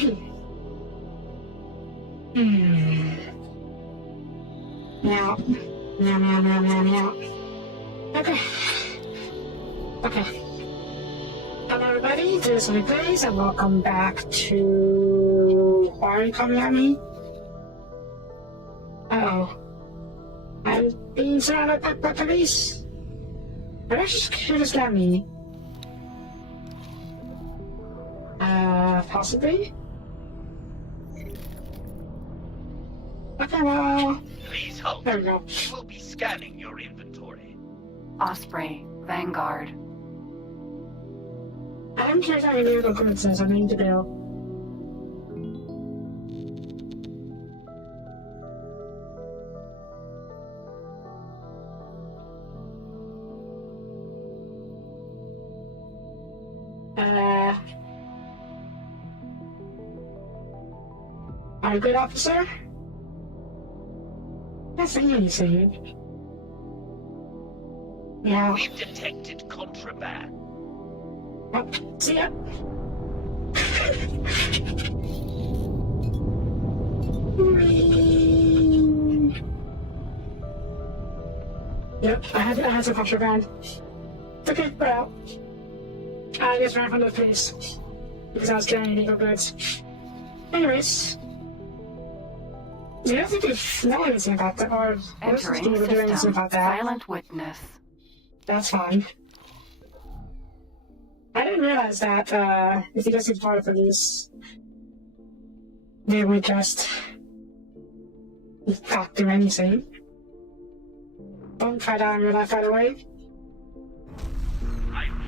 Meow. Meow, meow, meow, meow, meow. Okay. Okay. Hello everybody, this is Soapie Plays, and welcome back to... Why are you coming at me? Uh-oh. I'm being surrounded by police. They're just here to scam me. Possibly? Okay, well... Please hold. There we go. We'll be scanning your inventory. Osprey, Vanguard. I'm sure I need to go since I need to go. Are you a good officer? That's easy. Yeah. We've detected contraband. Oh, see ya. Yep, I had some contraband. It's okay, put out. I just ran from the police because I was carrying illegal goods. Anyways, you don't think you know anything about that, or Entering doing anything system. about that. Silent witness. That's fine. I didn't realize that if you just ignore the police, they would just not do anything. Don't try that in real life, by the way.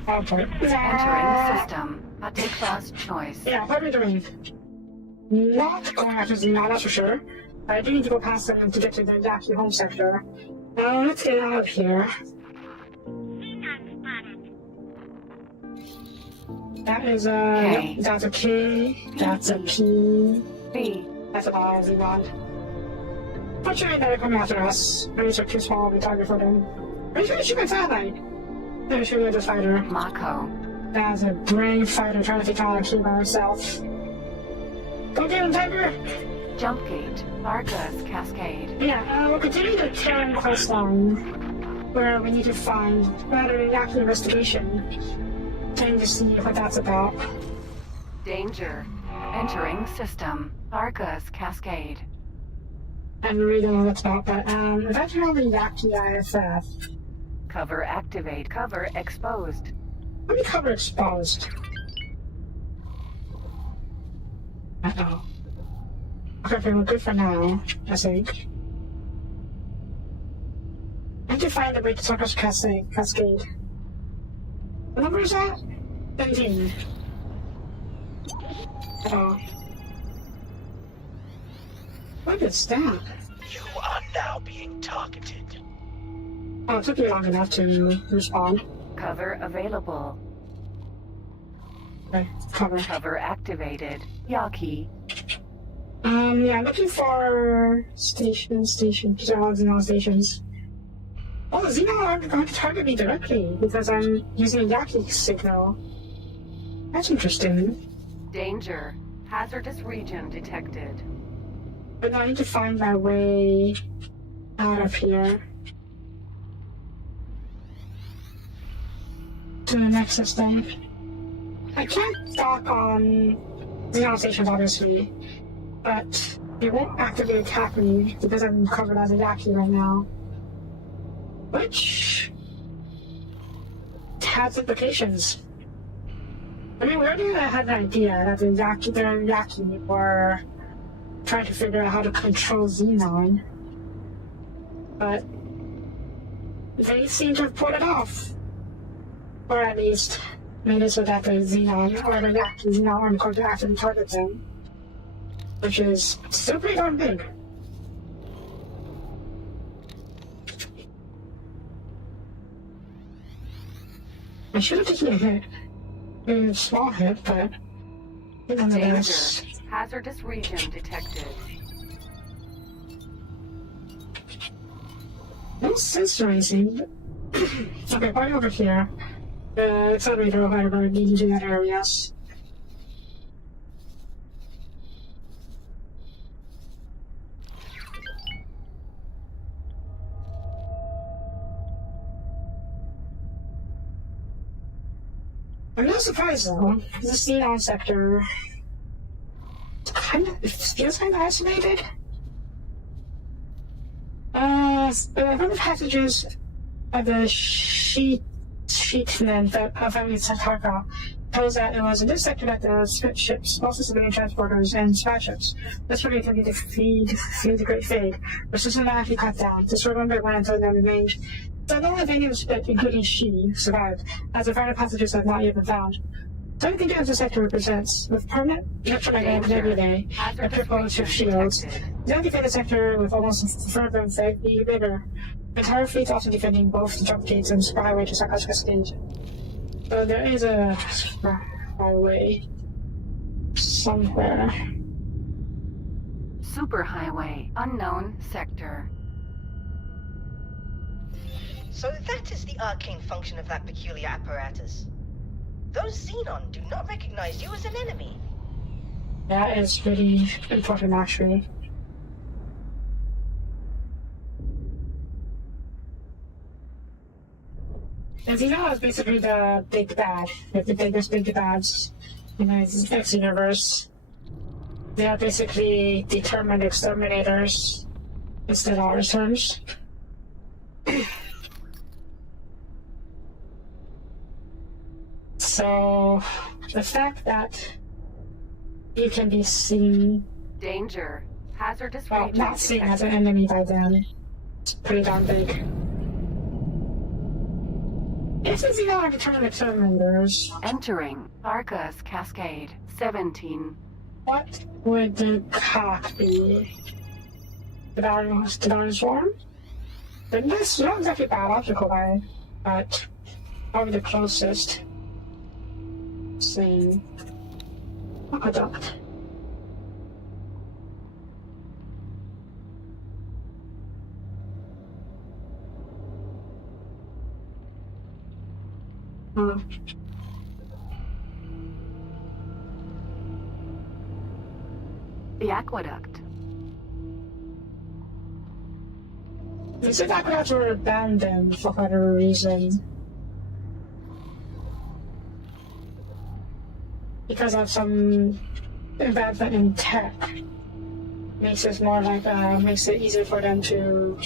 Oh boy. Entering system. A take first choice. Yeah, what are we doing? Not going after Xenon, that's for sure. I do need to go past them to get to the Yaki home sector. Now, let's get out of here. That is K. That's a K. That's a P. B. That's an R, Xenon. Fortunately, they're coming after us. Rays are too small of a target for them. Are you gonna shoot my satellite? They're shooting at the fighter. Mako. That's a brave fighter trying to take on a key by herself. Go get him, Tiger! Jump gate. Argus Cascade. Yeah, we'll continue the Terran quest line, where we need to find rather Yaki investigation. Trying to see what that's about. Danger. Entering system. Argus Cascade. I really don't know what that's about, but that's probably Yaki IFF. Cover activate. Cover exposed. Let me cover exposed. Uh-oh. Okay, we're good for now, I think. I need to find the way to Argus Cascade. What number is that? 17. Uh-oh. What is that? You are now being targeted. Oh, it took me long enough to respond. Cover available. Okay, cover. Cover activated. Yaki. Yeah, looking for stations, because there are Xenon stations. Oh, Xenon aren't going to target me directly because I'm using a Yaki signal. That's interesting. Danger. Hazardous region detected. But now I need to find my way out of here to the next system. I can't dock on Xenon stations, obviously, but it won't actively attack me because I'm covered as a Yaki right now. Which has implications. I mean, we already had an idea that the Yaki were trying to figure out how to control Xenon, but they seem to have pulled it off. Or at least made it so that the Xenon, or the Yaki Xenon aren't going to actually target them. Which is still pretty darn big. I should have taken a hit. A small hit, but nonetheless. Danger. Hazardous region detected. No sense or anything. Okay, right over here. The accelerator, however, needed in that area. I'm not surprised though. The Xenon sector it feels kind of isolated. One of the passages of the sheetman that family sent Harkow tells that it was in this sector that the ships, also civilian transporters, and spy ships, this would be to feed the Great Fade, were systematically cut down. This remember when until then remained. So not only any ship, including she, survived, as the final passages have not yet been found. So everything that the sector represents, with permanent electromagnetic nebulae and triple ship shields, the undefended sector with almost further and be bigger. The entire fleet often defending both the jump gates and spyway to Saka's Cascade. So there is a highway somewhere. Superhighway, unknown sector. So that is the arcane function of that peculiar apparatus. Those Xenon do not recognize you as an enemy. That is really important, actually. And Xenon is basically the big bad, like the biggest big bads in the X universe. They are basically determined exterminators instead of terms. So, the fact that you can be seen, Danger. Hazardous well, region not seen as an detected. enemy by them, it's pretty darn big. If the Xenon are determined exterminators, Entering Arcus Cascade 17. what would the cock be? The Darn Swarm? Then this is not exactly biological, but probably the closest thing. Aqueduct. The aqueduct. They said aqueducts were abandoned for whatever reason. Because of some advancement in tech. Makes it more like, makes it easier for them to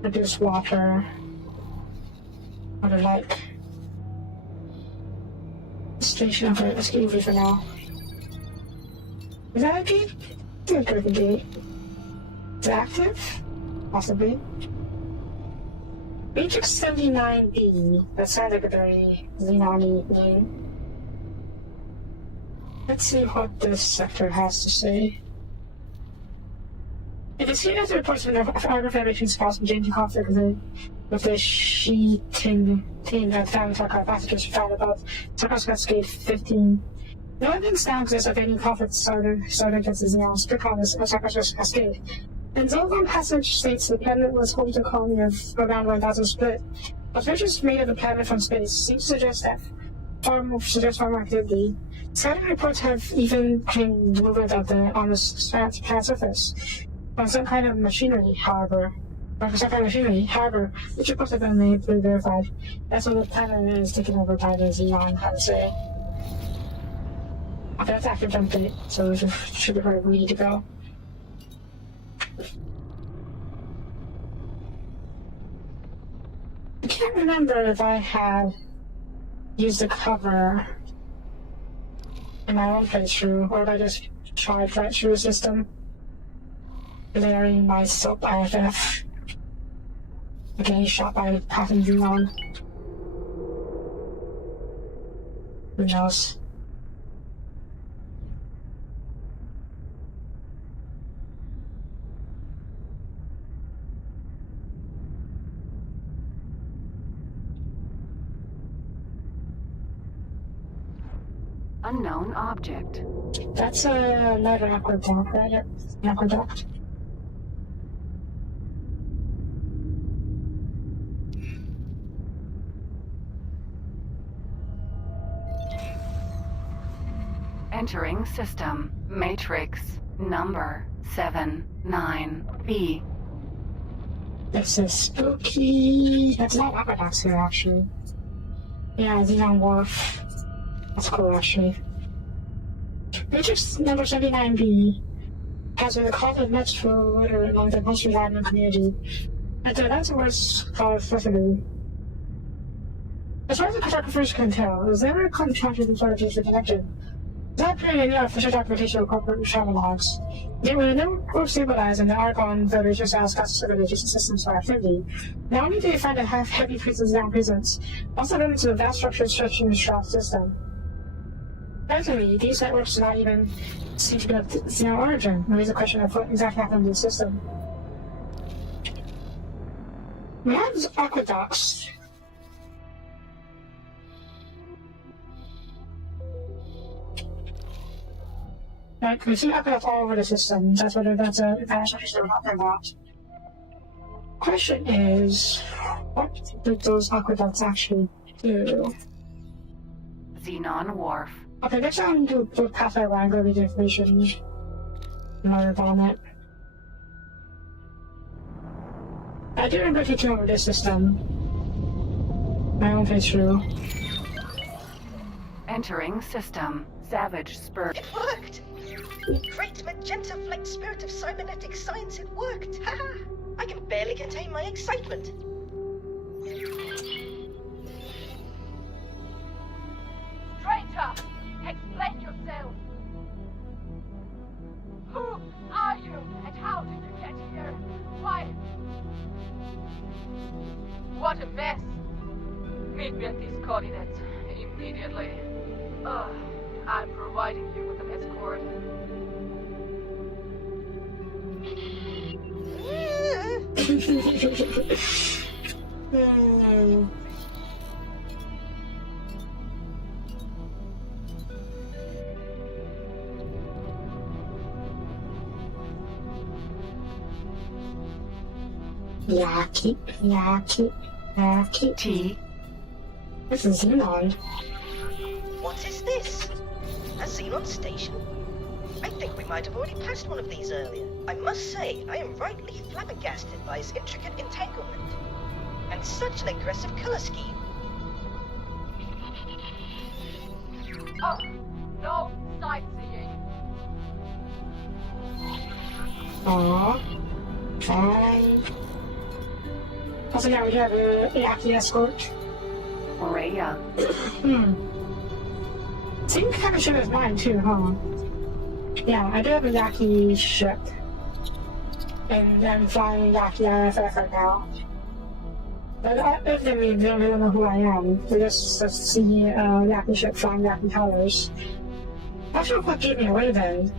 produce water. Or the like. Station, okay, let's get EV for now. Is that a gate? I think it's a gate. Is it active? Possibly. Matrix 79B. That sounds like a very Xenon name. Let's see what this sector has to say. It is seen as the reports of Argo Federation's possible changing conflict with the sheeting team that found Sarkar passengers found above Sarkar's Cascade 15. No evidence now exists of any conflict started against the Xenon strict on Sarkar's Cascade. And Zolvan Passage states the planet was home to a colony of around 1,000 split. But pictures made of the planet from space seem to suggest that far more activity. Scouting reports have even claimed movement of on the planet's surface on some kind of machinery, however. Which reports have been made fully verified. That's when the planet is taken over by the Xenon, I would say. Okay, that's active jump gate, so it should be where we need to go. I can't remember if I had used the cover in my own playthrough, or if I just tried right through the system. Layering my soap IFF. Getting shot by a passing Xenon. Who knows? Unknown object. That's another aqueduct, right? Yep, an aqueduct. Entering system. Matrix. Number 79B. This is spooky. That's not aqueducts here, actually. Yeah, Xenon Wharf. That's cool, actually. Matrix number 79B has been called a metro letter among the most reliable community. And that's what's called Fliffity. As far as the cartographers can tell, is there a contract with the authorities for connected? Without appearing in any official documentation or corporate travel logs, they were no group stabilized and the Argon Federation styles classification systems for activity. Not only do they find a heavy presence down presence, also run into the vast structures stretching the Shroud system. Certainly, these networks do not even seem to be of zero origin. There is a question of what exactly happened to the system. Lab's aqueducts. Like, we see aqueducts all over the system. That's what that's a we're talking about. Question is, what did those aqueducts actually do? Xenon Wharf. Okay, next time do the pathway where I'm going to read the information. Another on it. I do remember teaching over this system. My own playthrough. Entering system. Savage Spur. It worked! Great magenta flight spirit of cybernetic science, it worked! Haha! I can barely contain my excitement. Stranger! Explain yourself! Who are you, and how did you get here? Why? What a mess! Meet me at these coordinates immediately. I'm providing you with an escort. Yaki. T. This is Xenon. What is this? A Xenon station? I think we might have already passed one of these earlier. I must say, I am rightly flabbergasted by its intricate entanglement. And such an aggressive color scheme. Oh, no sightseeing. Aww. Fine. Also, yeah, we have a Yaki escort. Rhea. Same kind of ship as mine, too, huh? Yeah, I do have a Yaki ship. And I'm flying Yaki IFF right now. But if they mean they don't really know who I am, they just see Yaki ship flying Yaki colors. Not sure what gave me away then.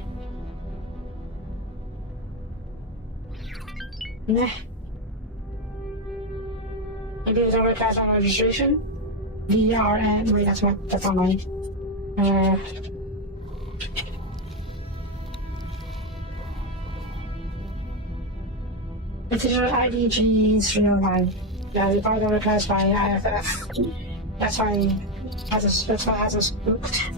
Nah. Maybe it's already passed on registration? VRN, wait, that's on mine. It's your IDG 309. Yeah, they probably don't request my IFF. That's why it has us booked.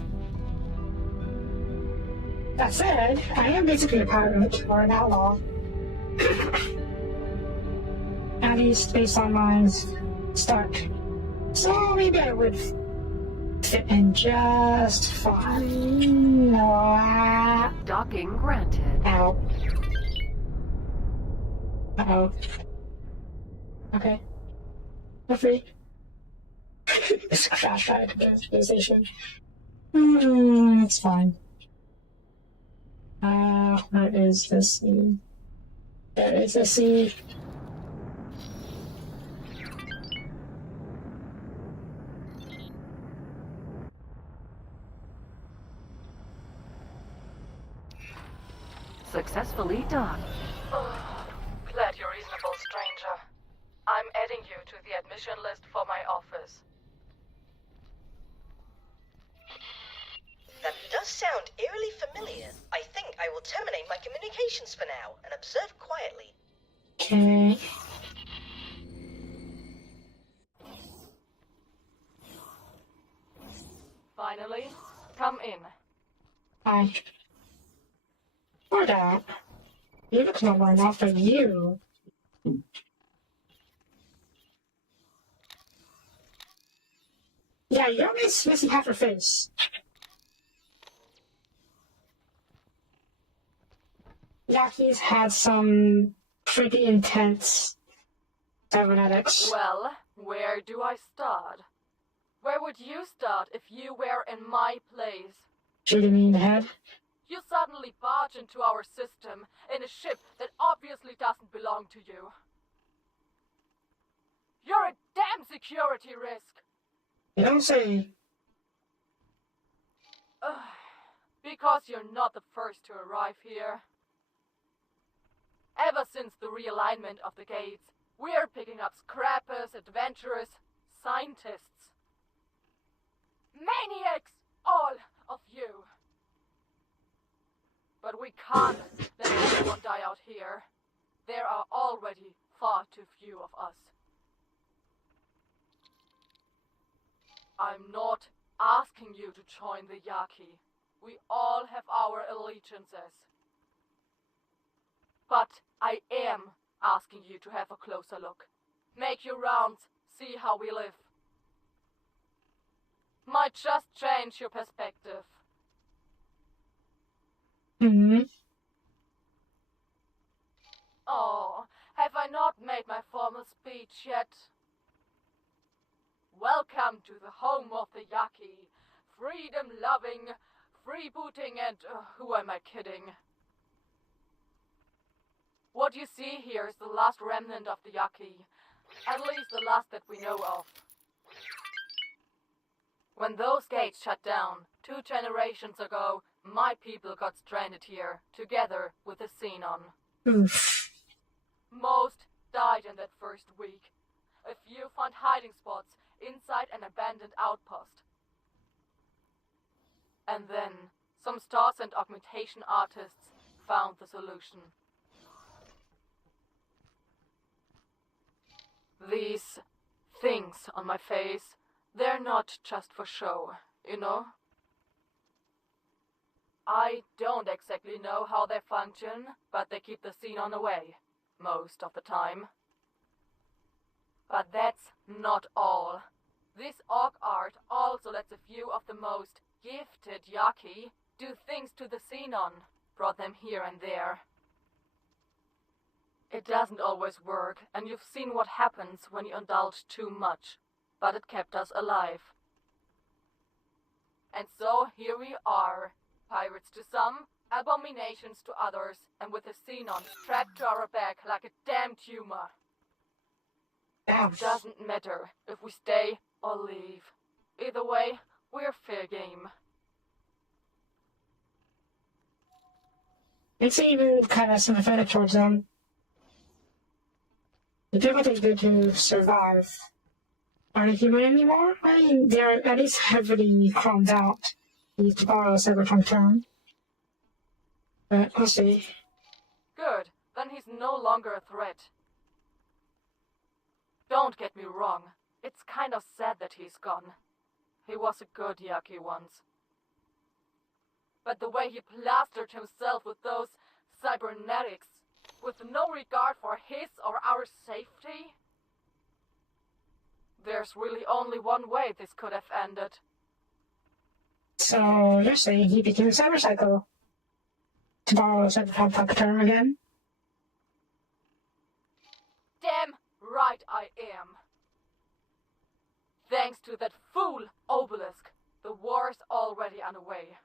That said, I am basically a pirate or an outlaw. At least based on my start. So maybe I would fit in just fine. Docking granted. Ow. Uh-oh. Okay. We're free. It's crash out of the station. It's fine. Where is the sea? There is the sea. Successfully docked. Glad you're reasonable, stranger. I'm adding you to the admission list for my office. That does sound eerily familiar. I think I will terminate my communications for now and observe quietly. Okay. Finally, come in. Hi. Or that. You look normal enough for you. Yeah, you're missing half her face. Yaki's had some pretty intense cybernetics. Well, where do I start? Where would you start if you were in my place? Shooting me in the head. You suddenly barge into our system in a ship that obviously doesn't belong to you. You're a damn security risk. You don't say. Because you're not the first to arrive here. Ever since the realignment of the gates, we're picking up scrappers, adventurers, scientists. Maniacs, all of you. But we can't let anyone die out here. There are already far too few of us. I'm not asking you to join the Yaki. We all have our allegiances. But I am asking you to have a closer look. Make your rounds, see how we live. Might just change your perspective. Mm-hmm. Oh, have I not made my formal speech yet? Welcome to the home of the Yaki. Freedom-loving, freebooting and... who am I kidding? What you see here is the last remnant of the Yaki. At least the last that we know of. When those gates shut down, 2 generations ago, my people got stranded here, together with the Xenon. Oof. Most died in that first week. A few found hiding spots inside an abandoned outpost. And then, some stars and augmentation artists found the solution. These things on my face, they're not just for show, you know? I don't exactly know how they function, but they keep the Xenon away, most of the time. But that's not all. This orc art also lets a few of the most gifted Yaki do things to the Xenon, brought them here and there. It doesn't always work, and you've seen what happens when you indulge too much, but it kept us alive. And so here we are, pirates to some, abominations to others, and with the Xenon strapped to our back like a damn tumor. It doesn't matter if we stay or leave. Either way, we're fair game. It's even kind of sympathetic towards them. They did what they did to survive. Are they human anymore? I mean, they're at least heavily chromed out. Used to borrow a cyberpunk term. But we'll see. Good, then he's no longer a threat. Don't get me wrong, it's kind of sad that he's gone. He was a good Yaki once. But the way he plastered himself with those cybernetics, with no regard for his or our safety, there's really only one way this could have ended. So you're saying he became a cyber psycho? To borrow a cyberpunk term again? Damn right I am. Thanks to that fool Obelisk, the war's already underway.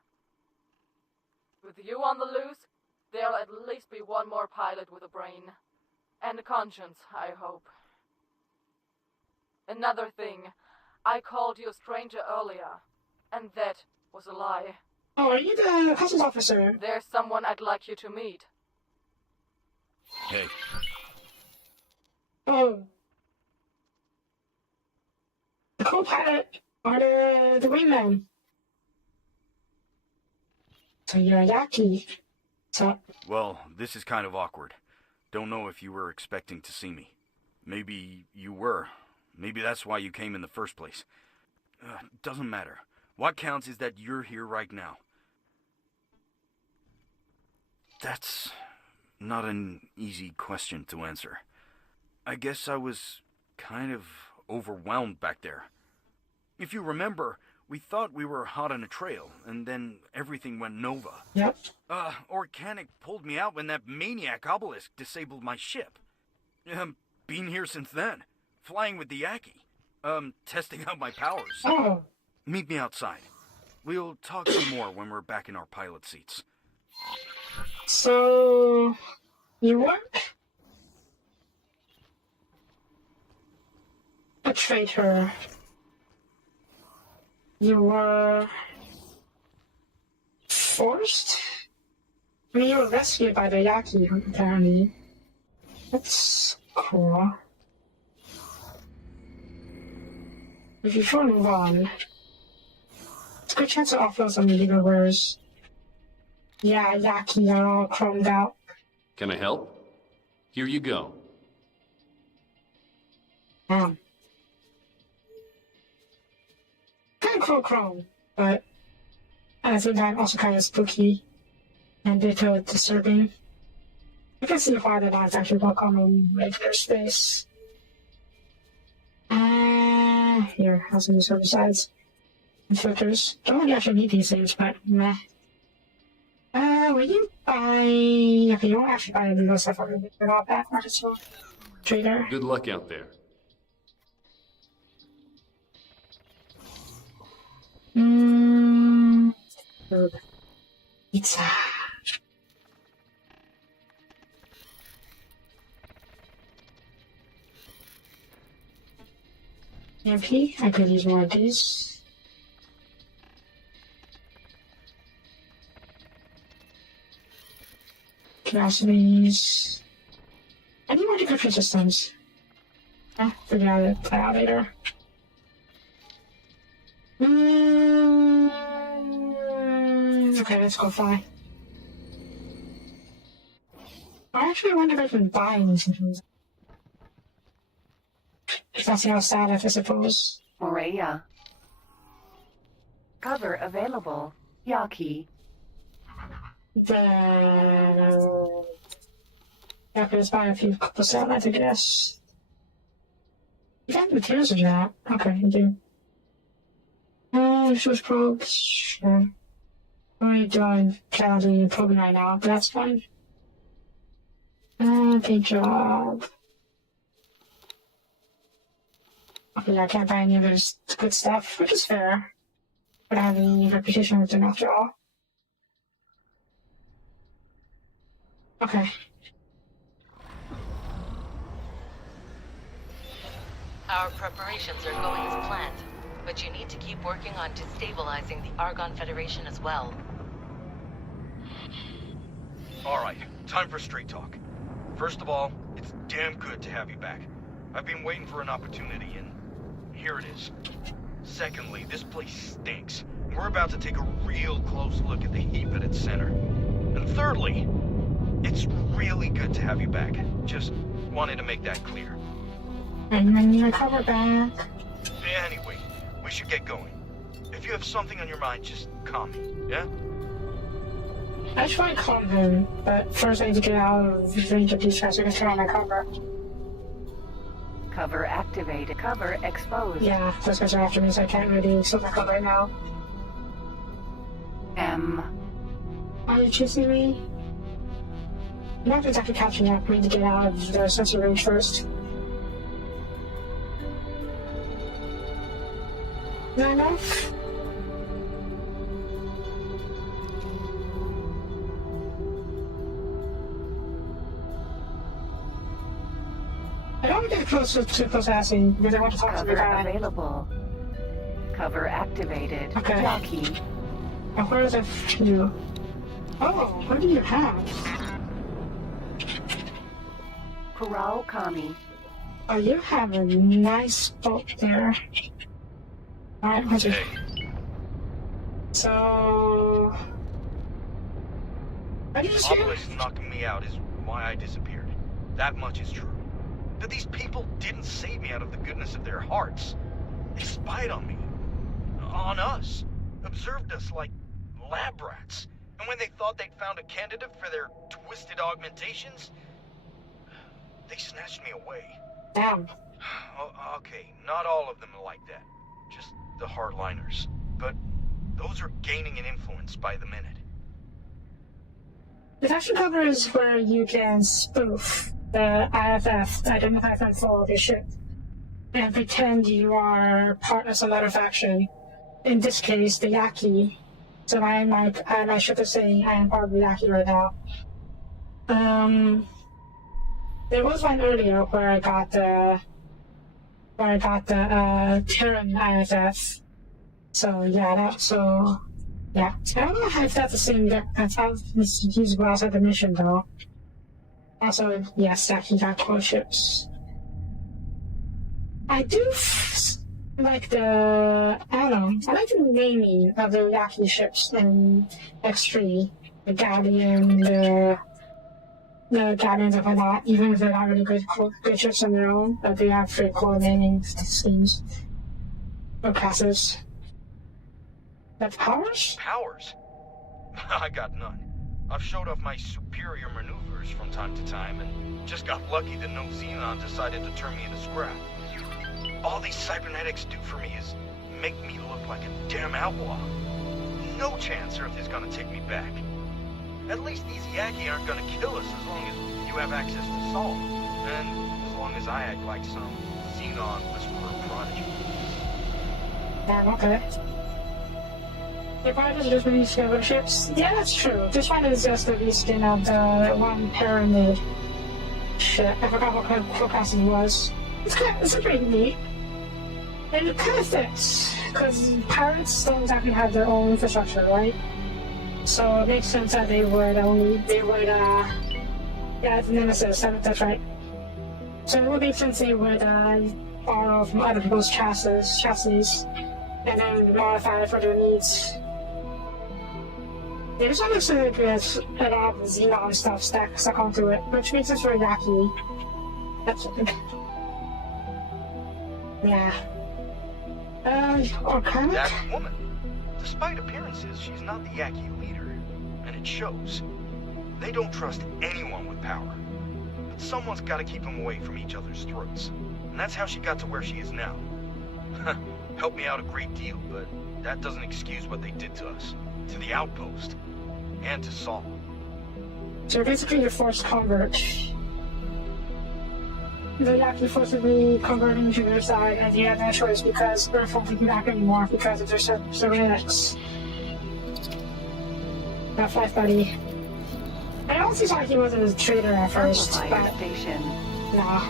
With you on the loose, there'll at least be one more pilot with a brain. And a conscience, I hope. Another thing, I called you a stranger earlier, and that was a lie. Oh, are you the customs officer? There's someone I'd like you to meet. Hey, Oh. The co-pilot or the wingman? So you're a Yaki. So, well, this is kind of awkward. Don't know if you were expecting to see me. Maybe you were. Maybe that's why you came in the first place. Doesn't matter. What counts is that you're here right now. That's not an easy question to answer. I guess I was kind of overwhelmed back there. If you remember, we thought we were hot on a trail, and then everything went nova. Yep. Organic pulled me out when that maniac obelisk disabled my ship. Been here since then, flying with the Yaki. Testing out my powers. Oh. Meet me outside. We'll talk some more when we're back in our pilot seats. So, you work? A traitor. You were forced? I mean, you were rescued by the Yaki, apparently. That's cool. If you try to move on, it's a good chance to offload some illegal wares. Yeah, Yaki are all chromed out. Can I help? Here you go. Kind of cool chrome, but at the same time also kind of spooky and a bit disturbing. I can see why they're not actually welcome in regular space. Here, have some use herbicides and filters. Don't really actually need these things, but meh. Will you buy... Okay, you won't actually buy illegal stuff. I'm gonna get it all back, might as well. Trader. Good luck out there. Food. Pizza. MP, I could use more of these. Curiosities. I need more decryption systems. Figure out it, play out later. Okay, let's go fly. I actually wonder if I can buy these things. That's how sad I suppose. Morea. Cover available. Yaki. I could just buy a few couple satellites, I guess. You got materials of that. Okay, you do. Source probes, sure. I'm only doing calorie probing right now, but that's fine. Good job. Okay, I can't buy any of this good stuff, which is fair. But I have any reputation with them after all. Okay. Our preparations are going as planned, but you need to keep working on destabilizing the Argon Federation as well. Alright, time for straight talk. First of all, it's damn good to have you back. I've been waiting for an opportunity, and here it is. Secondly, this place stinks. We're about to take a real close look at the heap at its center. And thirdly, it's really good to have you back. Just wanted to make that clear. And then you recover back. Anyway, we should get going. If you have something on your mind, just call me, yeah? I should call him, but first I need to get out of range of these guys so I can turn on my cover. Cover activated. Cover exposed. Yeah, those guys are after me, so I can't really still my cover right now. M. Are you chasing me? I'm not exactly catching up. I need to get out of the sensor range first. Not enough? I don't want to get too close to asking because I want to talk to the Cover guy. available. Cover activated. Okay. Yaki. Now where is it for you? Oh, what do you have? Kurao Kami. Oh, you have a nice boat there. Alright, what's it? So... What did you say? Obelisk knocking me out is why I disappeared. That much is true. But these people didn't save me out of the goodness of their hearts. They spied on me. On us. Observed us like lab rats. And when they thought they'd found a candidate for their twisted augmentations, they snatched me away. Damn. Okay, not all of them are like that. Just the hardliners, but those are gaining in influence by the minute. The faction cover is where you can spoof the IFF, the identify control of your ship, and pretend you are part of some other faction. In this case, the Yaki. So my ship is saying I am part of the Yaki right now. There was one earlier where I got the Terran IFF. So yeah, yeah. I don't know if that's the same. That's how it's usable outside the mission though. Also, yes, Yaki got 12 ships. I do like the, I don't know, I like the naming of the Yaki ships in X3. The Guardian, the Guardians and whatnot, even if they're not really good ships on their own, but they have pretty cool naming schemes. Or classes. That's powers? Powers? I got none. I've showed off my superior maneuvers from time to time, and just got lucky that no Xenon decided to turn me into scrap. All these cybernetics do for me is make me look like a damn outlaw. No chance Earth is gonna take me back. At least these Yaki aren't gonna kill us as long as you have access to Salt, and as long as I act like some Xenon whisperer prodigy. Yeah, okay. They probably just reskin of ships. Yeah, that's true. This one is just a reskin of the one pyramid ship. I forgot what class it was. It's pretty neat. And it kind of fits, because pirates don't exactly have their own infrastructure, right? So it makes sense that yeah, it's Nemesis, that's right. So it would make sense they would borrow from other people's chassis, and then modify it for their needs. Yeah, this one looks really good. A lot of Xenon stuff stuck onto it, which makes it very Yaki. That's yeah. Organic? That woman. Despite appearances, she's not the Yaki leader, and it shows. They don't trust anyone with power. But someone's got to keep them away from each other's throats. And that's how she got to where she is now. Helped me out a great deal, but that doesn't excuse what they did to us. To the outpost. And to Saul. So basically you're forced convert. The Yaki forcibly converting to their side, and you have no choice because Earth won't take you back anymore because of their cybernetics. That life buddy. I also thought he was a traitor at first, but Station. nah.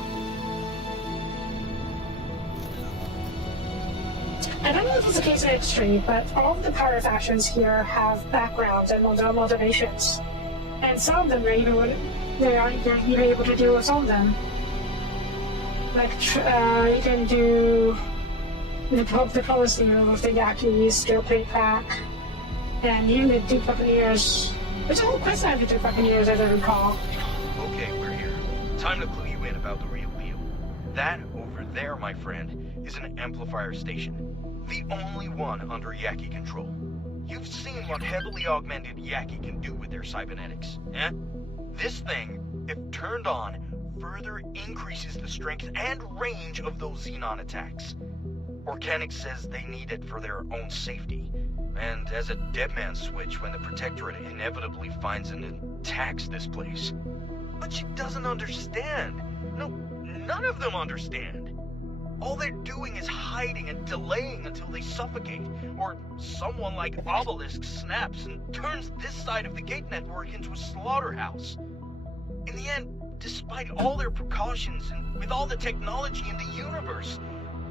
I don't know if it's the case in X3, but all of the power factions here have backgrounds and motivations. And some of them are even able to deal with some of them. Like, you can do the diplomacy with the Yaki, skill plate pack, and even the Duke Buccaneers. There's a whole quest out of the Duke Buccaneers, as I recall. Okay, we're here. Time to clue you in about the real deal. That over there, my friend, is an amplifier station. The only one under Yaki control. You've seen what heavily augmented Yaki can do with their cybernetics, eh? This thing, if turned on, further increases the strength and range of those Xenon attacks. Organic says they need it for their own safety, and as a dead man switch when the Protectorate inevitably finds and attacks this place. But she doesn't understand. No, none of them understand. All they're doing is hiding and delaying until they suffocate, or someone like Obelisk snaps and turns this side of the gate network into a slaughterhouse. In the end, despite all their precautions and with all the technology in the universe,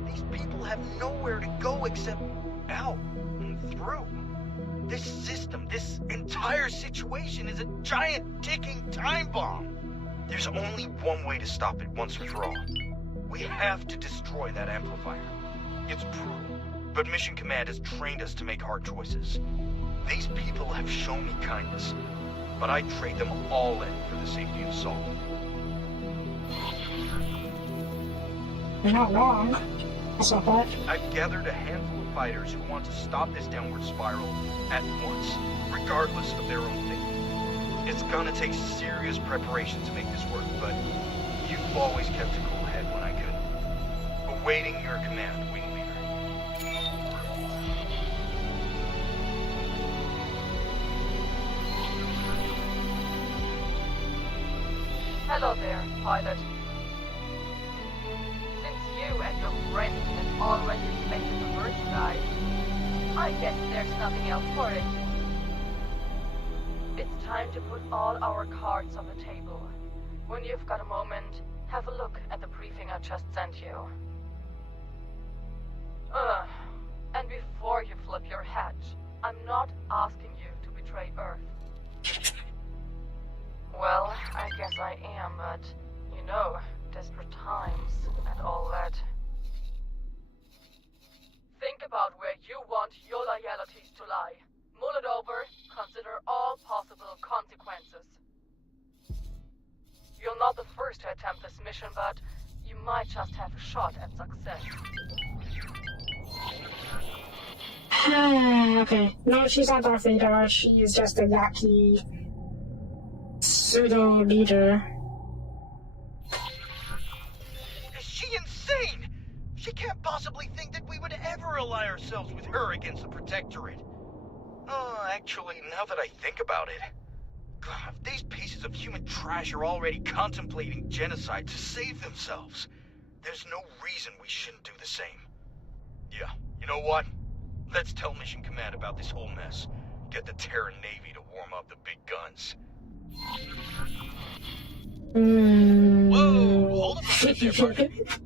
these people have nowhere to go except out and through. This system, this entire situation is a giant ticking time bomb. There's only one way to stop it once and for all. We have to destroy that amplifier. It's brutal, but Mission Command has trained us to make hard choices. These people have shown me kindness, but I'd trade them all in for the safety of Saul. You're not wrong. That's not bad. I've gathered a handful of fighters who want to stop this downward spiral at once, regardless of their own fate. It's gonna take serious preparation to make this work, but you've always kept a cool head when I couldn't. Awaiting your command, Wing Leader. Hello there, pilot. Since you and your friend have already inspected the merchandise, I guess there's nothing else for it. It's time to put all our cards on the table. When you've got a moment, have a look at the briefing I just sent you. And before you flip your hatch, I'm not asking you to betray Earth. Well, I guess I am, but, you know, desperate times and all that. Think about where you want your loyalties to lie. Mull it over, consider all possible consequences. You're not the first to attempt this mission, but you might just have a shot at success. Okay. No, she's not Darth Vader. She's just a Yaki pseudo leader. Is she insane? She can't possibly think that we would ever ally ourselves with her against the Protectorate. Actually, now that I think about it, God, if these pieces of human trash are already contemplating genocide to save themselves, there's no reason we shouldn't do the same. Yeah, you know what? Let's tell Mission Command about this whole mess. Get the Terran Navy to warm up the big guns. Whoa, hold up a minute there, Mark.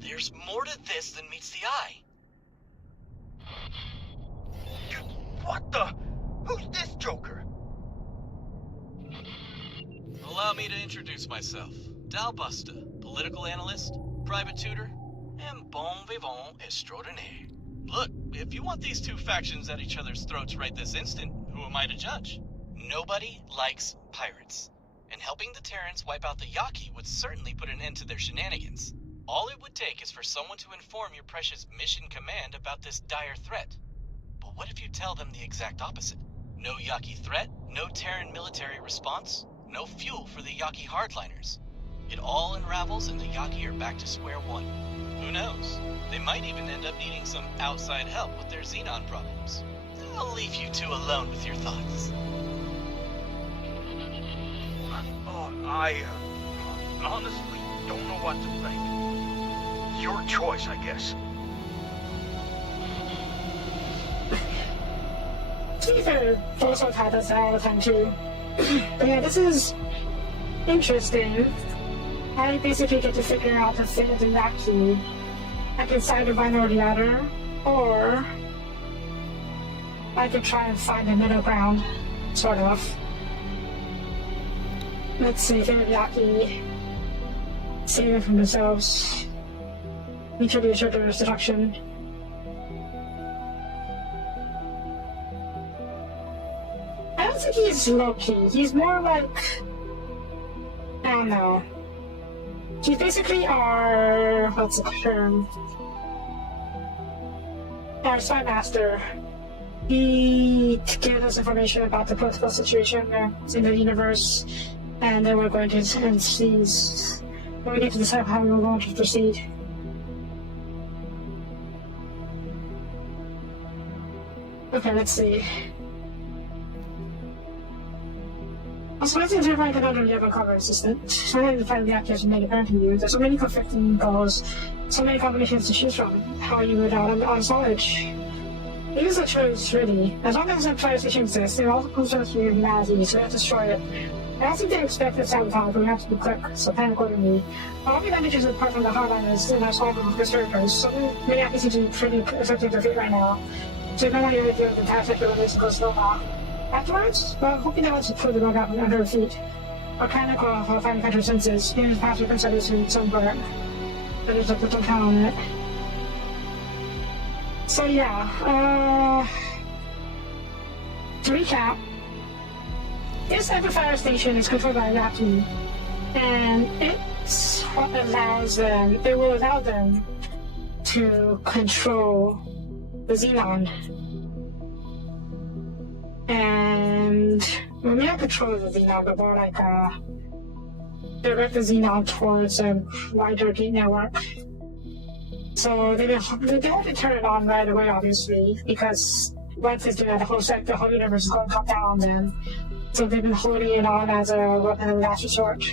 There's more to this than meets the eye. What the? Who's this joker? Allow me to introduce myself. Dal Busta, political analyst, private tutor, and bon vivant extraordinaire. Look, if you want these two factions at each other's throats right this instant, who am I to judge? Nobody likes pirates, and helping the Terrans wipe out the Yaki would certainly put an end to their shenanigans. All it would take is for someone to inform your precious Mission Command about this dire threat. But what if you tell them the exact opposite? No Yaki threat, no Terran military response, no fuel for the Yaki hardliners. It all unravels and the Yaki are back to square one. Who knows? They might even end up needing some outside help with their Xenon problems. I'll leave you two alone with your thoughts. I honestly don't know what to think. Your choice, I guess. To be fair, also had this all the time too. But yeah, this is interesting. I basically get to figure out the fate of the Yaki. I can side with one or the other, or I could try and find a middle ground, sort of. Let's see, fate of the Yaki. Save it from themselves. Mutually assured their destruction. I don't think he's low-key. He's more like... I don't know. He's basically our... what's the term? Our spy master. He gave us information about the political situation in the universe, and then we're going to seize. We need to decide how we're going to proceed. Okay, let's see. Also, let's identify the non-level cover assistant. So many find the actors made apparent to you. There's so many conflicting goals, so many combinations to choose from. How you would on knowledge. It is a choice, really. As long as the fire station exists, it also concerns humanity, so we have to destroy it. I don't think they expect the sabotage, but we have to be quick, so plan accordingly. All the advantages apart from the hardliners in our small group of conspirators, so many actors seem to be pretty accepting their fate right now. So you might not even deal with the task that you're released to go slow now. Afterwards, well, hoping that to pull the rug out from under her feet. Or kind of call for finding her senses, even perhaps we consider to some burn. But there's a little count on it. So yeah, to recap, this amplifier station is controlled by Yaki, and it will allow them to control the Xenon. And well, we not control the Xenon, but more like direct the Xenon towards a wider gate network. So they won't turn it on right away, obviously, because once it's doing that, the whole universe is going to come down on them. So they've been holding it on as a weapon of last resort.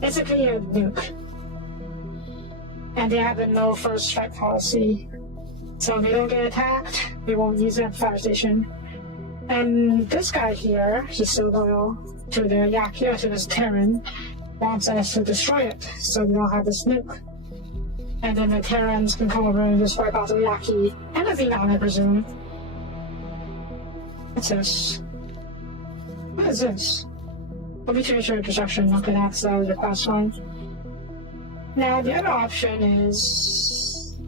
basically a nuke. And they have a no first strike policy. So if they don't get attacked, they won't use the fire station. And this guy here, he's still loyal to the Yaki, to this Terran, wants us to destroy it, so we don't have this nuke. And then the Terrans can come over and just wipe out the Yaki and the Xenon, I presume. What's this? What is this? Obituary construction. Okay, that's the class one. Now, the other option is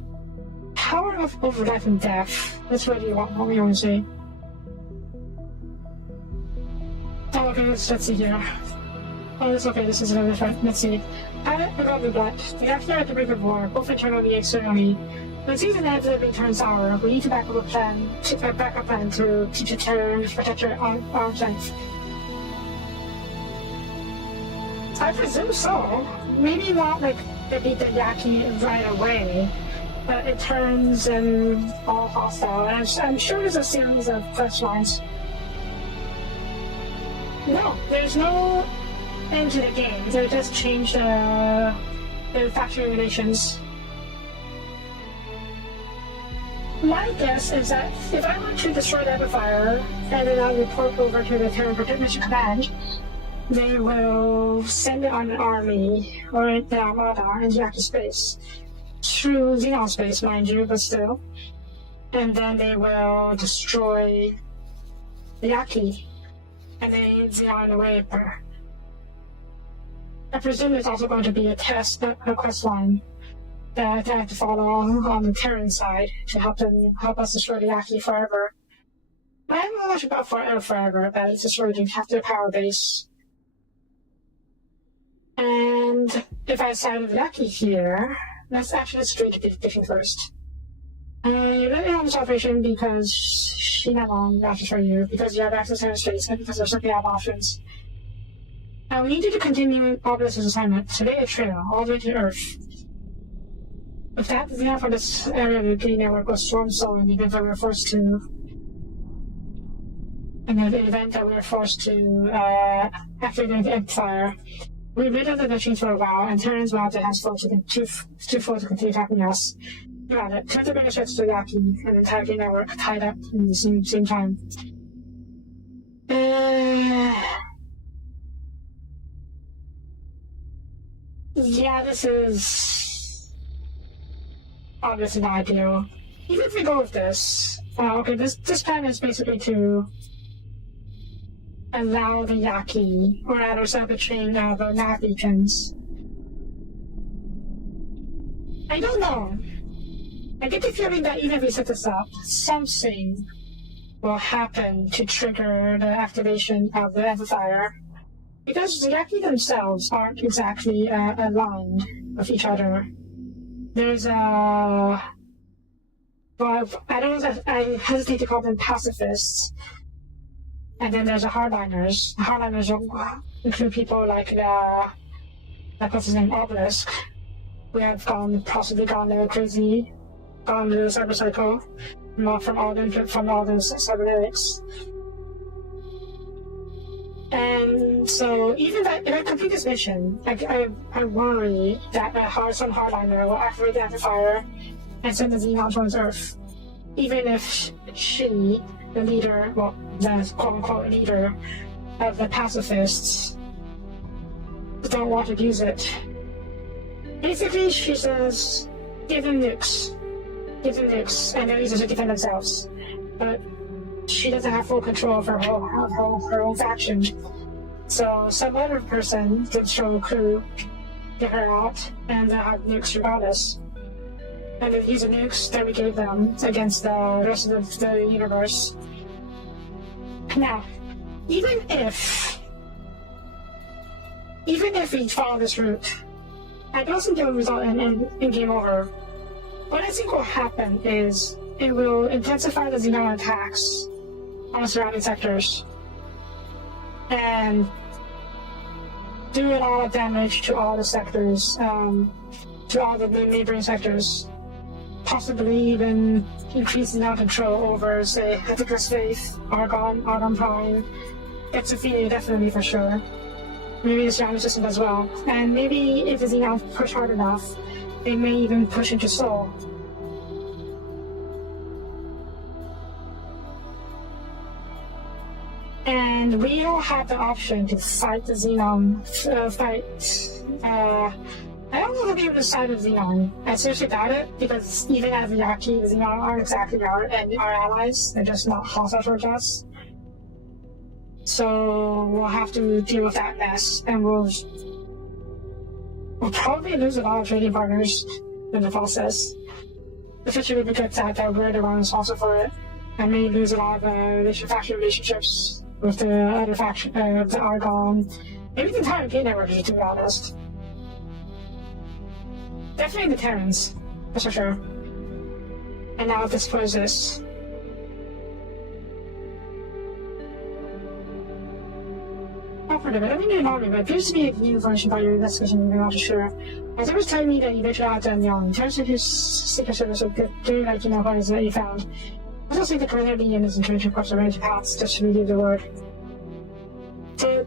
power of over life and death. That's what we want to see. Oh, okay, let's see here. Oh, it's okay, this is another different. Let's see. Pilot above the blood. The after at the brink of war, both internally and externally. When season ends and turns sour, we need to back up a plan to teach a terror and protect our arm's length. I presume so. Maybe not like they beat the Yaki right away, but it turns them all hostile. And I'm sure there's a series of quest lines. No, there's no end to the game. They just changed the factory relations. My guess is that if I were to destroy the Amplifier and then I'll report over to the Terran Mission Command, they will send it on an army or the Armada in Yaki space through Xenon space, mind you, but still. And then they will destroy the Yaki and then Xenon away. I presume there's also going to be a quest line that I have to follow on the Terran side to help us destroy the Yaki forever. I don't know much about forever, but it's destroying half their power base. And if I side with Yaki here, let's actually straight to the edition first. You're letting on this operation because she not long after for you, because you have access to her space, and because there's simply have options. Now we need you to continue Obelisk's assignment, survey a trail all the way to Earth. With that, the Xenon from this area of the Green Network was storm soul in the event that we were forced to. In the event that we were forced to activate the Empire. We rid of the machines for a while, and Terrans will have their hands too full to continue attacking us. Got it. Turn the bigger ships to Yaki and the entire Green Network tied up in the same time. Yeah, this is obviously not ideal. Even if we go with this, okay, this plan is basically to allow the Yaki, or rather set up a chain of nav beacons. I don't know. I get the feeling that even if we set this up, something will happen to trigger the activation of the amplifier. Because the Yaki themselves aren't exactly aligned with each other. There's well, I don't know, I hesitate to call them pacifists. And then there's the hardliners. The hardliners include people like what's his name, Obelisk, who have possibly gone crazy, gone to the cybercycle, from all those cybernetics. And so, even if I complete this mission, I worry that some hardliner will activate the amplifier and send the Xenon towards Earth. Even if she, the leader, well, the quote-unquote leader of the pacifists, don't want to use it. Basically, she says, give them nukes, and they'll use it to defend themselves. But she doesn't have full control of her own faction. So some other person, the show crew, get her out, and they'll have nukes regardless. And they'll use the nukes that we gave them against the rest of the universe. Now, even if we follow this route, I don't think it will result in game over. What I think will happen is it will intensify the Xenon attacks on the surrounding sectors and do a lot of damage to all the sectors, to all the neighboring sectors, possibly even increasing our control over, say, Ethicus Faith, Argon Prime, Exophilia definitely for sure. maybe the surrounding system as well. And maybe if the Xenons push hard enough, they may even push into Sol. And we all have the option to fight the Xenon, I don't know if we'll be able to side with Xenon. I seriously doubt it, because even as the Yaki, the Xenon aren't exactly our allies. They're just not hostile towards us. So we'll have to deal with that mess, and we'll probably lose a lot of trading partners in the process. Especially with the fact that we're the ones responsible for it. And may lose a lot of faction relationships with the other faction, the Argon, maybe the entire gate network, to be honest. Definitely the Terrans, that's for sure. And now this poses. I've heard of it. I think an army, but it appears to be a new information about your investigation, I'm not too sure. As I was telling me that you ventured out and in terms of his secret service of getting like what is that you found. I also think the Corona Union is encouraging across the range of paths just to read the word. So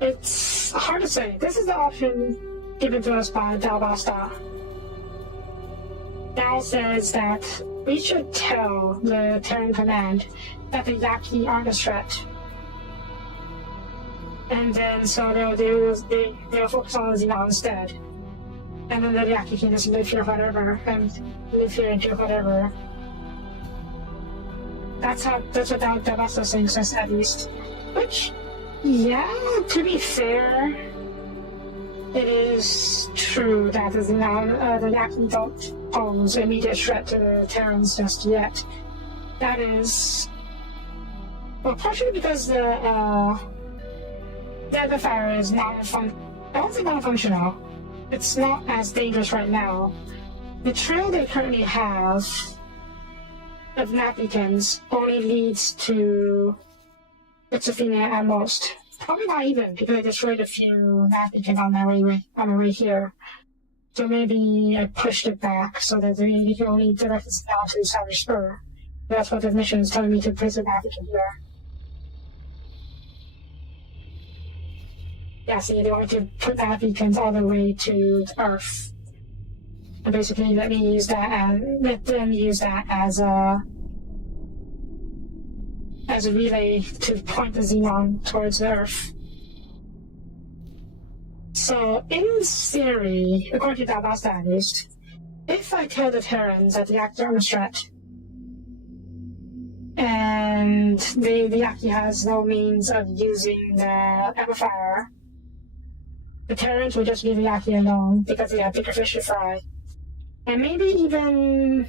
it's hard to say. This is the option given to us by Dalbasta. Dal says that we should tell the Terran Command that the Yaki aren't a threat. And then so they'll focus on the Xenon instead. And then the Yaki can just live here forever and live here into whatever. That's what Dalbasta thinks, at least. Which, yeah, to be fair, it is true that the Yaki don't pose an immediate threat to the Terrans just yet. That is, well, partially because the fire is I don't think non-functional. It's not as dangerous right now. The trail they currently have of map beacons only leads to Schizophrenia at most. Probably not even, because I destroyed a few map beacons on my way here. So maybe I pushed it back so that we can only direct it down to Savage Spur. That's what the mission is telling me, to place a map beacon here. Yeah, see, they want to put map beacons all the way to Earth. And basically let them use that as a relay to point the Xenon towards the Earth. So, in theory, according to Dalbasta at least, if I tell the Terrans that the Yaki are a threat, and the Yaki has no means of using the amplifier, the Terrans will just leave the Yaki alone because they have bigger fish to fry. And maybe even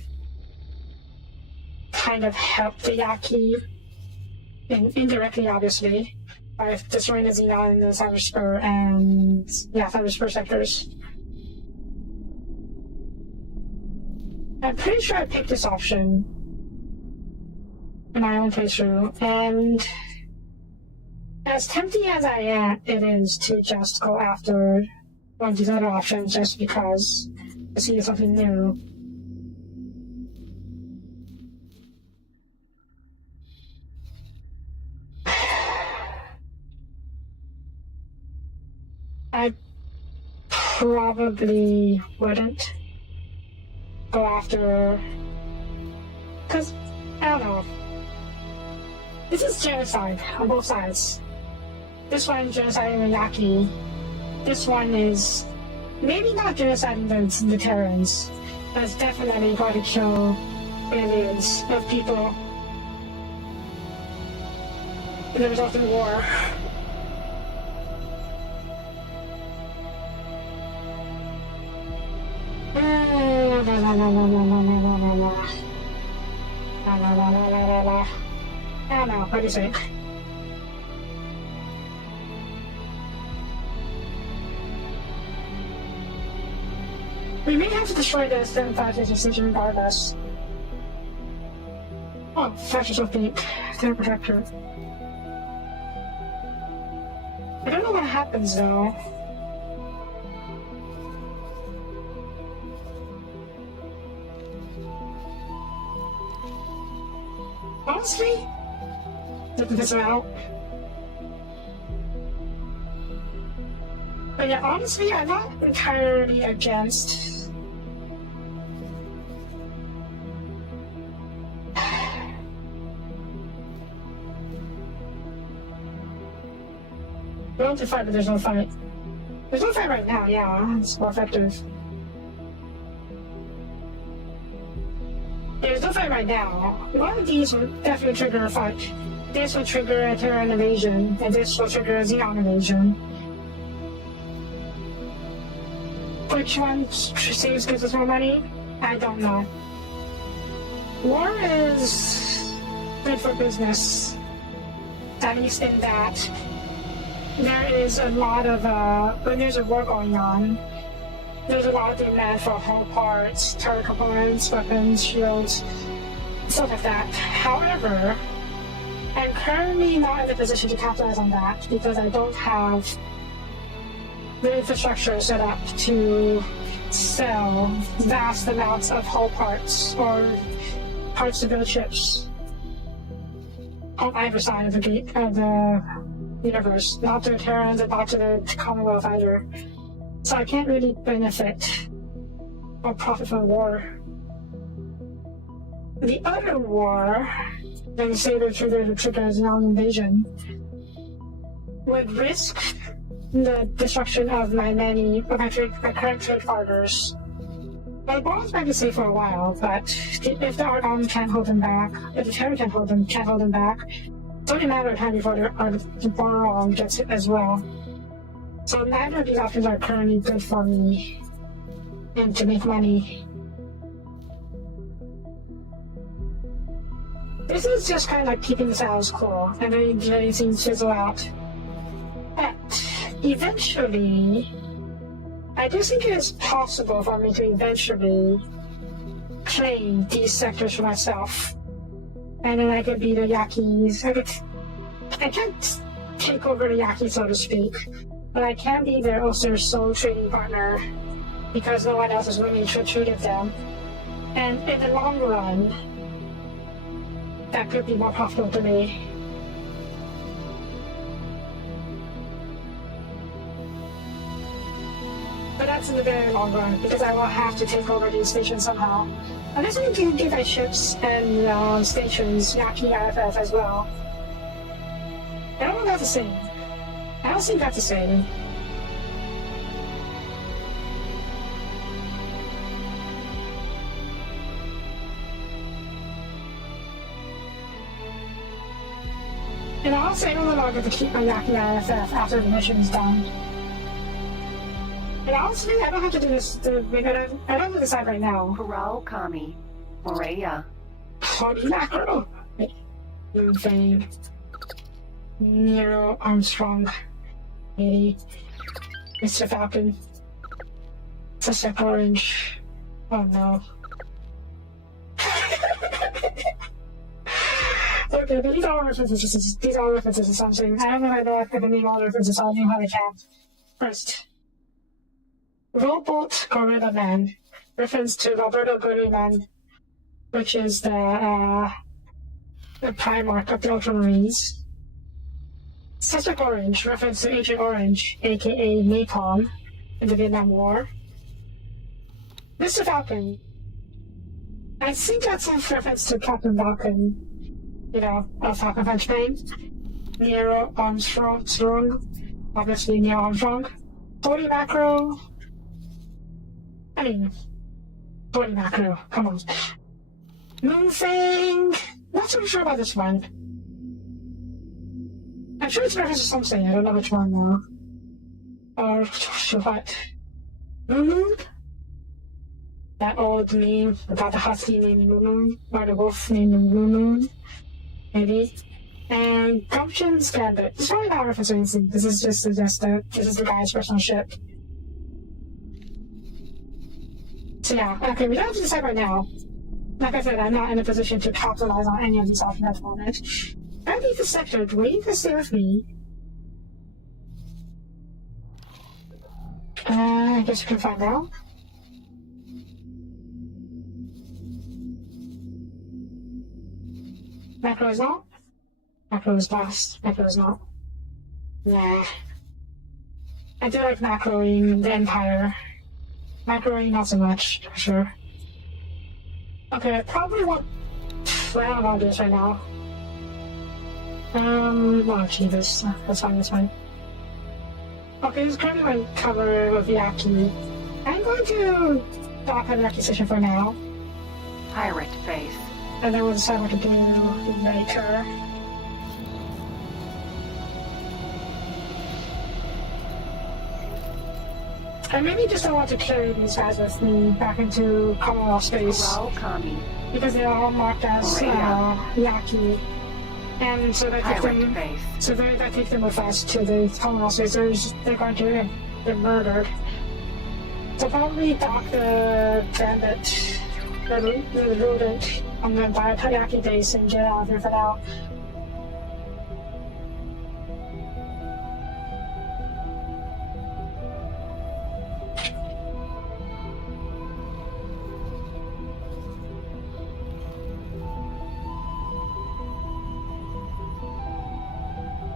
kind of help the Yaki, indirectly obviously, by destroying the Xenon in the Savage Spur and, Savage Spur sectors. I'm pretty sure I picked this option in my own playthrough, and as tempting as it is to just go after one of these other options just because I see something new. I probably wouldn't go after, because, I don't know, this is genocide on both sides. This one genociding the Yaki, this one is maybe not genociding the Terrans, but it's definitely going to kill millions of people in the resulting war. I don't know, what do you think? We may have to destroy the 756 station regardless. Oh, Fascist Soapie, Terror Protector. I don't know what happens though. honestly, looking this out. But yeah, honestly, I'm not entirely against. Willing to fight, but there's no fight. There's no fight right now, yeah, it's more effective. There's no fight right now. One of these will definitely trigger a fight. This will trigger a Terran invasion, and this will trigger a Xenon invasion. Which one saves gives us more money? I don't know. War is good for business, at least in that there is a lot of, when there's a war going on, there's a lot of demand for hull parts, turret components, weapons, shields, stuff like that. However, I'm currently not in the position to capitalize on that because I don't have the infrastructure set up to sell vast amounts of hull parts or parts to build ships on either side of the universe, not to the Terrans and not to the Commonwealth either. So I can't really benefit or profit from the war. The other war, then say the trigger is an invasion, would risk the destruction of my current trade partners. My bonds might be safe for a while, but if the Argon can't hold them back, if the Terran can't hold them back, it's only a matter of time before the Boron gets it as well. So neither of these options are currently good for me and to make money. This is just kind of like keeping the status quo and then letting things fizzle out. But eventually, I do think it is possible for me to eventually claim these sectors for myself. And then I could be the Yaquis. I can't take over the Yaquis, so to speak, but I can be their sole trading partner because no one else is willing to trade with them. And in the long run, that could be more profitable to me. But that's in the very long run, because I will have to take over these stations somehow. Unless I can give my ships and stations Yaqui IFF as well. I don't know if that's the same. I don't think that's the same. And also, I no longer get to keep my Yaqui IFF after the mission is done. And honestly, I don't have to do this. I don't have to decide right now. Corral Kami. Morea. Holy mackerel! Fang. Nero Armstrong. Lady. Mr. Falcon. Sister Orange. Oh no. Okay, but these are all references. These are all references to something. I don't know how to name all the references, so I'll name how they can. First. Robot Gorilla Man, reference to Roberto Gorilla, which is the Primarch of the Ultramarines. Sister Orange, reference to Agent Orange, aka Napalm, in the Vietnam War. Mr. Falcon, I think that's a reference to Captain Falcon, of Falcon French fame. Nero Armstrong, obviously Neil Armstrong. 40 macro. I mean, 40 macro, come on. Moonfang, not so sure about this one. I'm sure it's reference to something, I don't know which one though. Or what? Moon? That old meme about the husky named Moon, or the wolf named Moon, maybe. And Gumption's Gambit. It's probably not reference to anything. This is just this is the guy's personal ship. So yeah, okay, we don't have to decide right now. Like I said, I'm not in a position to capitalize on any of these options at the moment. I need the sector waiting to stay with me. I guess we can find out. Macro is not? Macro is best. Macro is not. Nah. I do like macroing the Empire. Macroing not so much, for sure. Okay, I probably want... I don't want to do this right now. Well, actually, that's fine, that's fine. Okay, this is currently my cover of Yaki. I'm going to dock on the Yaki session for now. Pirate face. And then we'll decide what to do later. I maybe just don't want to carry these guys with me back into Commonwealth space. Kami. Because they're all marked as Yaki. And so that takes them, that takes them with us to the Commonwealth space. They're going to get murdered. So probably dock the bandit, the rodent on the Yaki base and get out of here for now.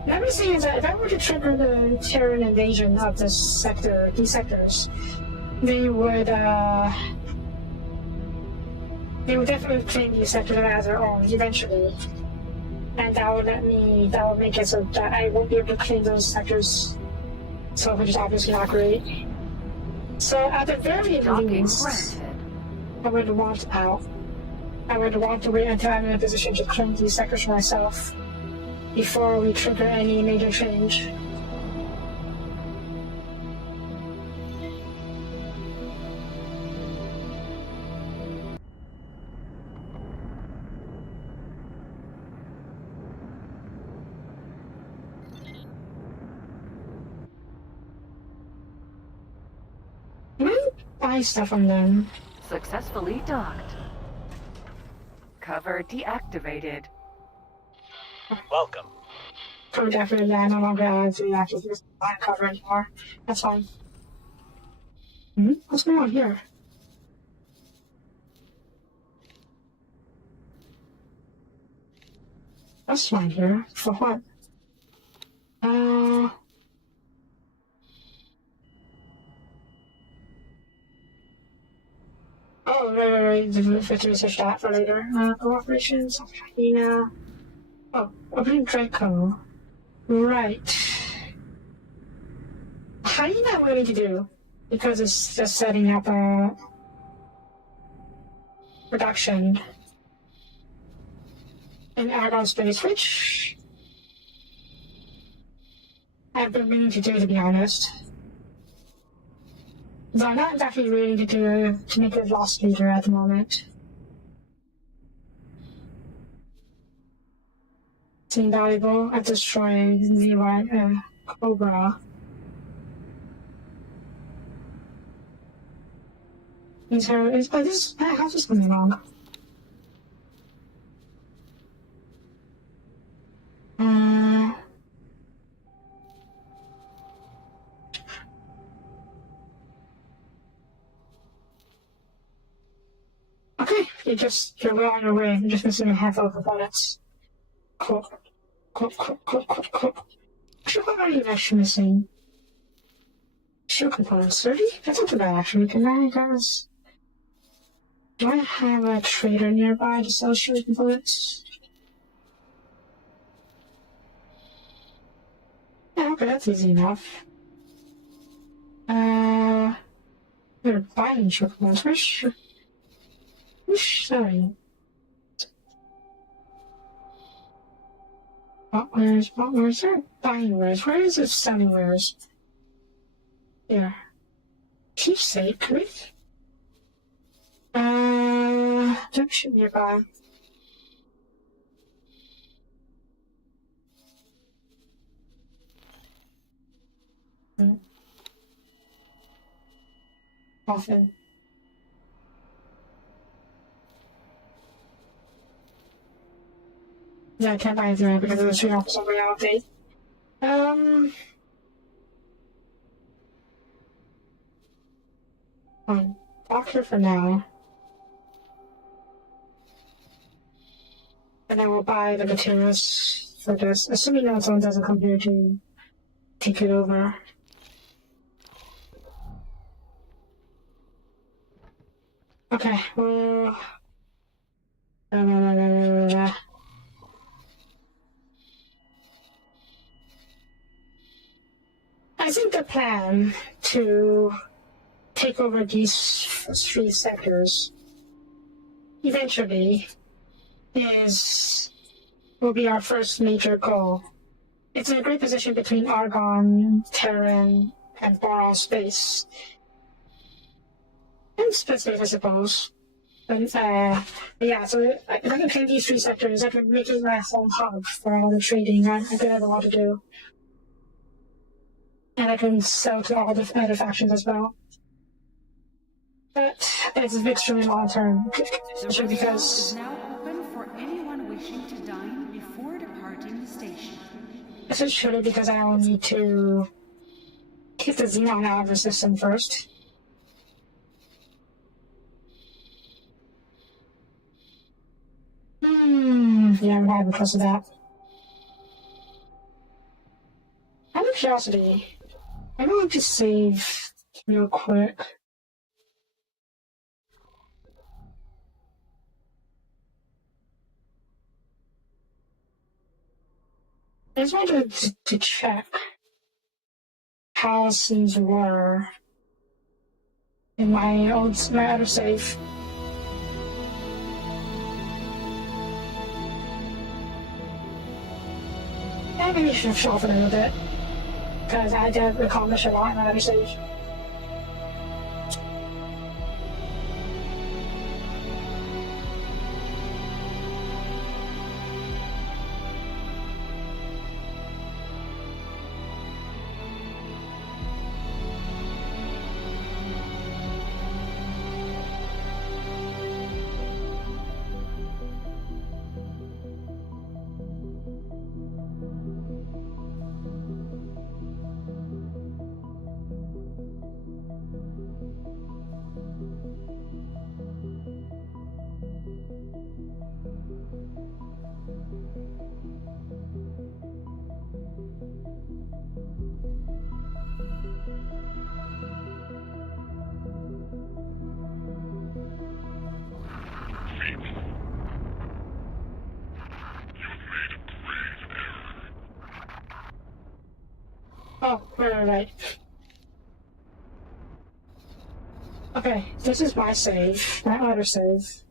Another thing is that if I were to trigger the Terran invasion of this sector, these sectors, they would definitely claim these sectors as their own eventually. And that would make it so that I won't be able to claim those sectors, so which is obviously not great. So at the very least, I would want out. I would want to wait until I'm in a position to claim these sectors for myself before we trigger any major change. Can I buy stuff from them? Successfully docked. Cover deactivated. Welcome. Cover definitely that. No longer actually this not cover anymore. That's fine. What's going on here? That's fine here. For what? Oh, right. To research that for later. Cooperations, opening Draco. Right. Hyena I'm willing to do, because it's just setting up a production in Argon space, which I've been willing to do, to be honest. Though I'm not exactly willing to make a lost leader at the moment. It's invaluable at destroying the Cobra. How's this coming along? Okay, you're well on your way. You're just missing a handful of components. Cool. Actually, what are you actually missing? Shoe components, 30? That's not too bad, actually. Do I have a trader nearby to sell shoe components? Yeah, okay, that's easy enough. We're buying shoe components. Sorry. Where's there? Buying wares. Where is it selling wares? Here. Keepsake, right? Junction nearby. Often. Yeah, I can't buy anything because of the 3% reality. Fine. Doctor for now. And then we'll buy the materials for this, assuming no someone doesn't come here to take it over. Okay, well... I think the plan to take over these three sectors eventually will be our first major goal. It's in a great position between Argon, Terran, and Boron space. And space, I suppose. But, yeah, so if I can claim these three sectors, I can make it my home hub for all the trading I could ever want to do. And I can sell to all the other factions as well. But it's extremely long term, especially because is now open for anyone wishing to dine before departing the station. essentially because I will need to get the Xenon out of the system first. Yeah, I'm not impressed with that. Out of curiosity, I'm going to save real quick. I just wanted to check how scenes were in my other save. Yeah, maybe I should have shuffled it a little bit, because I did accomplish a lot in my other save. Oh, right. Okay, this is my save, my other save.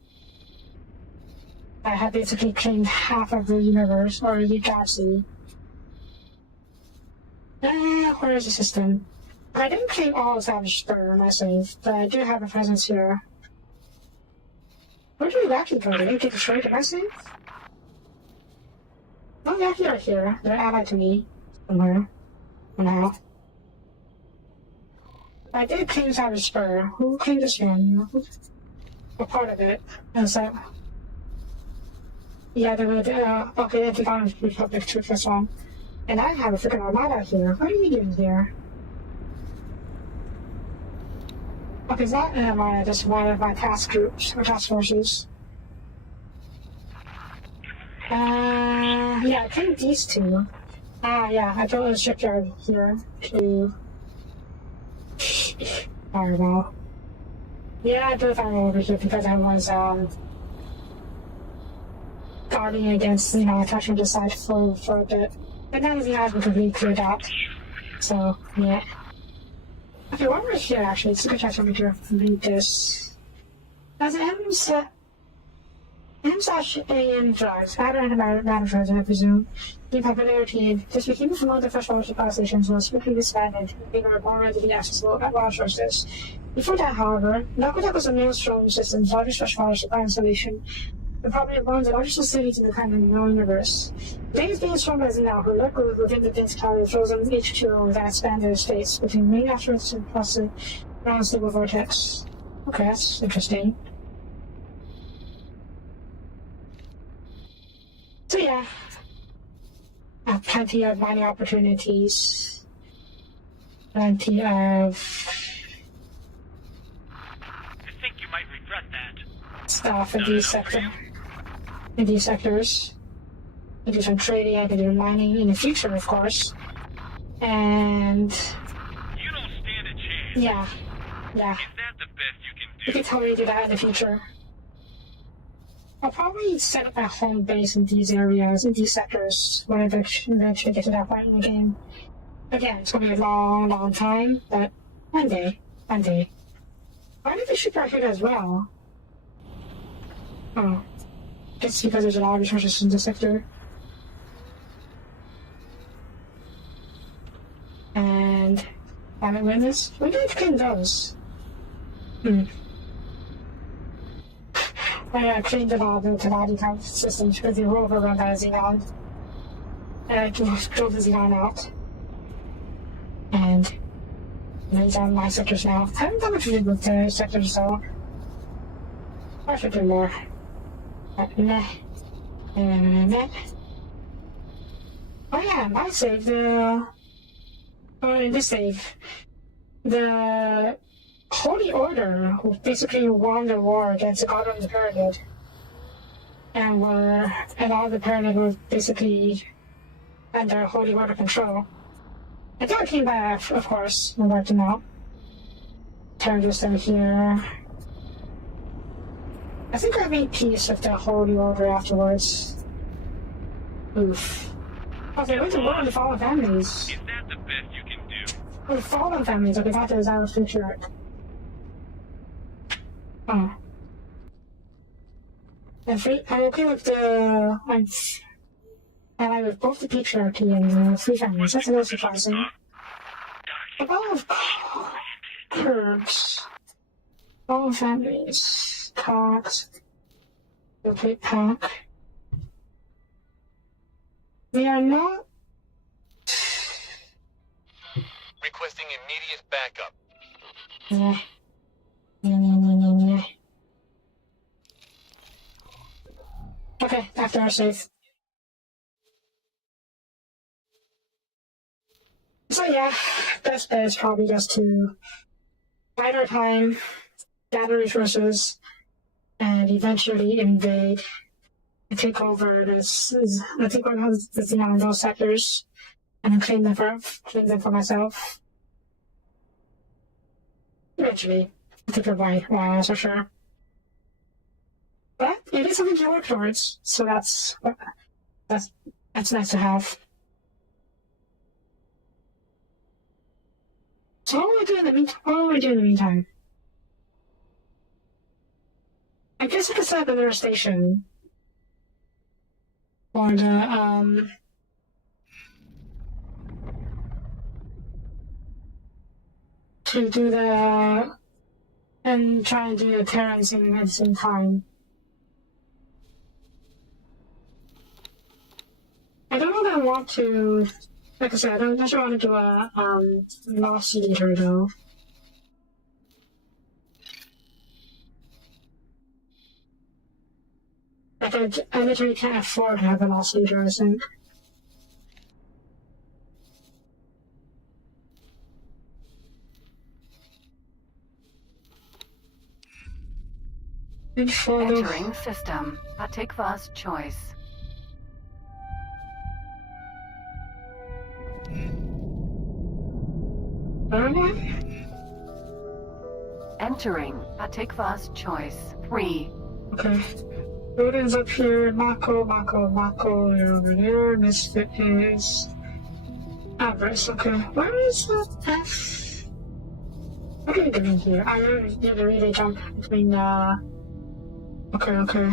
I have basically claimed half of the universe, or the galaxy. Where is the system? I didn't claim all of Savage Spur in my save, but I do have a presence here. Where do you actually go? Did you take a straight to my save? Oh, yeah, they're here. They're allied to me. Somewhere. For now. I did claim Savage Spur. Who claimed this one? What part of it? Is that... Yeah, okay, I think I'm Republic to this one. And I have a freaking armada here. What are you doing here? Okay, it's not an armada, just one of my task groups, or task forces. Yeah, I think these two. Yeah, I built a shipyard here to... Fireball. Yeah, I built a fireball over here because I was, guarding against, attaching to the side for a bit. But now the has been completely cleared out. So, yeah. Okay, one right here, actually. It's a good chance for me to read this. As M/AM drugs, matter and matter drugs, I presume, in popularity, this became from one of the freshwater supply stations was quickly disbanded, being more readily accessible at wild sources. Before that, however, Nakotak was a maelstrom system's largest freshwater supply installation, and probably one of the largest facilities in the kind of known universe. Today is being stormed by Xenon, who lurk within the dense cloud of frozen H2O that expand their space between main asteroids and plus the ground stable vortex. Okay, that's interesting. So yeah, plenty of mining opportunities, plenty of I think you might regret that. stuff in these sectors. in these sectors. I can do some trading, I can do mining in the future, of course. And You don't stand a chance. yeah. Is that the best you can You do? can totally do that in the future. I'll probably set up a home base in these areas, in these sectors, when I eventually get to that point in the game. Again, it's gonna be a long, long time, but one day. Why did they ship out here as well? Oh. Just because there's a lot of resources in this sector. And climate witness? When did I clean those? I cleaned all the commodity type systems because they were overrun by Xenon. And I drove the Xenon out. And these are my sectors now. I haven't done much with the sectors though. I should do more. Nah. Oh yeah, my save, in this save, the Holy Order, who basically won the war against the God of the Pyramid, and all the Pyramid were basically under Holy Order control. I thought I came back, of course, and wiped them out. Terrorists over here. I think I made peace with the Holy Order afterwards. Oof. Okay, what's the war of the fallen families? Is that the best you can do? Oh, the fallen families. Okay, that is our future arc. Oh. I'm okay with the... I like with both the patriarchy and the free families. That's a little surprising. A lot of curves. All families. Cogs. Complete pack. They are not... Requesting immediate backup. Yeah. Okay, after our save. So yeah, best bet is probably just to bide our time, gather resources, and eventually invade and take over the those sectors, and then claim them for myself. Eventually, I think you're right, for sure. But it is something to work towards, so that's nice to have. So what do we do in the meantime? I guess I could set up another station. Or the, to do the... and try and do the terrancing at the same time. I don't know that I want to... Like I said, I don't necessarily want to do a loss leader though. Like I literally can't afford to have a loss leader, I think. Entering system. Atikva's choice. Entering Atikva's choice. 3. Okay. Odin's up here. Mako, you're over there. Misfit is... Avarice, okay. Where is that F? What are you doing here? I really need to really jump between, Okay.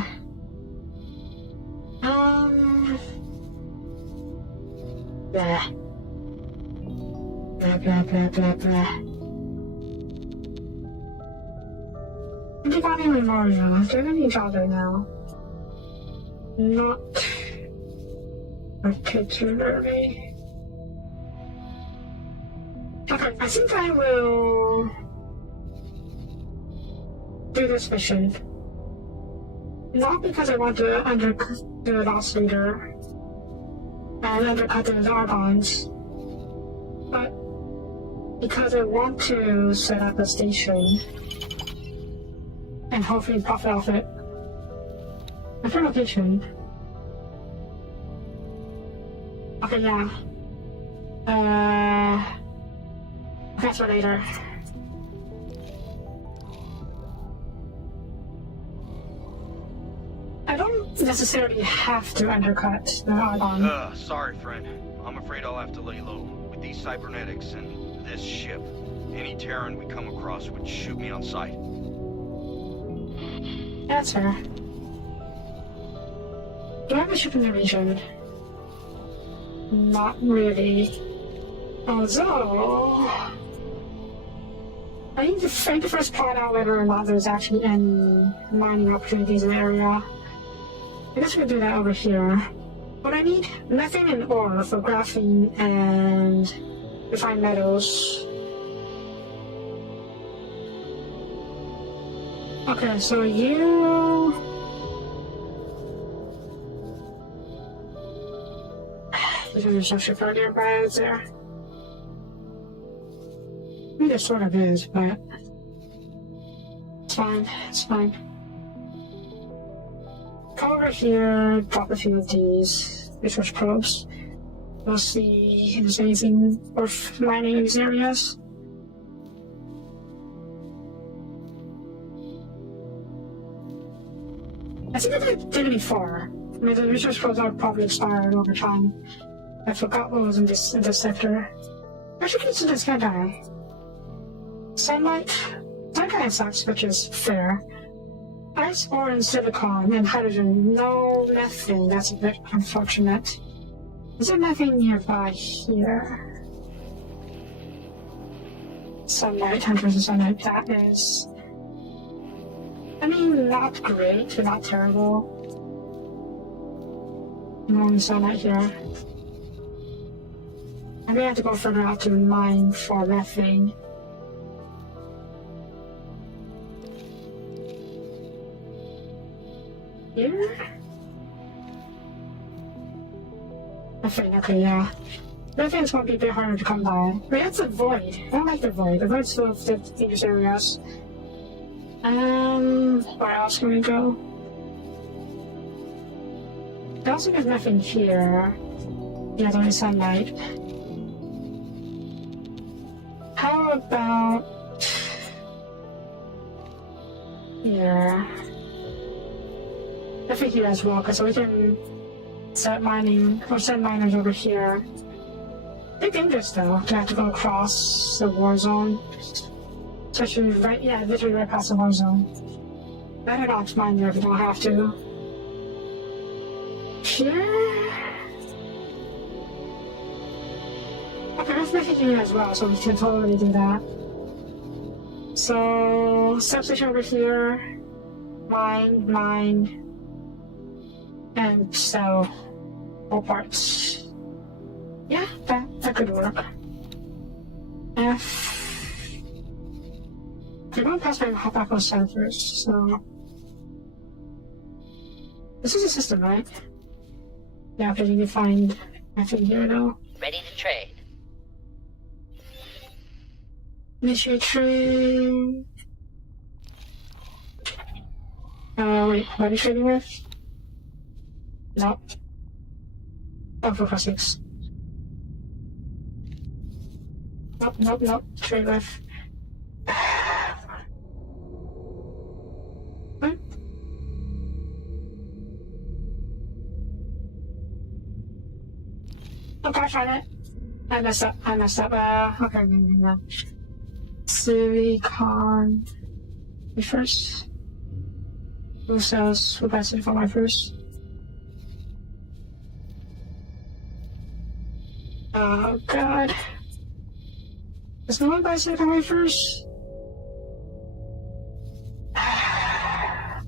Blah. Blah. Divine Memorial. Do any each other now? Not particularly. Okay, I think I will do this mission. Not because I want to undercut the loss leader and undercut the Argons, but because I want to set up a station and hopefully profit off it. Different location. Okay, yeah. That's for later. I don't necessarily have to undercut the Argon. Sorry, friend. I'm afraid I'll have to lay low. With these cybernetics and this ship, any Terran we come across would shoot me on sight. That's fair. Do I have a ship in the region? Not really. Although... I need to first point out whether or not there's actually any mining opportunities in the area. I guess we can do that over here. What I need? Methane and ore for graphene and refined metals. Okay, so you... There's a reception card nearby, is there? I mean, there sort of is, but... It's fine, it's fine. Come over here, drop a few of these research probes. We'll see if there's anything worth mining in these areas. I think I did it before. I mean, the research probes are probably expired over time. I forgot what was in this sector. I should consider this guy. Sunlight. That guy sucks, which is fair. Ice, ore, and silicon, and hydrogen. No methane. That's a bit unfortunate. Is there nothing nearby here? Sunlight, 100% sunlight. That is... I mean, not great, but not terrible. No sunlight here. I may have to go further out to mine for methane. Here? Methane, okay, yeah. Methane's gonna be a bit harder to come by. But that's a void. I don't like the void. The void's full of dangerous areas. Where else can we go? I also there's nothing here. Yeah, there's only sunlight. How about... here? I think here as well, because we can start mining, or send miners over here. Bit dangerous though, to have to go across the war zone. Especially right, yeah, literally right past the war zone. Better not mine there if you don't have to. Here? Okay, there's nothing here as well, so we can totally do that. So, substation over here. Mine. And sell all parts. Yeah, that could work. F. We're going past my Hopako Center first, so... This is a system, right? Yeah, okay, you can find nothing here though. Ready to trade. Initiate trade... wait, what are you trading with? No. Oh, for Christ's sakes. Nope. Trade with... What? Oh gosh, darn it. I messed up. Okay, no. Silicon... Me first. Who buys it for my first? Oh god. Does no one buy it for my first? How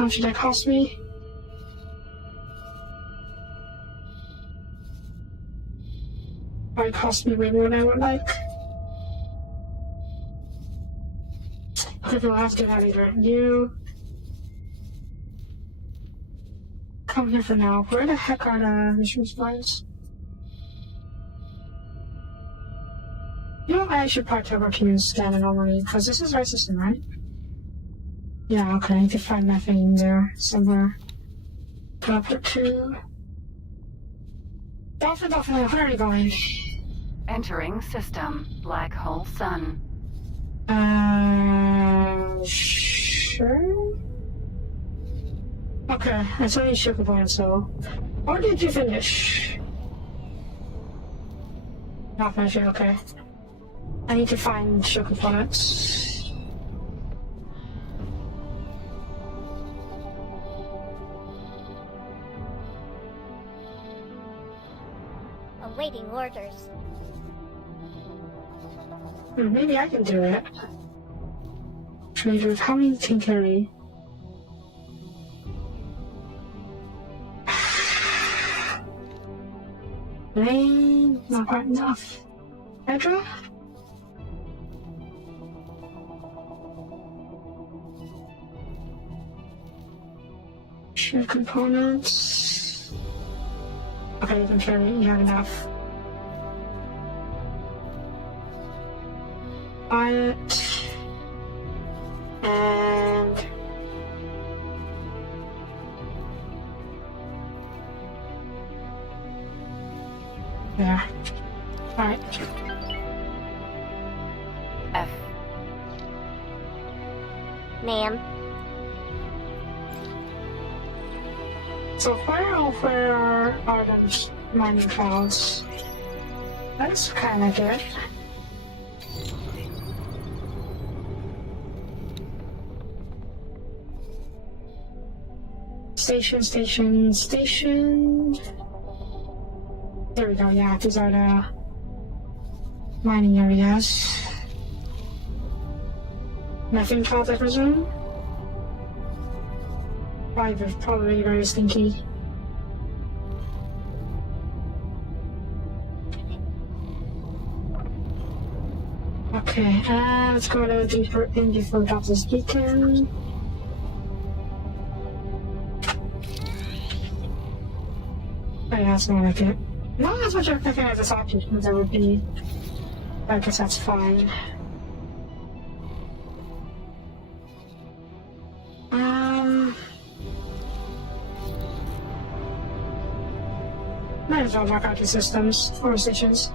much did that cost me? Might cost me way more than I would like. Okay, we'll have to do that later. You... come here for now. Where the heck are the mission supplies? You know, I should probably turbo to scan anomaly, because this is our system, right? Yeah, okay, I need to find nothing in there somewhere. Chapter 2. Dolphin, where are you going? Entering system. Black hole sun. Sure? Okay, I saw you shook upon, so... Or did you finish? Not finished yet, okay. I need to find shook components. Awaiting orders. Maybe I can do it. Treasures, how many can carry? Rain, not quite enough. Edra? Share components. Okay, you can carry it, you have enough. Buy it. And... there. Alright. F. Ma'am. So where are those mining clouds? That's kinda good. Station. There we go, yeah, these are the mining areas. Nothing clouds, I presume? Probably very stinky. Okay, let's go a little deeper in before we drop this beacon. Oh yeah, that's more like it. Not as much of a thing as a Soapie as there would be. I guess that's fine. Might as well mark out the systems or stations.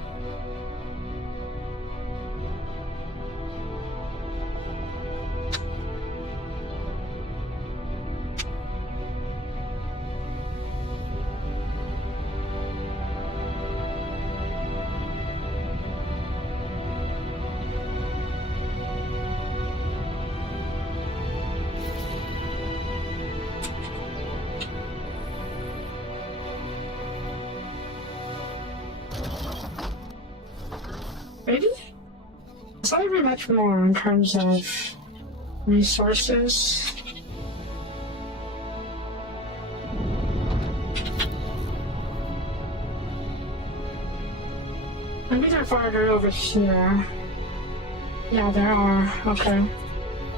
Maybe? It's not very much more in terms of resources. Maybe they're farther over here. Yeah, there are. Okay.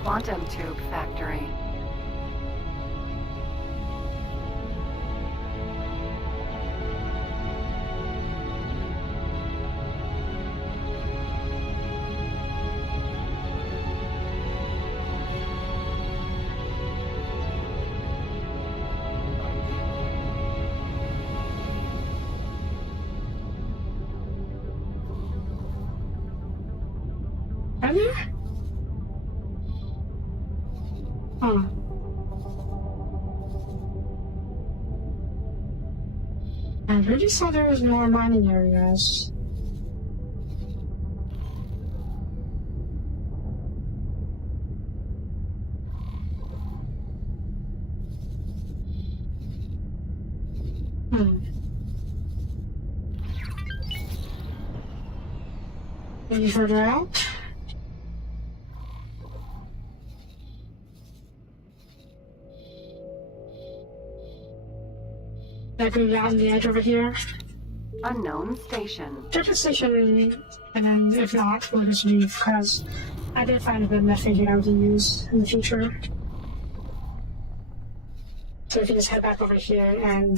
Quantum tube factory. Are there? Huh. I really saw there was more mining areas. Maybe further out? That could be on the edge over here. Unknown station. Different station, and then if not, we'll just leave, because I did find a bit that figured out to use in the future. So we can just head back over here and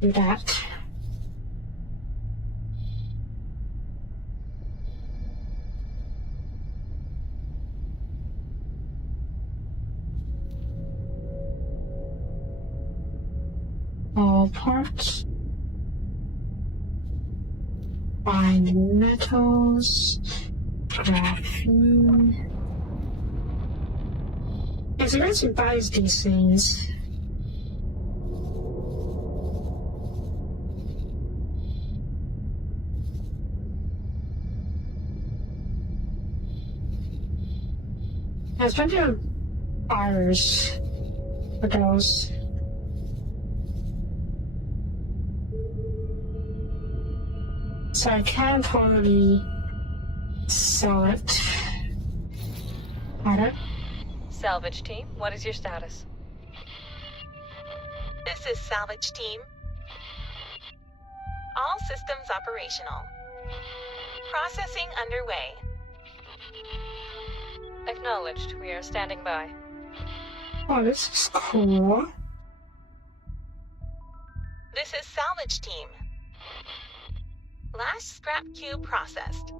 do that. All parts. Fine metals. Graphene. Yeah, so once you buys these things. There's plenty of buyers for those. So I can totally sell it. Got it? Salvage team, what is your status? This is Salvage Team. All systems operational. Processing underway. Acknowledged. We are standing by. Oh, this is cool. This is Salvage Team. Last scrap cube processed.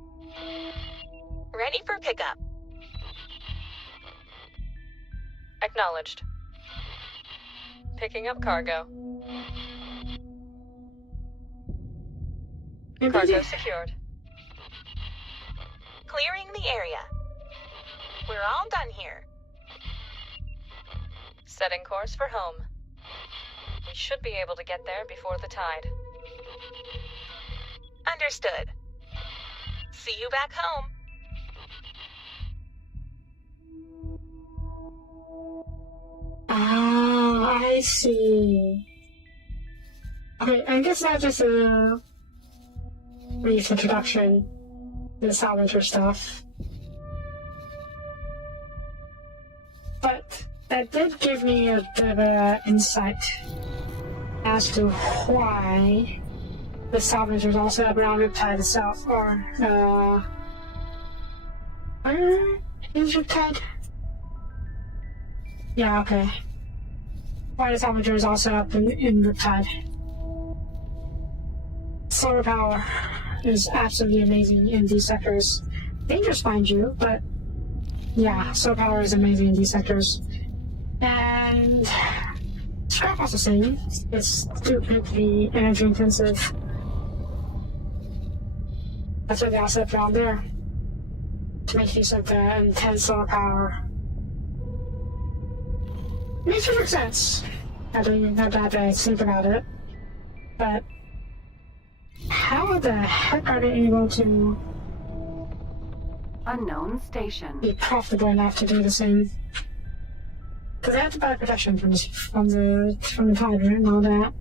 Ready for pickup. Acknowledged. Picking up cargo. Cargo secured. Clearing the area. We're all done here. Setting course for home. We should be able to get there before the tide. Understood. See you back home. Ah, I see. Okay, I guess that's just a brief introduction to the salvager stuff. But that did give me a bit of an insight as to why the salvagers also have around Riptide itself, or, where is Riptide? Yeah, okay. Why the salvager is also up in Riptide. Solar power is absolutely amazing in these sectors. Dangerous, mind you, but yeah, solar power is amazing in these sectors. And scrap also saying it's stupidly energy intensive. That's why they also up around there to make use of the intense solar power. Makes perfect sense. Now that I think about it. But how the heck are they able to Unknown station. be profitable enough to do the same? Because they have to buy protection from the tiger and all that.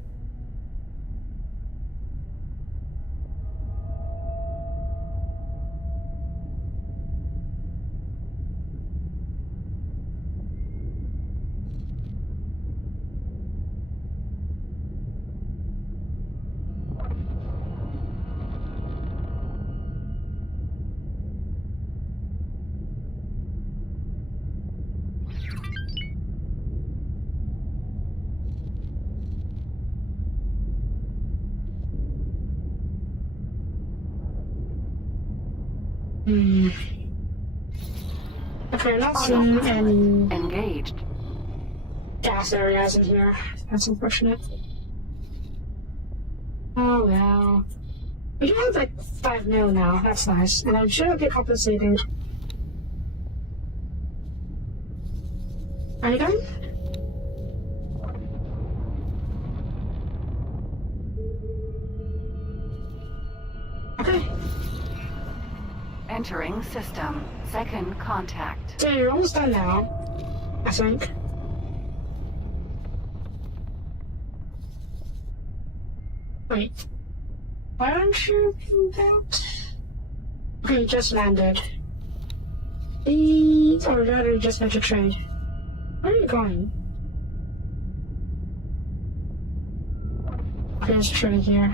Okay, not seeing any Engaged. gas areas in here. That's unfortunate. Oh well. We do have like 5 mil now, that's nice. And I should get compensated. Are you done? Okay. Entering system. Second contact. So you're almost done now, I think. Wait. Why aren't you that? Okay, you just landed. Or rather, you just entered trade. Where are you going? Okay, let's trade here.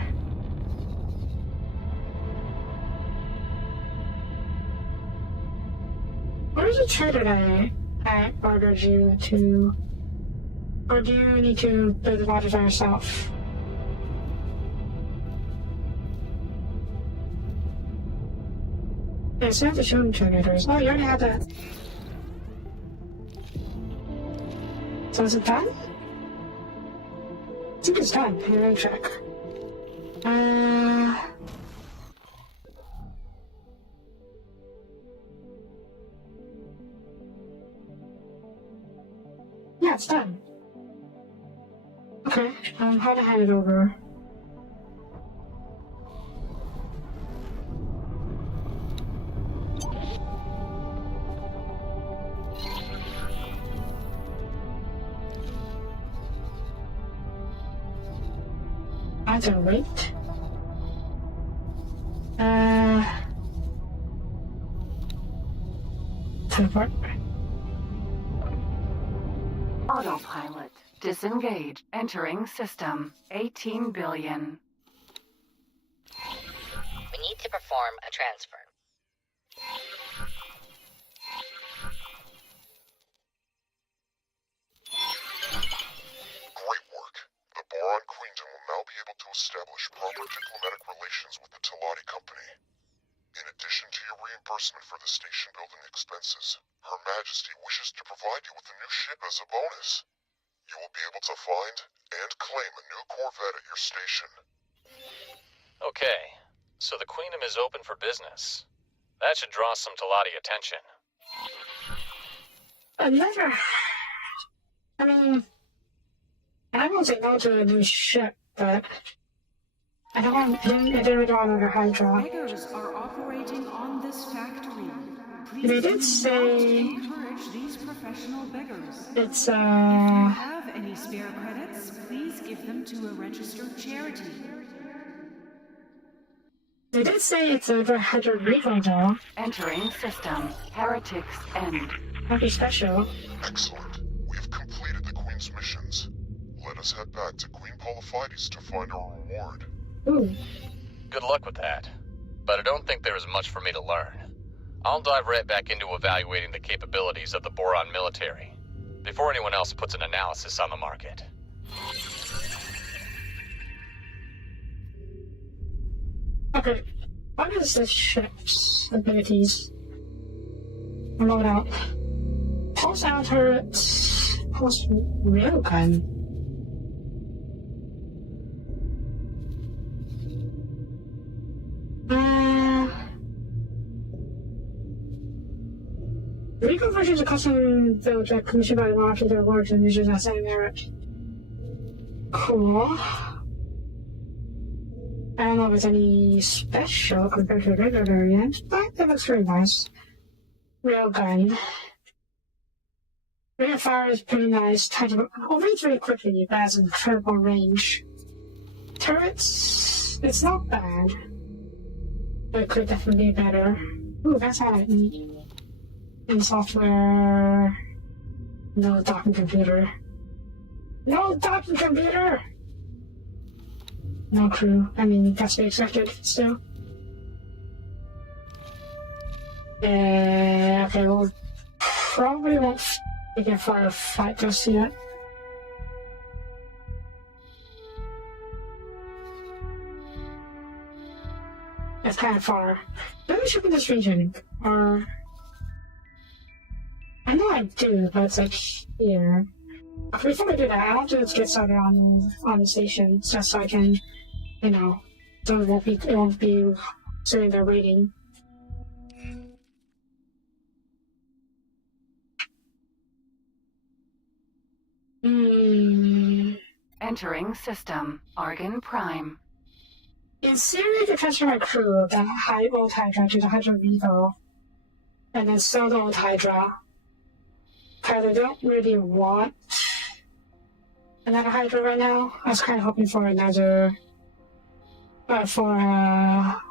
Where's the trader that I ordered you to? Or do you need to build the water by yourself? Yeah, it's not the showing traders. Oh, you already have that. So is it done? I think it's done. Let me check. Yeah, it's done. Okay, how to hand it over? I can wait. Teleport. Autopilot. Disengage. Entering system. 18 billion. We need to perform a transfer. Great work. The Boron Queendom will now be able to establish proper diplomatic relations with the Telati Company. In addition to your reimbursement for the station building expenses, Her Majesty wishes to provide you with a new ship as a bonus. You will be able to find and claim a new Corvette at your station. Okay, so the Queendom is open for business. That should draw some Telati attention. Another. I mean, I won't say no to a new ship, but I didn't really want another Hydra. Beggars are operating on this factory. Please They do did say not encourage these professional beggars. it's If you have any spare credits, please give them to a registered charity. They did say it's a Hydra Revo though. Entering system. Heretics end. Nothing special. Excellent. We have completed the Queen's missions. Let us head back to Queen Polyphides to find our reward. Ooh. Good luck with that. But I don't think there is much for me to learn. I'll dive right back into evaluating the capabilities of the Boron military, before anyone else puts an analysis on the market. Okay. What is this ship's abilities? Loadout. Pulse out turrets. Pulse railgun. Regal version is a custom build that commissioned by the monarchy that works and uses as any merit. Cool. I don't know if it's any special compared to the regular variant, but it looks very nice. Railgun. Rate of fire is pretty nice. I'll read very quickly, but has incredible range. Turrets, it's not bad, but it could definitely be better. Ooh, that's all I need. And software. No docking computer. No docking computer! No crew. I mean, that's to be expected, still. Okay, we'll probably won't get far to fight just yet. It's kind of far. Maybe we should be in this region, or... I know I do, but it's like here. Before we do that, I want to just get started on the station, just so I can, you know, so it won't be sitting there waiting. Entering system. Argon Prime. In theory, to transfer my crew of the old Hydra to the Hydra Revo, and then sell the old Hydra. Because I don't really want another Hydra right now. I was kind of hoping for another... I forgot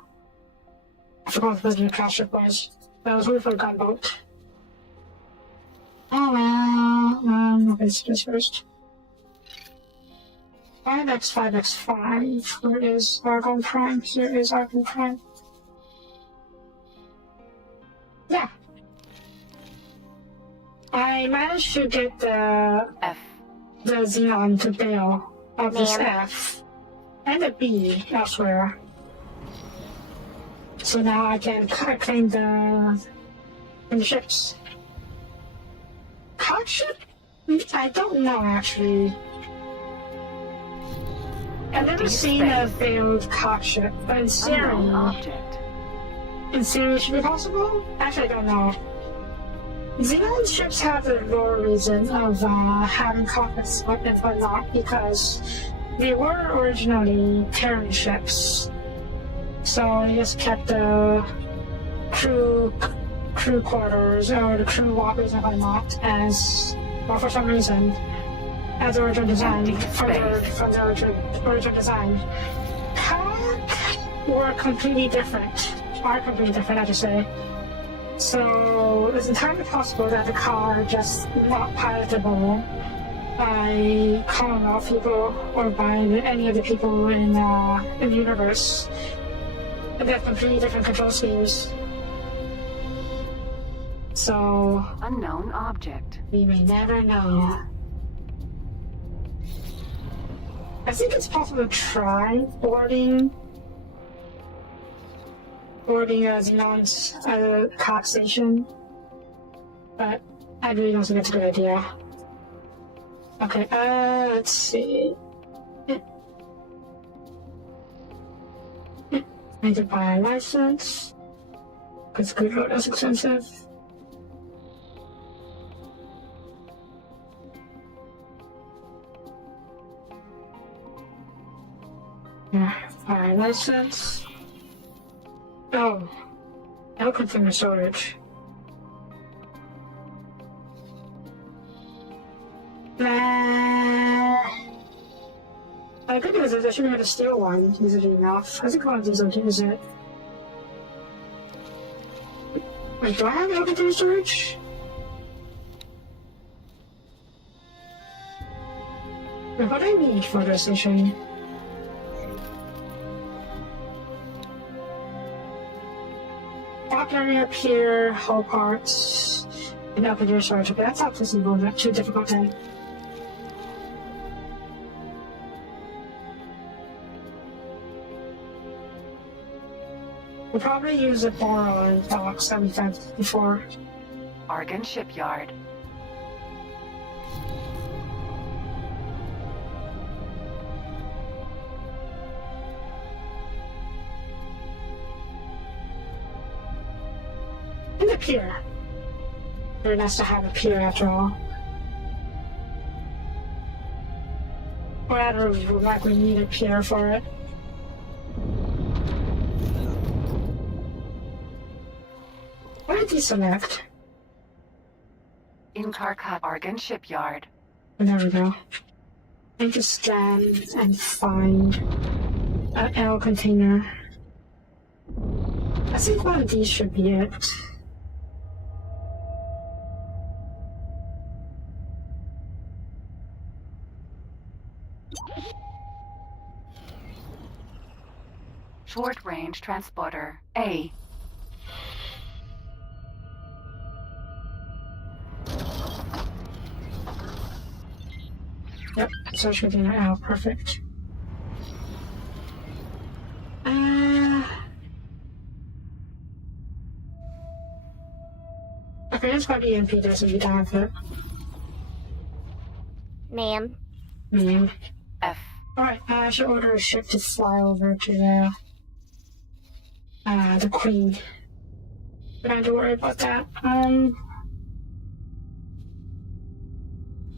what the crash ship was. But I was waiting for a gunboat. Oh well, okay, let's do this first. 5x, 5x5. Where is Argon Prime? Here is Argon Prime. Yeah. I managed to get the Xenon to bail of this F and a B elsewhere. So now I can claim the ships. Card ship? I don't know actually. I've never seen a failed cockship, but in theory, it should be possible? Actually, I don't know. Xenon ships have the lore reason of having cockpits and whatnot because they were originally Terran ships. So they just kept the crew quarters or the crew walkers and whatnot as, well, for some reason, as the original design from the original design. Are completely different, I should say. So it's entirely possible that the car just not pilotable by Commonwealth people or by any of the people in the universe. They have completely different control schemes. So unknown object. We may never know. I think it's possible to try boarding a Xenon's cop station, but I really don't think it's a good idea. Okay, let's see. I need to buy a license, because good road is expensive. Yeah, buy a license. Oh, no container storage. The good news is I should have a steel one easily enough. I think one of these will use it. Wait, do I have no container storage? Wait, what do I need for this station? Area, pier, hull parts, and open your storage. Okay, that's accessible, not too difficult then. We'll probably use the boron docks that we've done before. Argon Shipyard. And a pier. Very nice to have a pier after all. Or I don't know, like we need a pier for it. What did you select? In Karkat Argon Shipyard. There we go. I need to scan and find an L container. I think one of these should be it. Short range transporter A. Yep, so it should be an L, perfect. Okay, that's what EMP does if you don't have it. Ma'am. Ma'am. F. Alright, I should order a ship to fly over to the Queen. But I have to worry about that.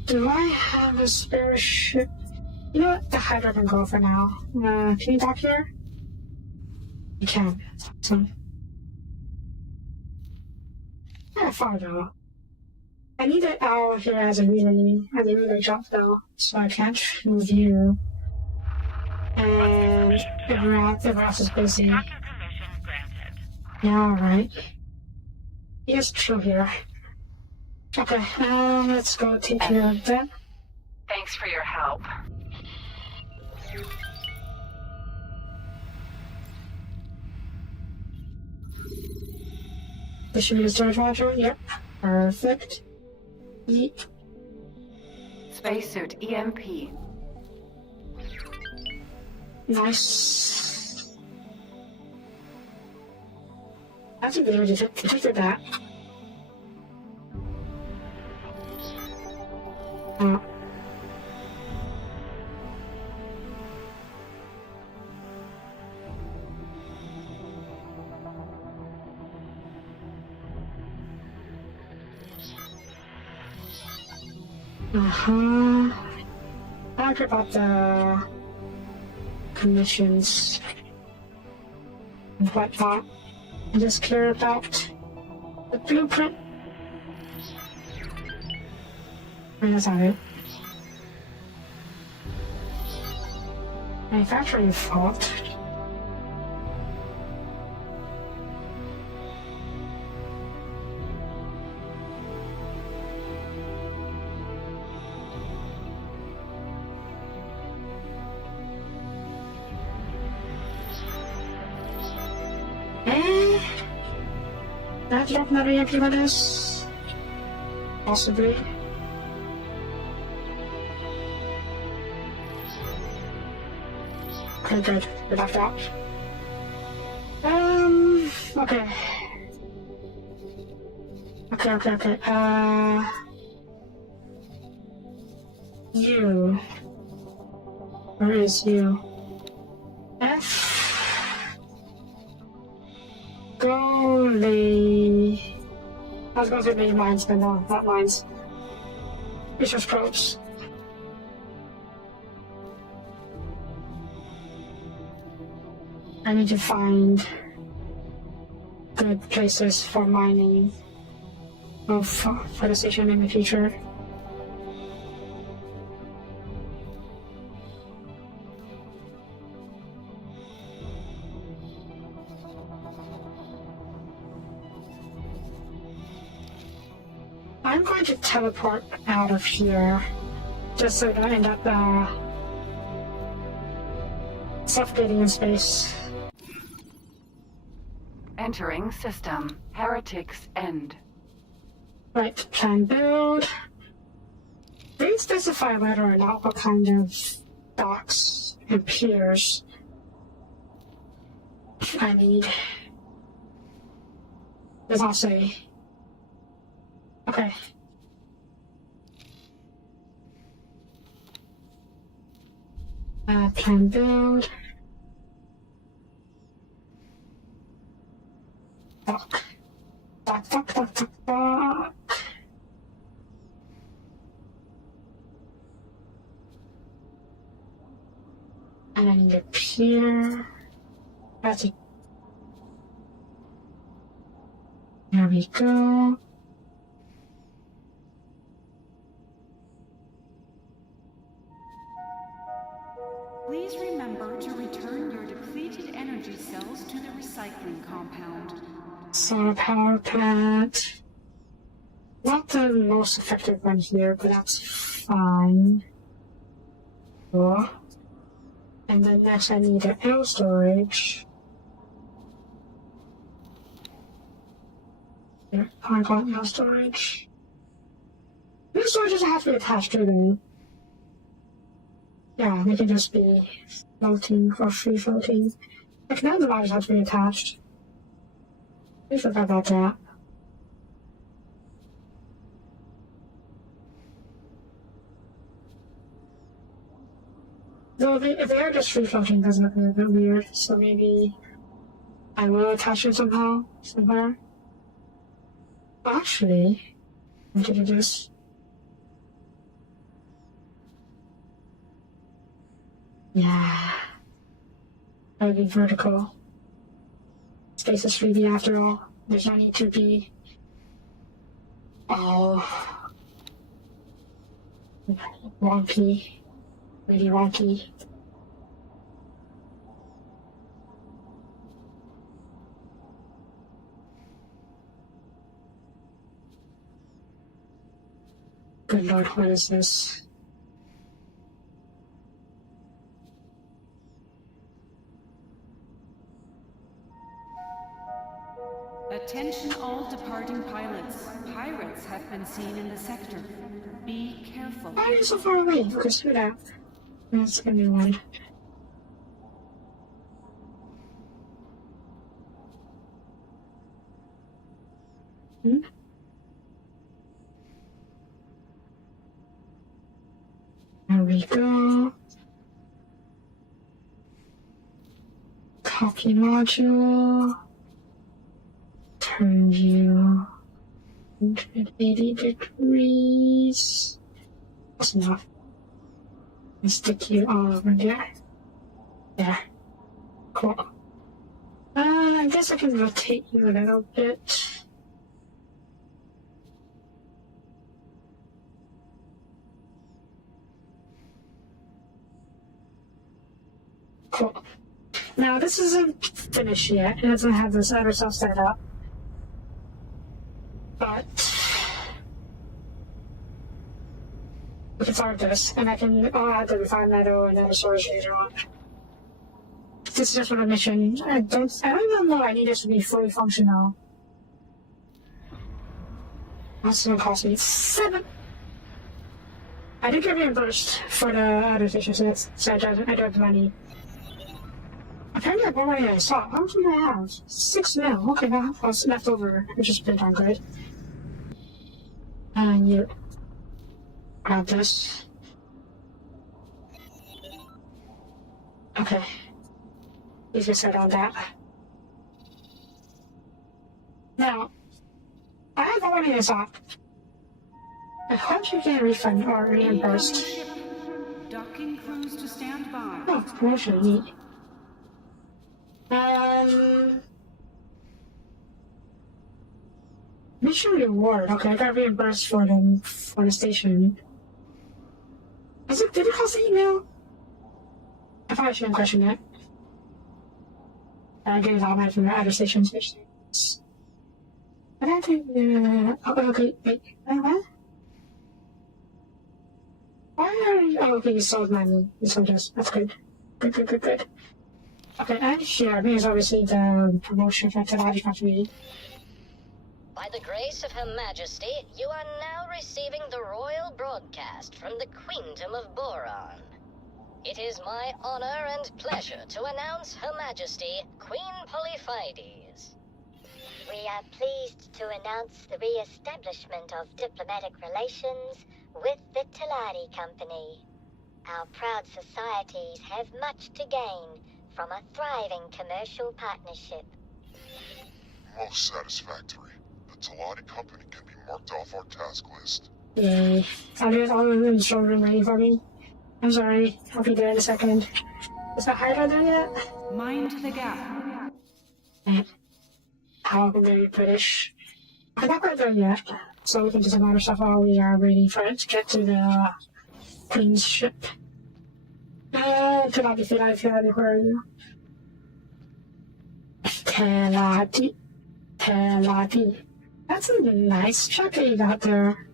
Do I have a spare ship? You know what? The Hydra can go for now. Can you dock here? You can. That's awesome. Not far though. I need an owl here as a relay jump though, so I can't move you. And the Ross is busy. Yeah, alright. Yes, true here. Okay, let's go take care of that. Thanks for your help. This should be the storage module? Yep. Perfect. Yeet. Spacesuit EMP. Nice. That's a good idea. Detected that. I heard about the commissions and whatnot. I just care about the blueprint. I mean, that's not it. Manufacturing fault. That's definitely empty with this. Possibly. Okay, good. We left out. Okay. Okay. You. Where is you? F. Golly. I was going to say mines, but no, not mines. It's just probes. I need to find good places for mining for the station in the future. I'm going to teleport out of here just so that I end up suffocating in space. Entering system. Heretics End. Right, plan build. Please specify whether or not what kind of docks and piers I need. Does not say. Okay. Plan build. Dock. And I need a pier. That's it. There we go. Please remember to return your depleted energy cells to the recycling compound. Solar power plant. Not the most effective one here, but that's fine. Cool. And then next I need an L storage. Yeah, I got L storage. This storage doesn't have to be attached to them. Yeah, they can just be floating or free floating. Like none of the wires have to be attached. We forgot about that. Though if they are just free floating, it does look a little bit weird, so maybe I will attach it somehow, somewhere. Actually, I'm gonna do this. Yeah. That would be vertical. Space is 3D after all. There's no need to be all wonky. Really wonky. Good lord, what is this? Attention all departing pilots. Pirates have been seen in the sector. Be careful. Why are you so far away? Okay, screw that. That's gonna be one. There we go. Copy module. Turn you 180 degrees. That's enough. Let's stick you all over there. Yeah. Cool. I guess I can rotate you a little bit. Cool. Now, this isn't finished yet. It doesn't have this other stuff set up. But we can start this, and I can add the refined metal and then the storage later on. This is just for the mission. I don't even know I need this to be fully functional. That's gonna cost me 7. I did get reimbursed for the other stations, so I don't have the money. Apparently I bought money I saw. How much do I have? 6 mil. Okay, now what's left over, which is pretty darn good. And you grab this. Okay. You can set on that. Now, I have already this up. I hope you get a refund or reimbursed. Docking crews to stand by. Oh, promotion, neat. Mission reward. Okay, I got reimbursed for the station. Did it cost 8 mil? I probably shouldn't question that. I get it all from the other stations. But I think, okay, wait, what? Why are you, okay, you sold money. You sold us. That's good. Good. Okay, and here is obviously the promotion for Teladi Company. By the grace of Her Majesty, you are now receiving the royal broadcast from the Queendom of Boron. It is my honor and pleasure to announce Her Majesty, Queen Polyphides. We are pleased to announce the re-establishment of diplomatic relations with the Teladi Company. Our proud societies have much to gain from a thriving commercial partnership. Most satisfactory. The Teladi Company can be marked off our task list. Yay. I'll get all of them in the showroom ready for me. I'm sorry. I'll be there in a second. Is the hideout there yet? Mind the gap. How very British. I'm not quite there yet. So we can do some other stuff while we are waiting for it to get to the Queen's ship. Teladi, where are you? Teladi. That's a nice truck that you got there.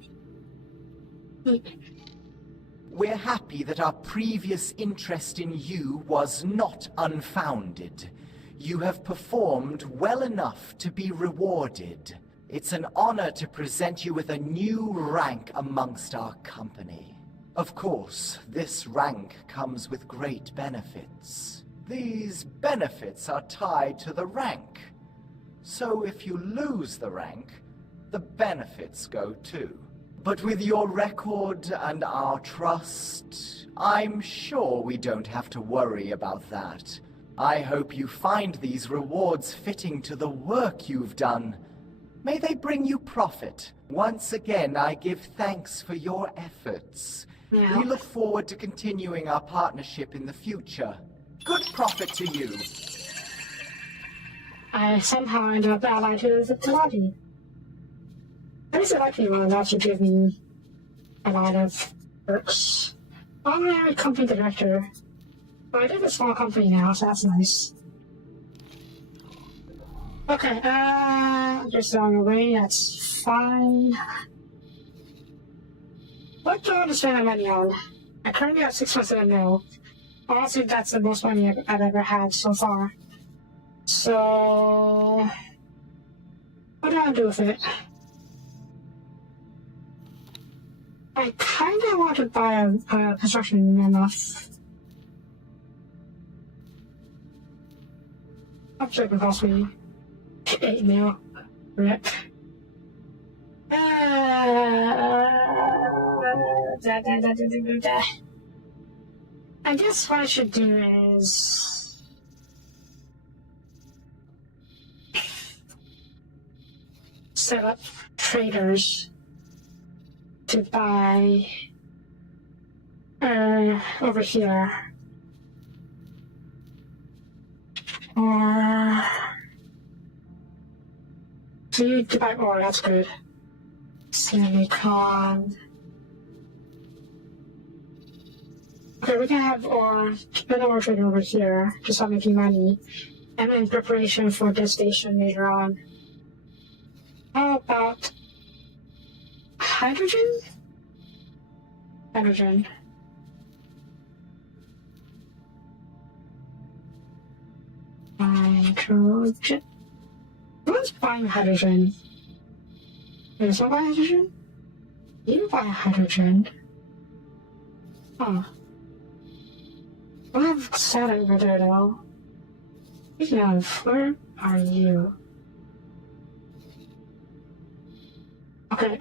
We're happy that our previous interest in you was not unfounded. You have performed well enough to be rewarded. It's an honor to present you with a new rank amongst our company. Of course, this rank comes with great benefits. These benefits are tied to the rank. So if you lose the rank, the benefits go too. But with your record and our trust, I'm sure we don't have to worry about that. I hope you find these rewards fitting to the work you've done. May they bring you profit. Once again, I give thanks for your efforts. Yeah. We look forward to continuing our partnership in the future. Good profit to you. I somehow ended up allied to the Teladi. At least I like people enough to give me a lot of perks. Honorary company director. Well, I did a small company now, so that's nice. Okay, just on the way, that's fine. What do I want to spend my money on? I currently have 6.7 mil. Honestly, that's the most money I've ever had so far. So, what do I do with it? I kind of want to buy a construction mammoth. I'm sure it can cost me 8 mil. Rip. I guess what I should do is set up traders to buy over here. Or... So you divide ore, that's good. Silicon. Okay, we can have ore, spend ore trade over here, just start making money. And in preparation for this station later on. How about hydrogen? Hydrogen. Hydrogen. Who's buying hydrogen? There's no buy hydrogen? You buy hydrogen? Huh. I have set over there though. Speaking of, where are you? Okay,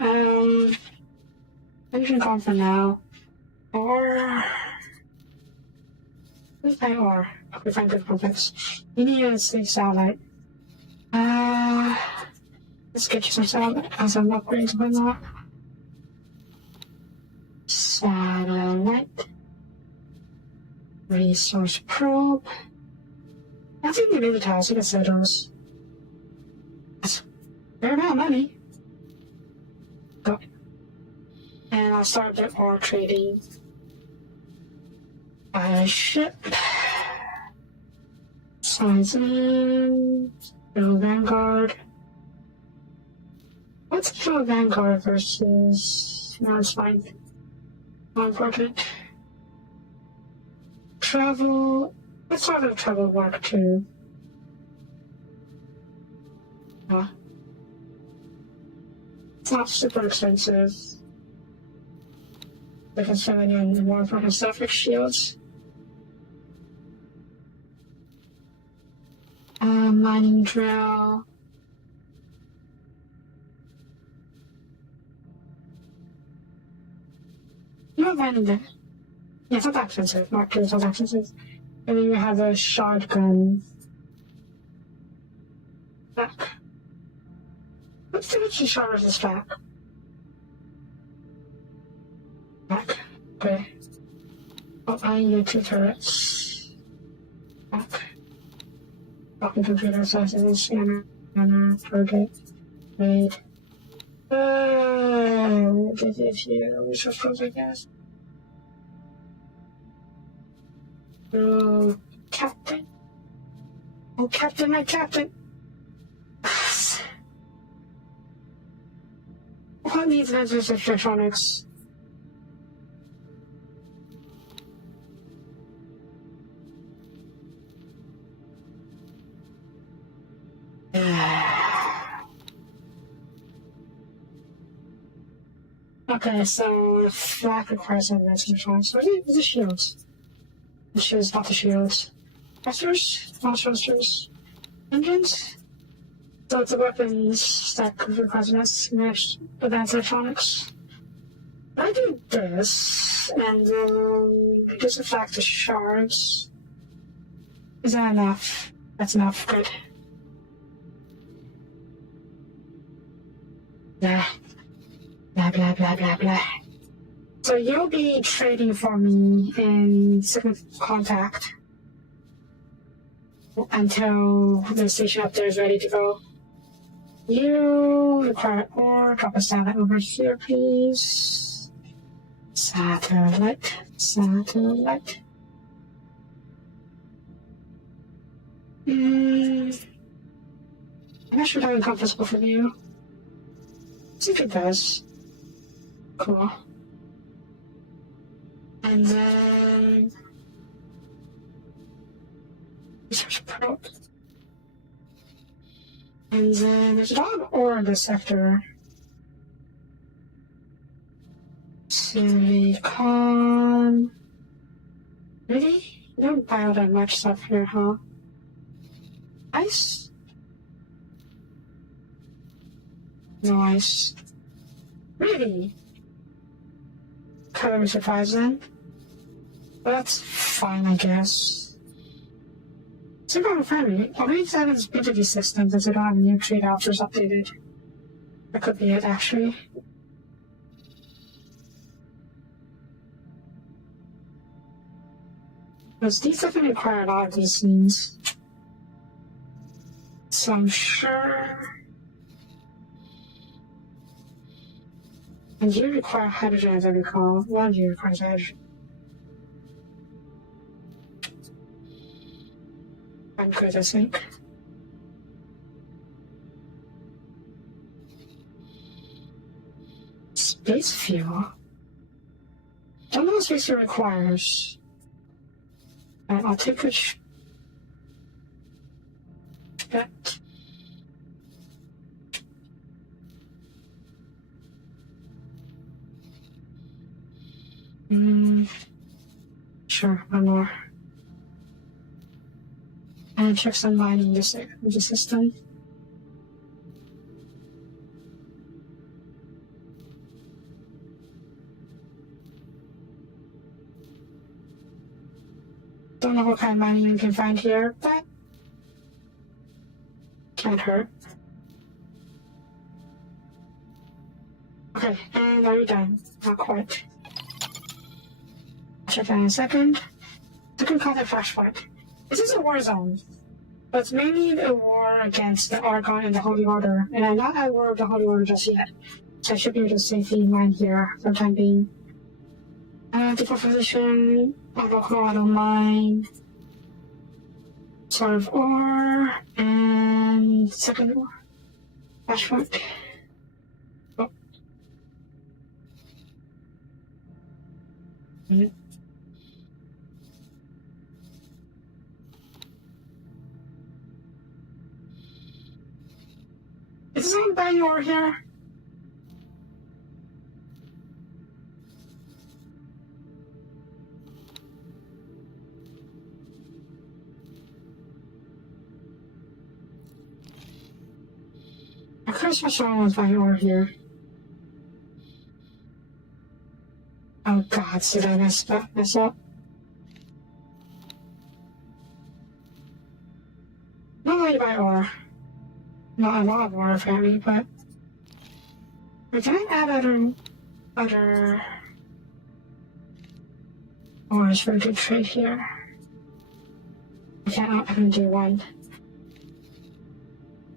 hydrogen gone for now. Or... Who's buying ore? Okay, fine, good complex. You need a safe satellite. Let's get you some satellite as some upgrades with that. Satellite. Resource probe. I think we need the tiles, you can say those. That's fair amount of money. Go. And I'll start the ore trading. Buy a ship. Sizing. Build Vanguard. What's build Vanguard versus... No, it's fine. Not important. Travel... What sort of travel work too? Huh? It's not super expensive. They can spend money on more important stuff like shields. Mining drill. You have mining there. Yeah, it's not that expensive. Mark 2 is not that expensive. And then you have a shotgun. Back. Let's see what she shot this back. Back. Okay. Oh, I need 2 turrets. Back. Talking computer sizes, scanner, target, made. Resource probes, I guess. Oh, Captain. Oh, Captain, my Captain. What needs answers of electronics? Okay, so flak requires some electronics. So the shields. The shields, not the shields. Thrusters? Not thrusters. Engines? So it's a weapons stack requires advanced electronics. I do this, and disinfect the shards. Is that enough? That's enough, good. Blah. Blah, blah, blah, blah, blah. So you'll be trading for me in second contact until the station up there is ready to go. You require ore. Drop a satellite over here, please. Satellite. Satellite. I'm not sure that would be comfortable for you. See if it does. Cool. And then... Research probe. And then there's a lot of ore in this sector. Silicon. Really? You don't buy all that much stuff here, huh? Ice? No ice. Really? Kind of surprised then. But that's fine, I guess. Super unfriendly. Or maybe it's out of this BTV system that they don't have new trade offers updated. That could be it, actually. Because these definitely require a lot of these scenes. So I'm sure. And you require hydrogen, as I recall. One of you requires hydrogen. I'm good, I think. Space fuel? Don't know what space fuel requires. I'll take a bet. Sure, one more. And check some mining in the system. Don't know what kind of mining you can find here, but can't hurt. Okay, and are we done? Not quite. Check that in a second. Second contact flashpoint. This is a war zone, but it's mainly a war against the Argon and the Holy Order, and I'm not at war with the Holy Order just yet, so I should be able to safely mine here for the time being. Default position, auto mine, sort of ore, and second ore. Flashpoint. Oh. Is there any bang ore here? I could have switched on with bang ore here. Oh god, did I mess up? Not really by ore. Not a lot of ore apparently, but can I add other ores for a good trade here? I can do one.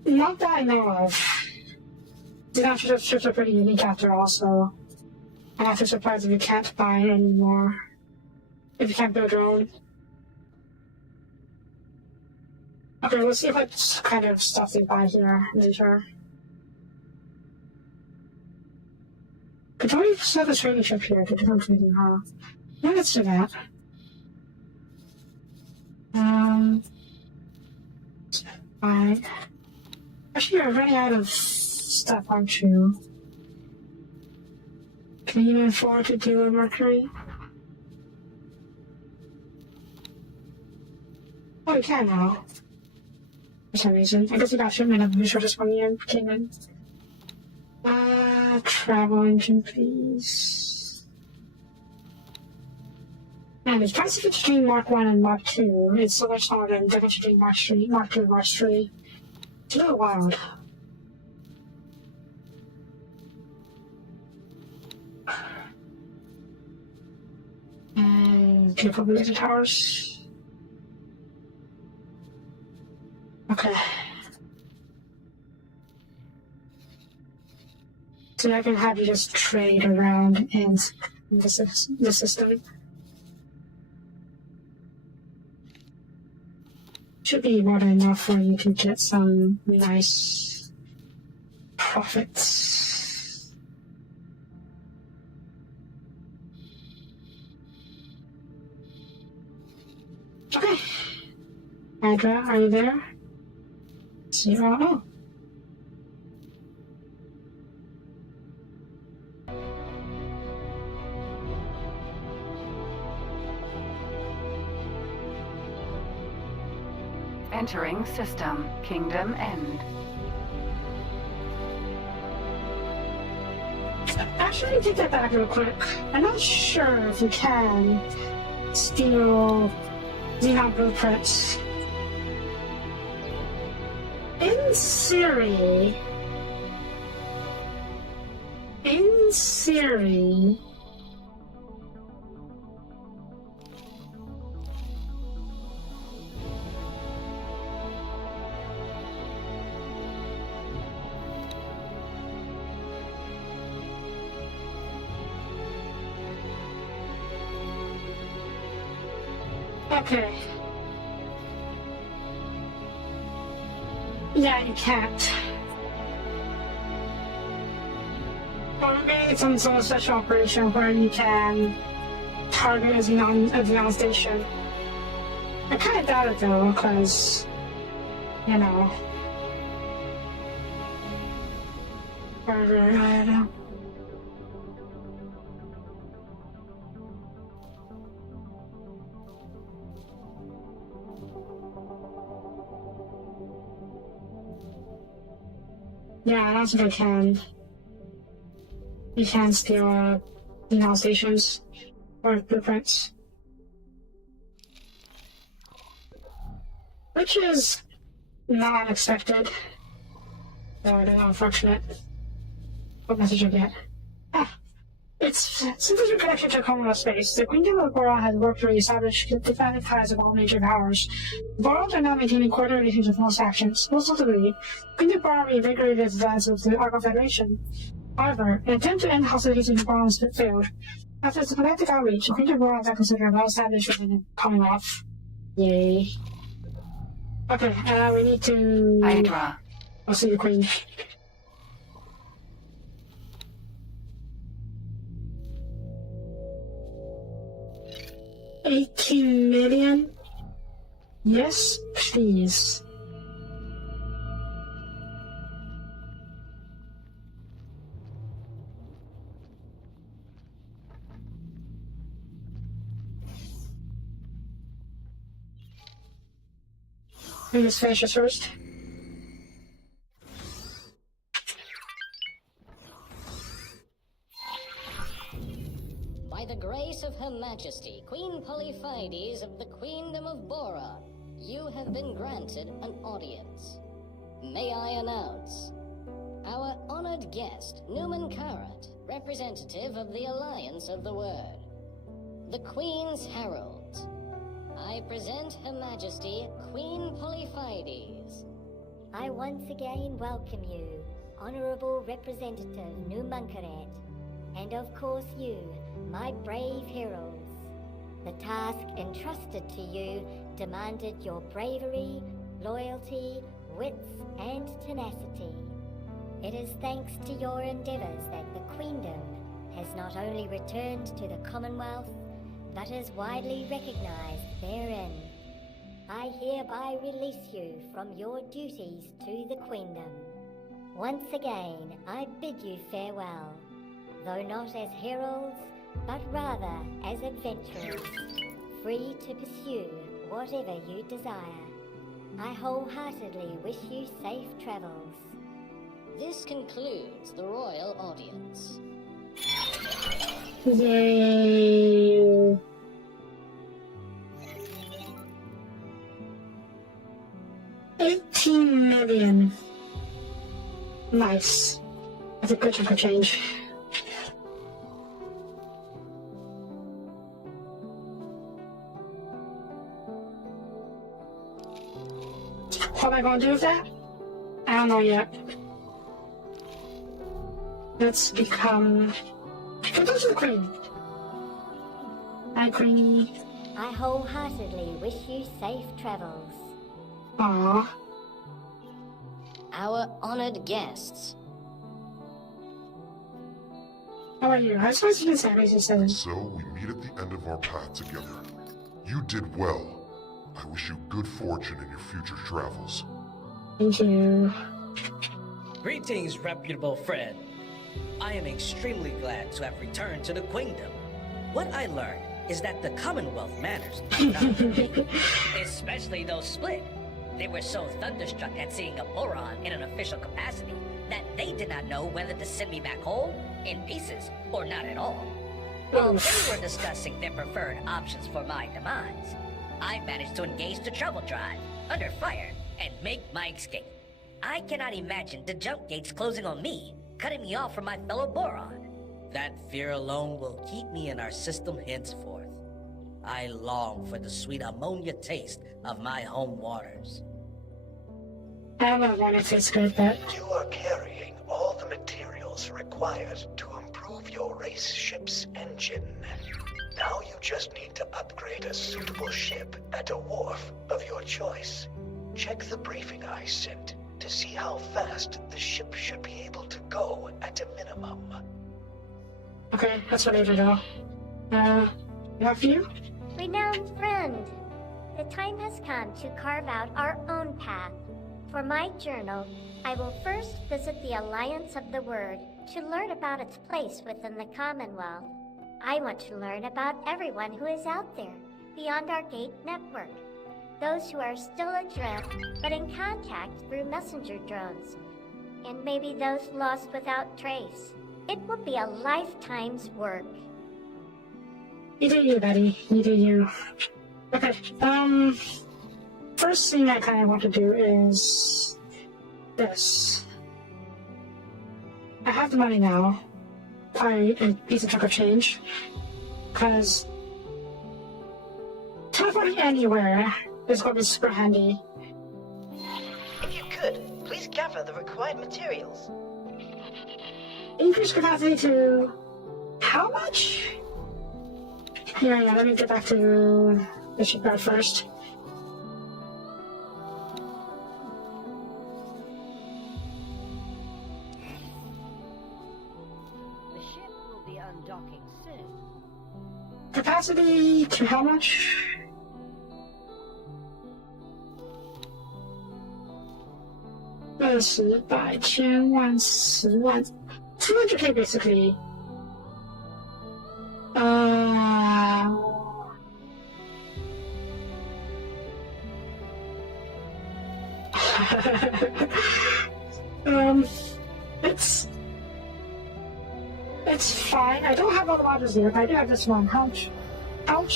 Not that I know of. These after strips are pretty unique after all, so I'm not too surprised if you can't buy anymore. If you can't build your own. Okay, let's see what kind of stuff they buy here later. Could totally set a trading ship here to do trading, huh? Yeah, let's do that. Fine. Actually, you're running out of stuff, aren't you? Can you even afford to deal with Mercury? Oh, you can now. For some reason. I guess you got shipment of the shortest one year came in. Travel engine, please. And it's price between Mark 1 and Mark 2. It's so much longer than difference between Mark 2 and Mark 3. It's a little wild. And careful with laser towers. Okay. So I can have you just trade around in the system. Should be more than enough for you to get some nice profits. Okay. Andra, are you there? Oh. Entering system, Kingdom End. Actually, take that back real quick. I'm not sure if you can steal Xenon blueprints. In theory, Okay. Yeah, you can't. Or maybe it's some sort of special operation where you can target a Xenon station. I kind of doubt it though, because, you know. Whatever, I don't know. Yeah, I don't think I can. You can steal Xenon stations or blueprints. Which is not unexpected. Though it is unfortunate. What message I get? Since it's a connection to Commonwealth space, the Queendom of Boron has worked to reestablish diplomatic ties of all major powers. Borons are now maintaining cordial relations with most factions. Most notably, Queendom of Boron reinvigorated its advance with the Argon Federation. However, an attempt to end hostilities in Boron failed. After its diplomatic outreach, the Queendom of Boron is now considered well established within the Commonwealth. Yay. Okay, we need to... Hydra. I'll see the Queen. $18 million? Yes, please. Let me just finish this first. By the grace of Her Majesty, Queen Polyphides of the Queendom of Boron, you have been granted an audience. May I announce our honored guest, Newman Carrot, representative of the Alliance of the Word, the Queen's Herald. I present Her Majesty, Queen Polyphides. I once again welcome you, Honorable Representative Numunkaret, and of course you, my brave heralds. The task entrusted to you demanded your bravery, loyalty, wits, and tenacity. It is thanks to your endeavors that the Queendom has not only returned to the Commonwealth, but is widely recognized therein. I hereby release you from your duties to the Queendom. Once again, I bid you farewell, though not as heralds, but rather as adventurers, free to pursue whatever you desire. I wholeheartedly wish you safe travels. This concludes the royal audience. Yay. $18 million. Nice. That's a good chunk of change. What am I going to do with that? I don't know yet. Let's become... Go to the Queen. Hi, Queenie. I wholeheartedly wish you safe travels. Aww. Our honored guests. How are you? I suppose you can say Razor 7. So we meet at the end of our path together. You did well. I wish you good fortune in your future travels. Thank you. Greetings, reputable friend. I am extremely glad to have returned to the Queendom. What I learned is that the Commonwealth matters, especially those split. They were so thunderstruck at seeing a Boron in an official capacity that they did not know whether to send me back whole, in pieces, or not at all. While they were discussing their preferred options for my demise, I managed to engage the trouble drive, under fire, and make my escape. I cannot imagine the jump gates closing on me, cutting me off from my fellow Boron. That fear alone will keep me in our system henceforth. I long for the sweet ammonia taste of my home waters. I don't know when it tastes good, but... You are carrying all the materials required to improve your race ship's engine. Now you just need to upgrade a suitable ship at a wharf of your choice. Check the briefing I sent to see how fast the ship should be able to go at a minimum. Okay, that's what I did now. Have you? Renowned friend, the time has come to carve out our own path. For my journal, I will first visit the Alliance of the Word to learn about its place within the Commonwealth. I want to learn about everyone who is out there, beyond our gate network. Those who are still adrift, but in contact through messenger drones. And maybe those lost without trace. It will be a lifetime's work. You do you, Betty. You do you. Okay, first thing I kind of want to do is this. I have the money now. Buy a piece of chunk of change. Because teleporting anywhere is going to be super handy. If you could, please gather the required materials. Increase capacity to how much? Yeah, let me get back to the shipyard first. The ship will be undocking soon. Capacity to how much? $20,000, 100,000, 10,000, 200K basically. It's fine. I don't have all the modules here, but I do have this one. How much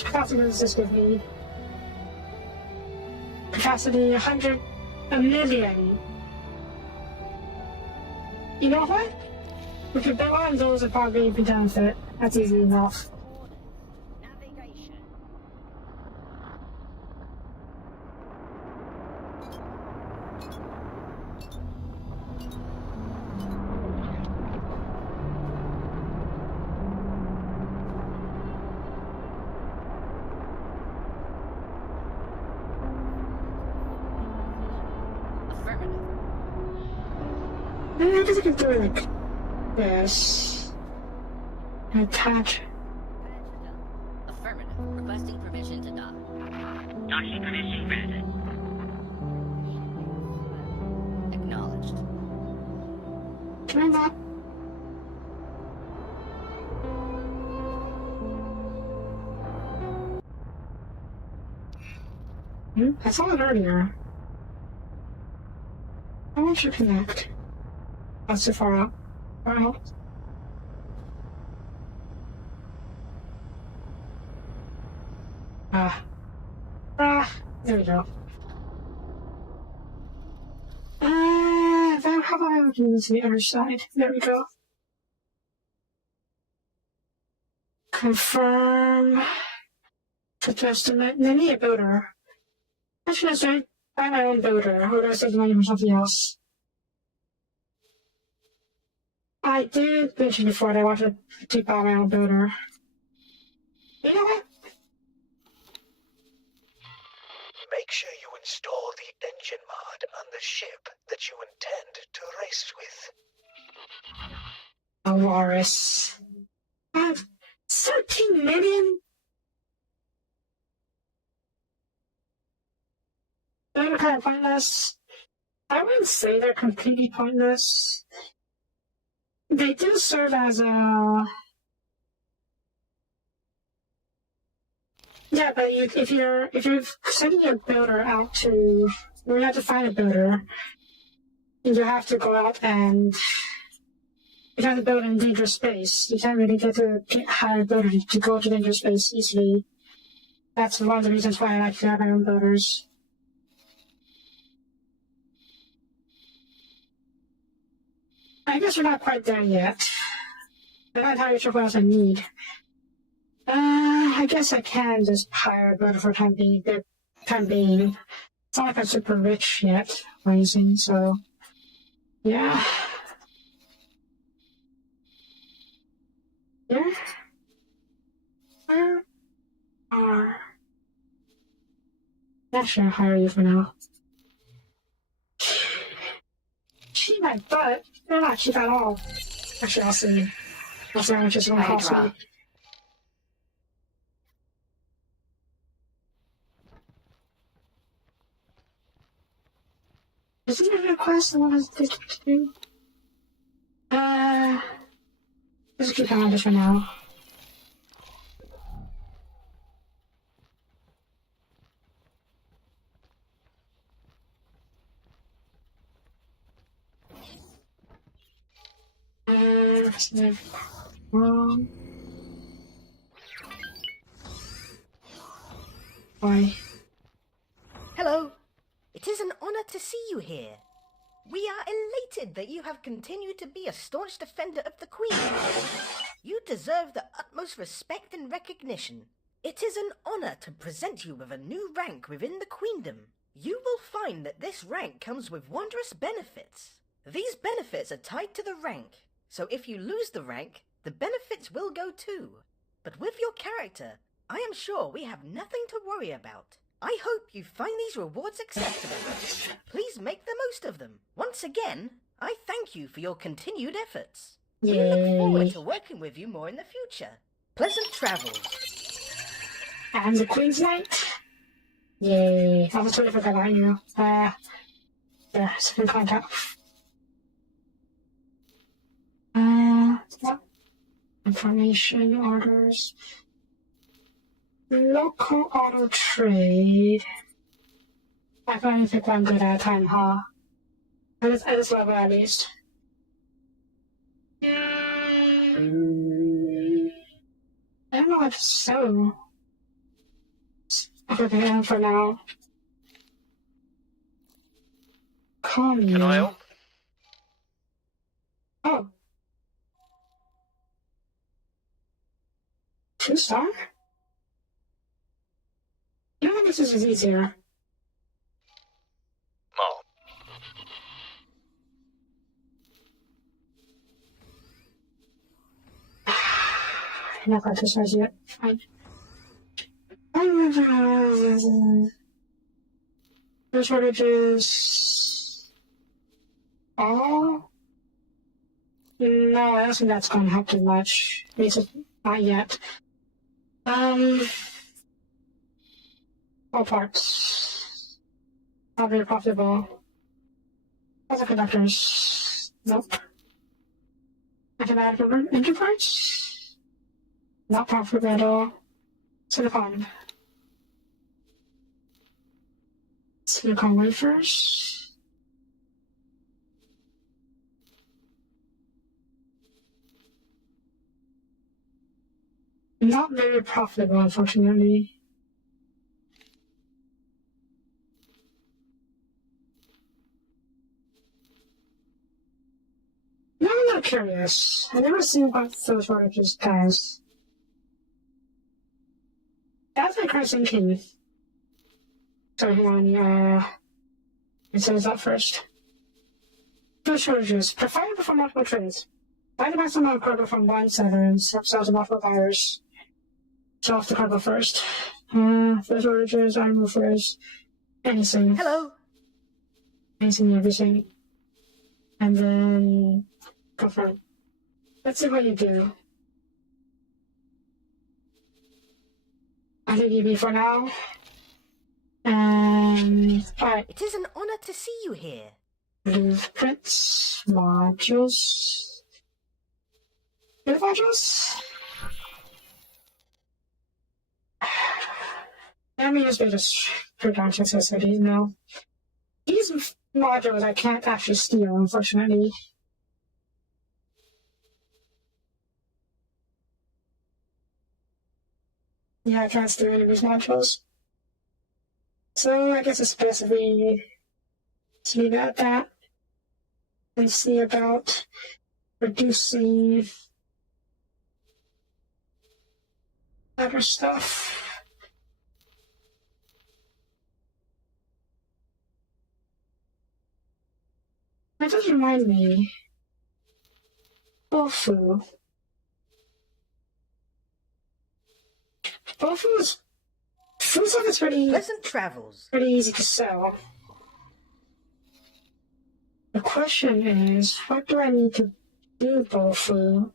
capacity does this give me? Capacity 100, a million. You know what? We could bet on those would probably be done with it. That's easy enough. I guess I can do it like this. And attach. Affirmative. Requesting permission to dock. Docking permission granted. Acknowledged. Can I not? I saw it earlier. I want to connect. That's too far out. Alright. There we go. Then how about I do this to the other side? There we go. Confirm. Testament. They need a builder. Actually, I should buy my own builder. Or do I save the money for something else? I did mention before that I wanted to buy my own builder. You know what? Make sure you install the engine mod on the ship that you intend to race with. Alaris. 13 million? They're kind of pointless. I wouldn't say they're completely pointless. They do serve as a... Yeah, but if you're sending your builder out to... You have to find a builder. You have to go out and... You have to build in dangerous space. You can't really get to hire a builder to go to dangerous space easily. That's one of the reasons why I like to have my own builders. I guess we're not quite there yet. I'm not entirely sure what else I need. I guess I can just hire a builder for time being. It's not like I'm super rich yet or anything, so... Yeah. Yeah. Actually, I'll hire you for now. Cheap my butt. They're not cheap at all. Actually, I'll see. I'll see how much it's going to cost me. Is it a request I want to do? Let's keep on this for now. Wrong. Why? Hello. It is an honor to see you here. We are elated that you have continued to be a staunch defender of the Queen. You deserve the utmost respect and recognition. It is an honor to present you with a new rank within the Queendom. You will find that this rank comes with wondrous benefits. These benefits are tied to the rank, so if you lose the rank, the benefits will go too. But with your character, I am sure we have nothing to worry about. I hope you find these rewards acceptable. Please make the most of them. Once again, I thank you for your continued efforts. We look forward to working with you more in the future. Pleasant travels. And the Queen's Knight? Yay. I was totally forgot about you. Yeah, second contact. Information orders. Local auto trade. I can only pick one good at a time, huh? At this level, at least. I don't know what to sew. Okay, for now. Call me. Can I help? Oh. 2-star? You know, this is easier. Mom. I'm not going to exercise yet. Fine. The shortages. Oh? No, I don't think that's going to help too much. At least not yet. All parts. Not very profitable. Other conductors. Nope. I can add engine parts. Not profitable at all. Silicon. Silicon wafers. Not very profitable, unfortunately. Now I'm not curious. I've never seen what those shortages does. That's my current thinking. So hang on, it says that first. Food shortages. Preferred for multiple trades. Buy the maximum amount of cargo from one seller and sell to multiple buyers. Show off the cargo first. Food shortages, item movers, anything. Hello. Anything, everything. And then confirm. Let's see what you do. I think you be for now. And alright. It is an honor to see you here. Blueprints, modules. New modules? Let me just put down accessories now. These modules I can't actually steal, unfortunately. Yeah, I can't steal any of these modules. So I guess it's best if we leave it at that and see about reducing other stuff. That does remind me. Bofu. Bofu is food stuff is pretty Pleasant travels. pretty easy to sell. The question is, what do I need to do, Bofu?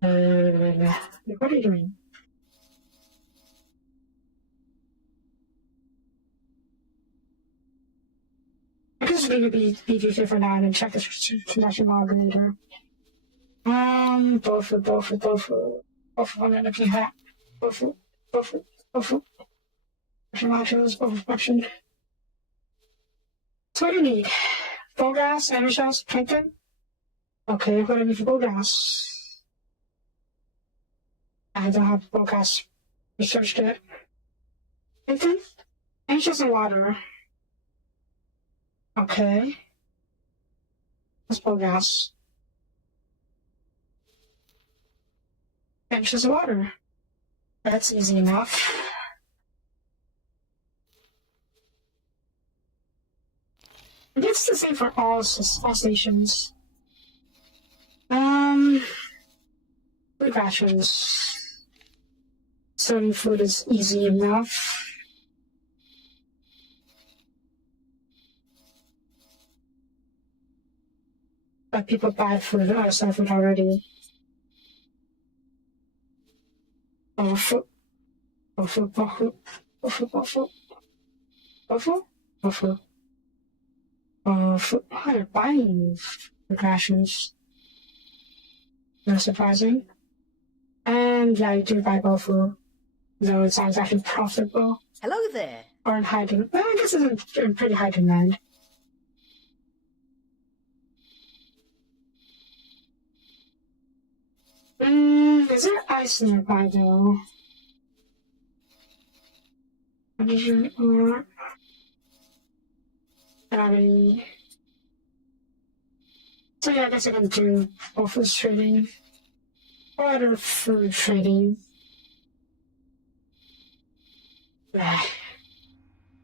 What are you doing? I could just leave it BGK for now and then check the transaction log later. Bofu. Bofu, I'm looking at. Bofu. Modules, bofu production. So what do you need? Full gas, energy shells, plankton? Okay, what do I need for full gas? I don't have full gas researched it. Plankton? Energy shells and water. Okay. That's full gas. Inches of water. That's easy enough. I guess it's the same for all stations. Food rations. Serving food is easy enough. But people buy food or sell food already. Bofu. They're buying food rations. No surprising. And yeah, you do buy Bofu. Though it sounds actually profitable. Hello there. Or in high demand. Well, I guess it's in pretty high demand. Is there ice nearby though? What is your or gravity? So yeah, I guess I can do both food trading. Or food trading. Blah.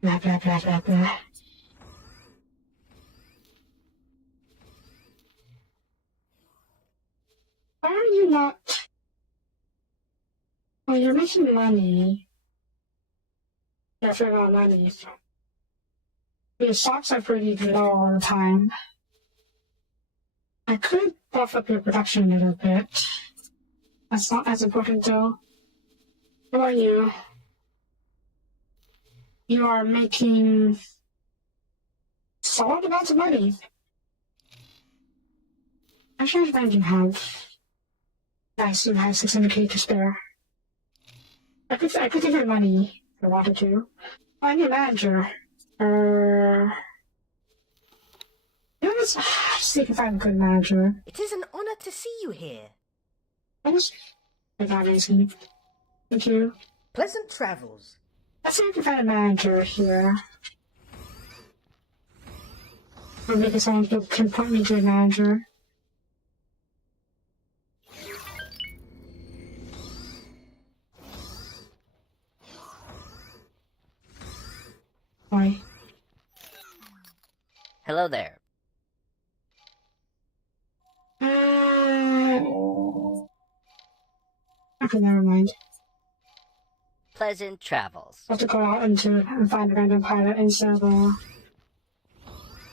Blah. Why are you not? Well, you're making money. You're a fair amount of money. Your stocks are pretty low all the time. I could buff up your production a little bit. That's not as important though. Who are you? You are making solid amounts of money. I'm sure if I do have. I assume I have 600k to spare. I could take your money if I wanted to. I need a manager. Let's see if I find a good manager. It is an honor to see you here. That's amazing. Thank you. Pleasant travels. Let's see if I can find a manager here. Or maybe someone can point me to a manager. Sorry. Hello there. Okay, never mind. Pleasant travels. I have to go out and find a random pilot instead of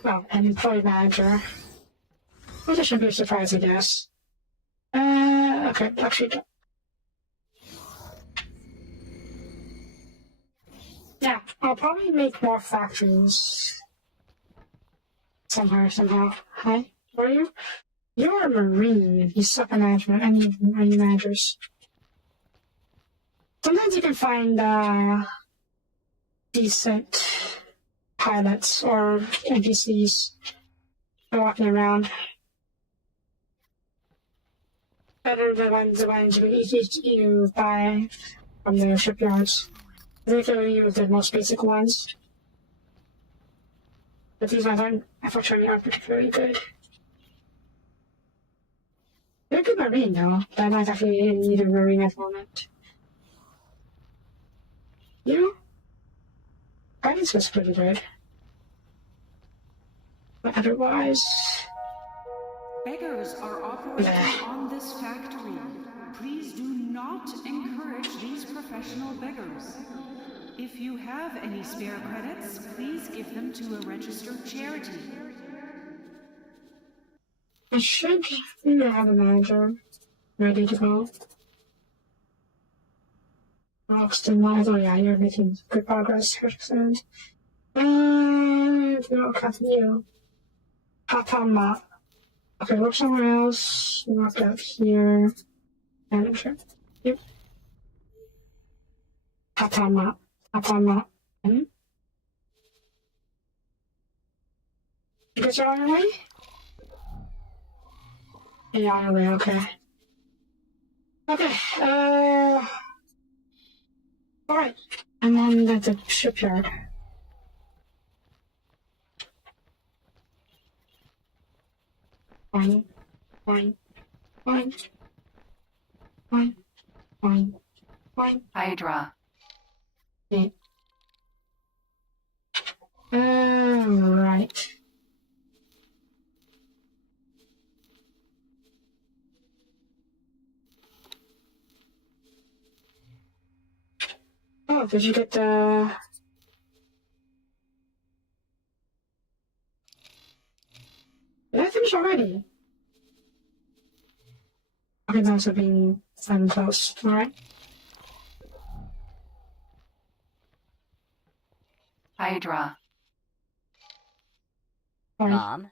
an employee manager. Which shouldn't be a surprise, I guess. Okay, actually. Yeah, I'll probably make more factories. Somehow. Hi, who are you? You're a Marine. You suck at management. I need Marine managers. Sometimes you can find decent pilots or NPCs walking around. Better than the ones you buy from the shipyards. Particularly with the most basic ones. But these ones unfortunately aren't particularly good. They're a good Marine though, but I'm not actually in need of a Marine at the moment. You? Guidance was pretty good. But otherwise... Beggars are operating on this factory. please do not encourage these professional beggars. If you have any spare credits, please give them to a registered charity. I should have a manager ready to go. Roxton Miles, oh yeah, you're making good progress. 100%. And we don't continue. Hatama. Okay, look somewhere else. Knock out here. Manager. Yep. Hatama. Hatama. You guys are on your way? Yeah, on your way, okay. Okay, alright. I'm on the shipyard. Fine. Fine. Fine. Fine. Fine. Fine. Hydra. Okay. Right. Oh, did you get the... Did I finish already? Okay, those are being close. Alright. Hydra. Mom?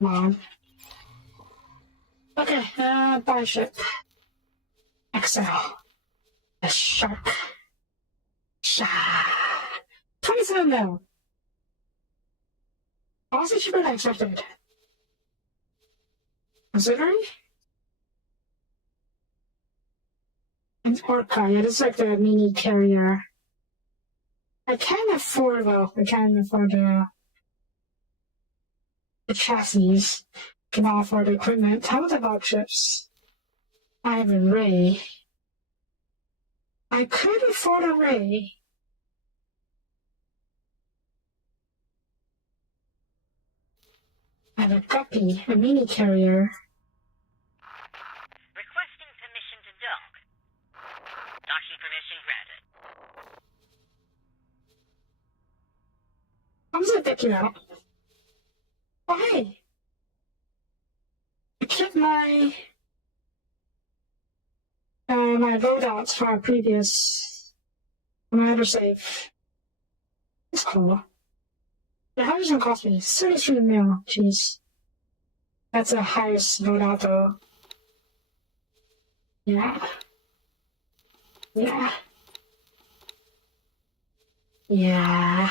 Mom. Okay, buy ship. Excel. A shark. 27 mil. Honestly, cheaper than I expected. Considering? An Orca, yeah, this is like the mini carrier. I can't afford, though. I can't afford the chassis. Cannot afford the equipment. How about ships? I have a Ray. I could afford a Ray. I have a Guppy, a mini carrier. Requesting permission to dock. Docking permission granted. I'm gonna pick you out. Oh, hey. I kept my loadouts from our previous my other save. It's cool. Yeah, how much it cost me? 33 mil. Jeez. That's the highest loadout though. Yeah. Yeah. Yeah.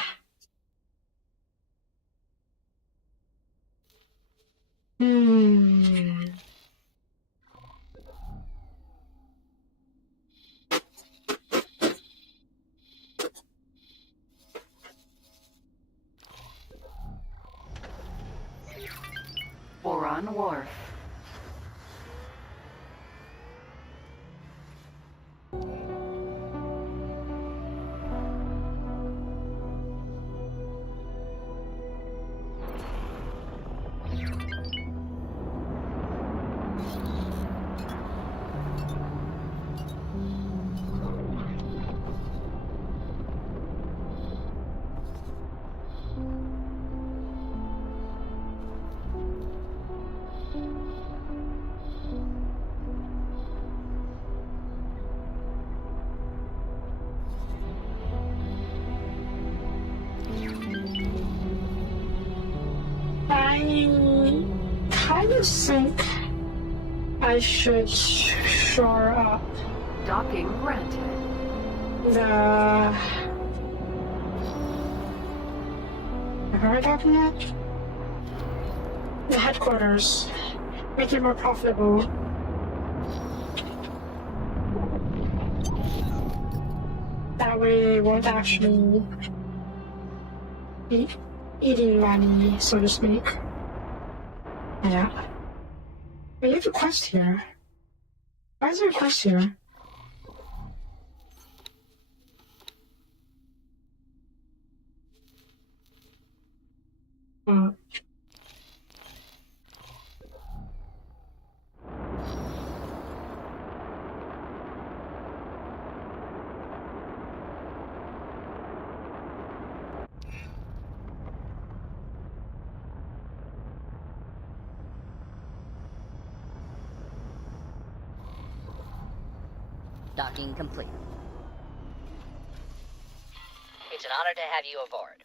Boron Wharf. I kind of think I should shore up Docking granted. the... Where are we docking at? The headquarters. Make it more profitable. That way it won't actually be eating money, so to speak. Yeah. Wait, you have a quest here. Why is there a quest here? Docking complete. It's an honor to have you aboard.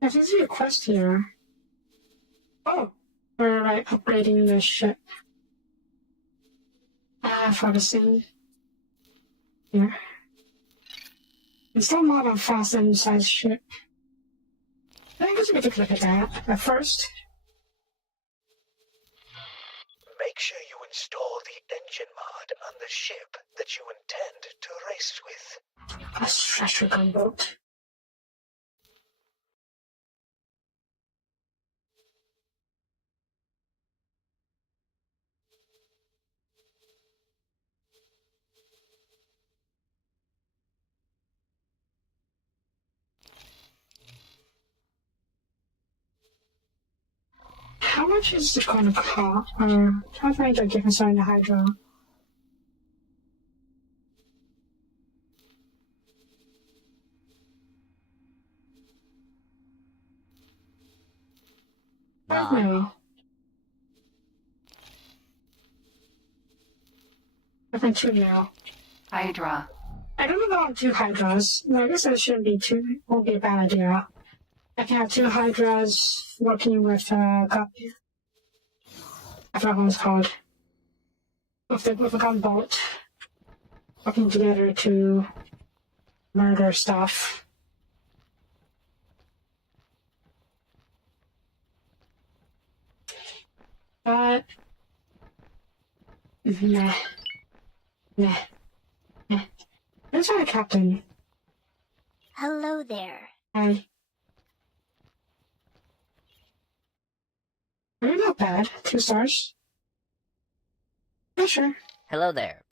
There's usually a quest here. Oh, we're like upgrading the ship. For the scene. Here. It's still not a fast and size ship. I guess we could take a look at that at first. Make sure you install the engine mod on the ship that you intend to race with. A stretcher gunboat. How much is it going to cost? How much range I give concerning the Hydra? I don't know. I think 2 now. Hydra. I don't know about 2 Hydras. No, I guess that shouldn't be 2. Won't be a bad idea. I can have 2 Hydras working with Guppy. I forgot what it's called. With a gunboat. Working together to murder stuff. But nah. There's our captain. Hello there. Hi. You're not bad. 2 stars. Yeah, sure. Hello there.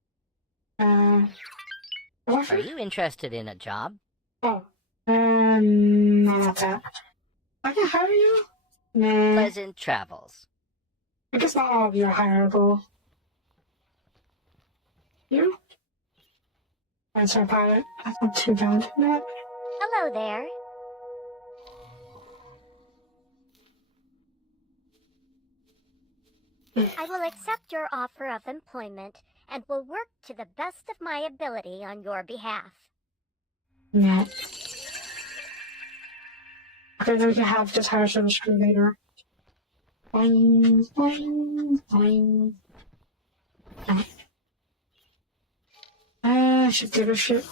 What Are you interested in a job? Oh. No, not that. I can hire you? Nah. Pleasant travels. I guess not all of you are hireable. You? Answer pilot. That's not too bad. No. Hello there. I will accept your offer of employment and will work to the best of my ability on your behalf. No. Okay, then we can have just hire service crew later. Boing, boing, boing. Ship dealership.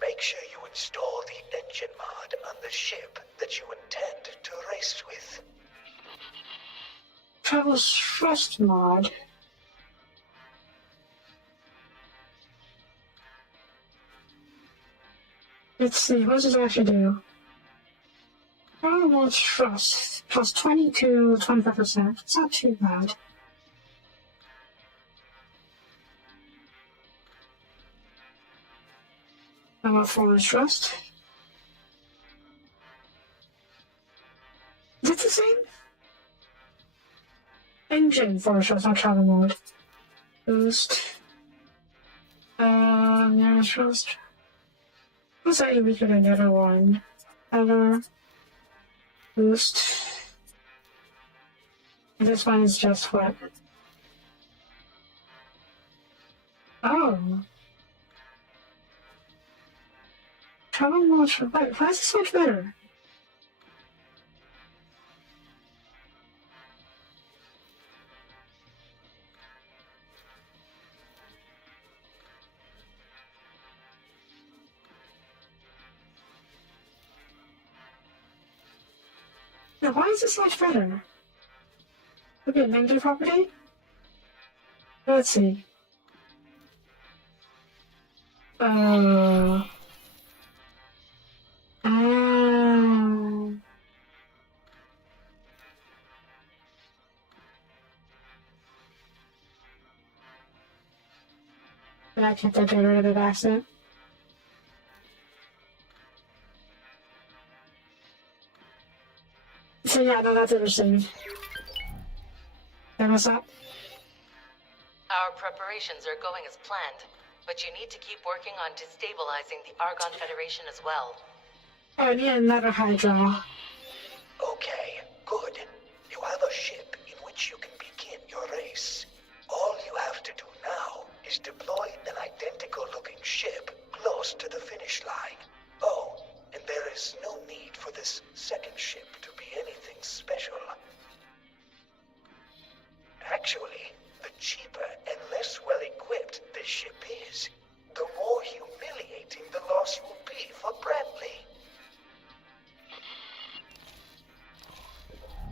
Make sure you install the engine mod on the ship that you intend to race with. Travel's Trust mod. Let's see, what does this actually do? Travel Trust. Plus 20 to 25%. It's not too bad. I'm a Foreign Trust. Is it the same? Engine Foreign Trust, not travel mode. Boost. Narrow Trust. What's that weaker than the other one? Other. Boost. And this one is just what? Oh. Travel mode for better. Why is this so much better? Now, why is this so much better? Look at negative property. Let's see. But I can't get rid of the accent. So yeah, no, that's interesting. Then what's up? Our preparations are going as planned, but you need to keep working on destabilizing the Argon Federation as well. Oh, I need another Hydra. Okay, Good. You have a ship in which you can begin your race. All you have to do now is deploy an identical-looking ship close to the finish line. Oh, and there is no need for this second ship to be anything special. Actually, the cheaper and less well-equipped the ship is, the more humiliating the loss will be for Bradley.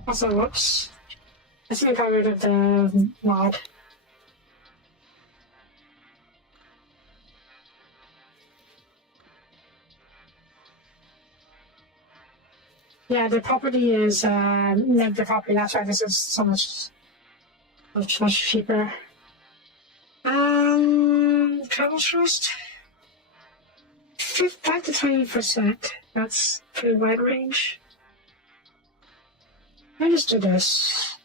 Also, whoops. I think I got rid of the mod. Yeah, the property is negative property. That's why this is so much cheaper. Travel trust. 5 to 20%. That's pretty wide range. Let me just do this.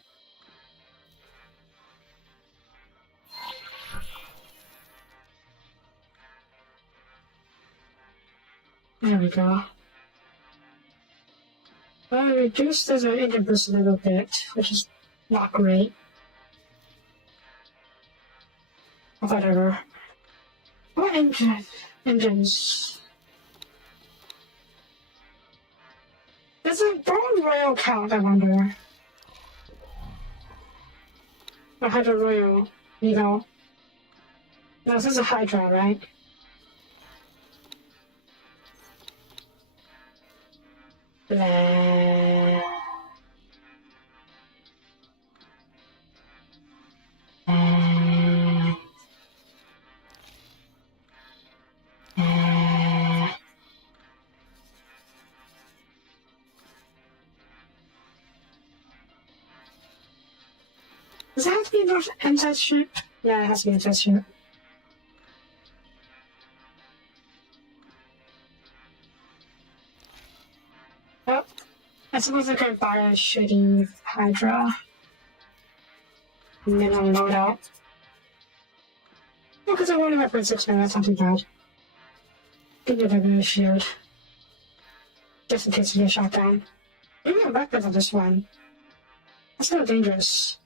There we go. Well, I reduced the engine boost a little bit, which is not great. Whatever. What engines? Does a Bone Royal count, I wonder? Or Hydra Royal, you know? No, this is a Hydra, right? Blah. Does it have to be an anti ship? Yeah, it has to be anti ship. Oh, I suppose I could buy a shitty Hydra. And then I'll load out. Oh, because I only have 6 now, that's not too bad. Give it a shield. Just in case we get shot down. Maybe I'm back on this one. That's not dangerous.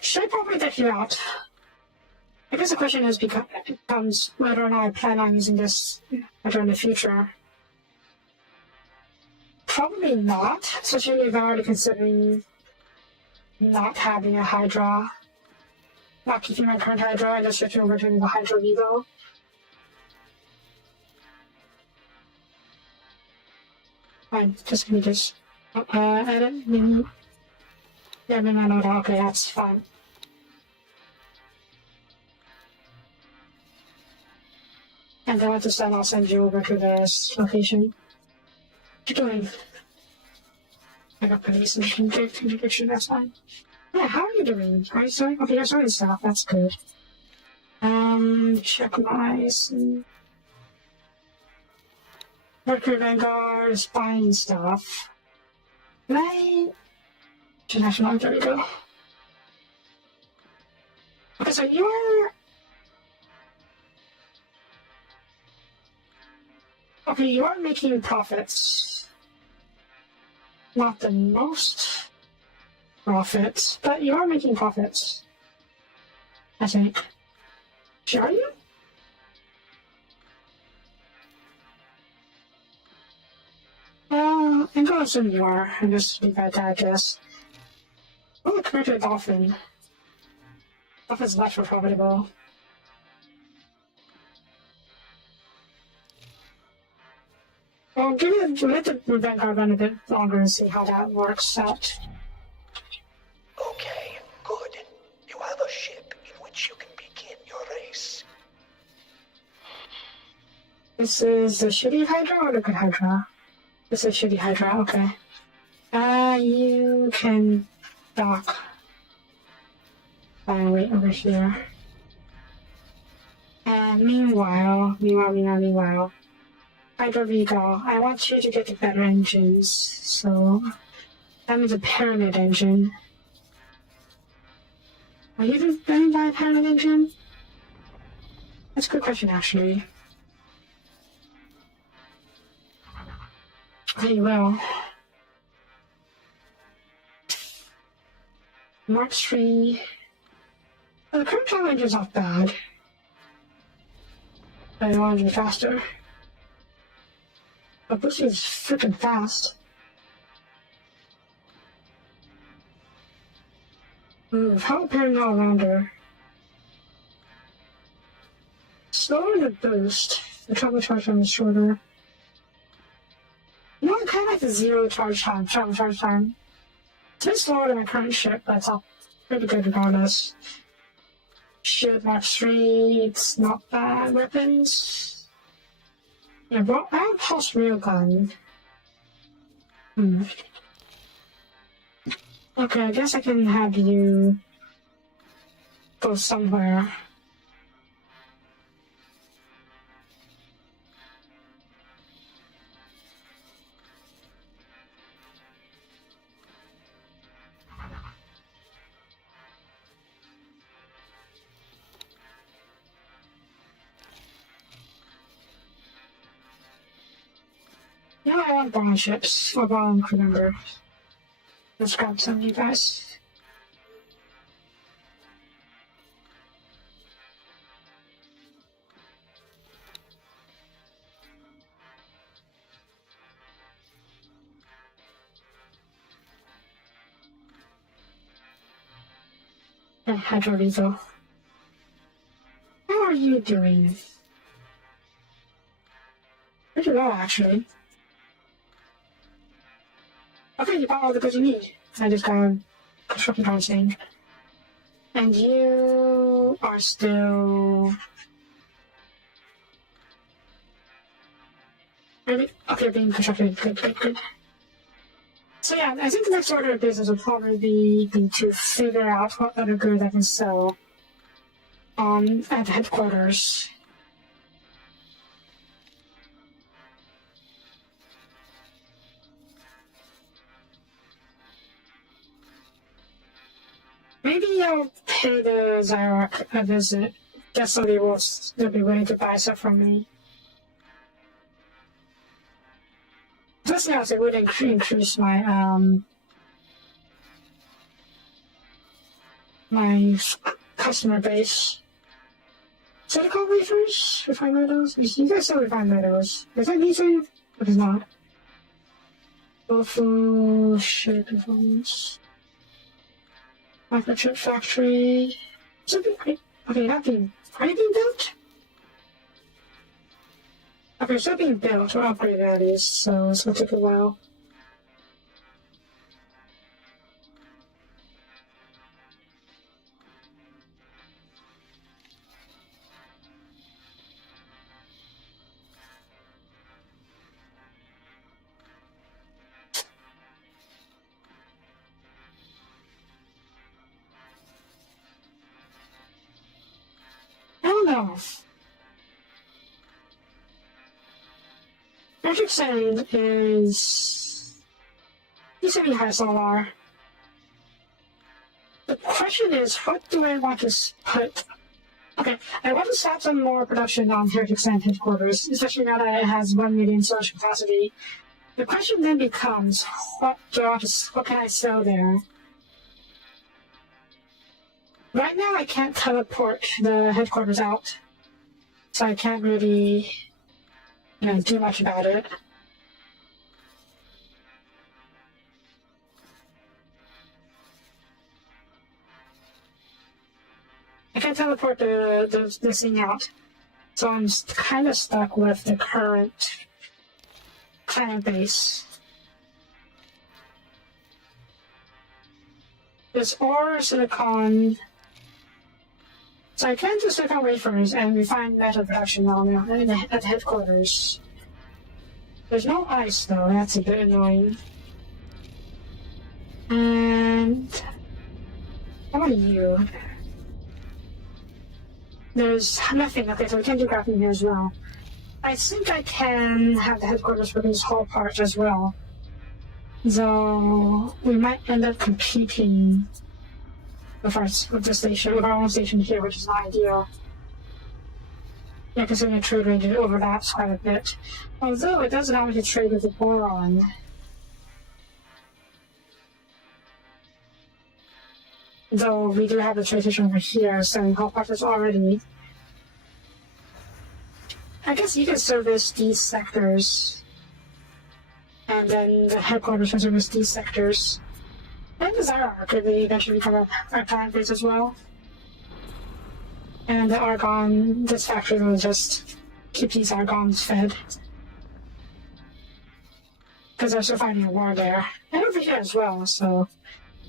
Should I probably take you out? I guess the question becomes whether or not I plan on using this in the future. Probably not, especially if I'm already considering not having a Hydra. Not keeping my current Hydra and just switching over to the Hydra Vigo. Fine, just give me this. Edit, maybe. Yeah, maybe I know that. Okay, that's fine. And then once it's done, I'll send you over to this location. What you doing? I got police and conviction, that's fine. Yeah, how are you doing? Are you sorry? Okay, you're sorry stuff, that's good. Check my Mercury Vanguard, spine stuff. Right? International, there we go. Okay, so you're... Okay, you are making profits. Not the most profits, but you are making profits. I think. Are you? I'm gonna assume you are, and just leave that, I guess. Oh, compared to a dolphin. Dolphin's much more profitable. Well, let the Vanguard run a bit longer and see how that works out. Okay, good. You have a ship in which you can begin your race. This is the shitty Hydra or the good Hydra? This is shitty Hydra, okay. You can dock. Wait over here. And meanwhile, Hydra Vigo, I want you to get the better engines, so that means a Pyramid engine. Are you going to buy a Pyramid engine? That's a good question, actually. They will. Mark 3. Well, the current challenge is not bad. But I want to be faster. But Bushi is freaking fast. Move. How apparent all rounder. Slower the boost. The travel charge time is shorter. You know, I kind of like the zero charge time, travel charge time. It's a bit slower than my current ship, but it's all pretty good regardless. Shield Mark 3, it's not bad. Weapons. Yeah, but I have Pulse Railgun. Okay, I guess I can have you go somewhere. Yeah, I want bomb ships, or bomb crew member. Let's grab some of you guys. Hydrolito. How are you doing? Pretty well, actually. Okay, you bought all the goods you need. I just got construction power thing. And you are still... Really? Okay, being constructed. Good. So yeah, I think the next order of business will probably be to figure out what other goods I can sell at the headquarters. Maybe I'll pay the Zyrock a visit, just so they'll be willing to buy stuff from me. Plus, yes, it would increase my my customer base. So they call wafers? Refined metals? You guys said refined metals. Is that decent? Or is not? Tofu, shit, performance. Microchip factory. Okay, are you being built? Okay, it's still being built. We're upgraded at least, so it's gonna take a while. I don't know. Magic Sand is decently high solar. The question is, what do I want to put? Okay, I want to start some more production on Heretic Sand headquarters, especially now that it has 1 million storage capacity. The question then becomes, what can I sell there? Right now I can't teleport the headquarters out, so I can't really, do much about it. I can't teleport this thing out, so I'm kind of stuck with the current client base. There's ore, silicon. So I can do silicon wafers and refine metal production at the headquarters. There's no ice though, that's a bit annoying. And how about you? There's nothing. Okay, so we can do crafting here as well. I think I can have the headquarters produce whole parts as well. So we might end up competing with our own station here, which is not ideal. Yeah, considering the trade range, it overlaps quite a bit. Although it does allow me to trade with the boron. Though we do have the trade station over here, selling whole parts already. I guess you could service these sectors. And then the headquarters can service these sectors. And the Zara could eventually become a client base as well. And the Argon, this factory will just keep these Argons fed. Because they're still fighting a war there. And over here as well, so...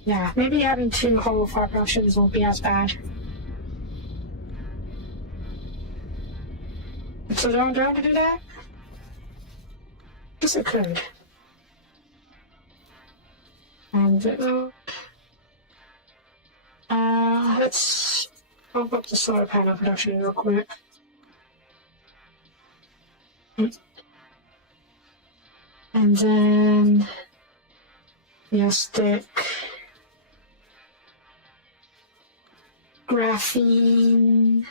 yeah, maybe having 2 whole far productions won't be as bad. So do I want to do that? Guess I could. And let's bump up the solar panel production real quick. And then stick graphene.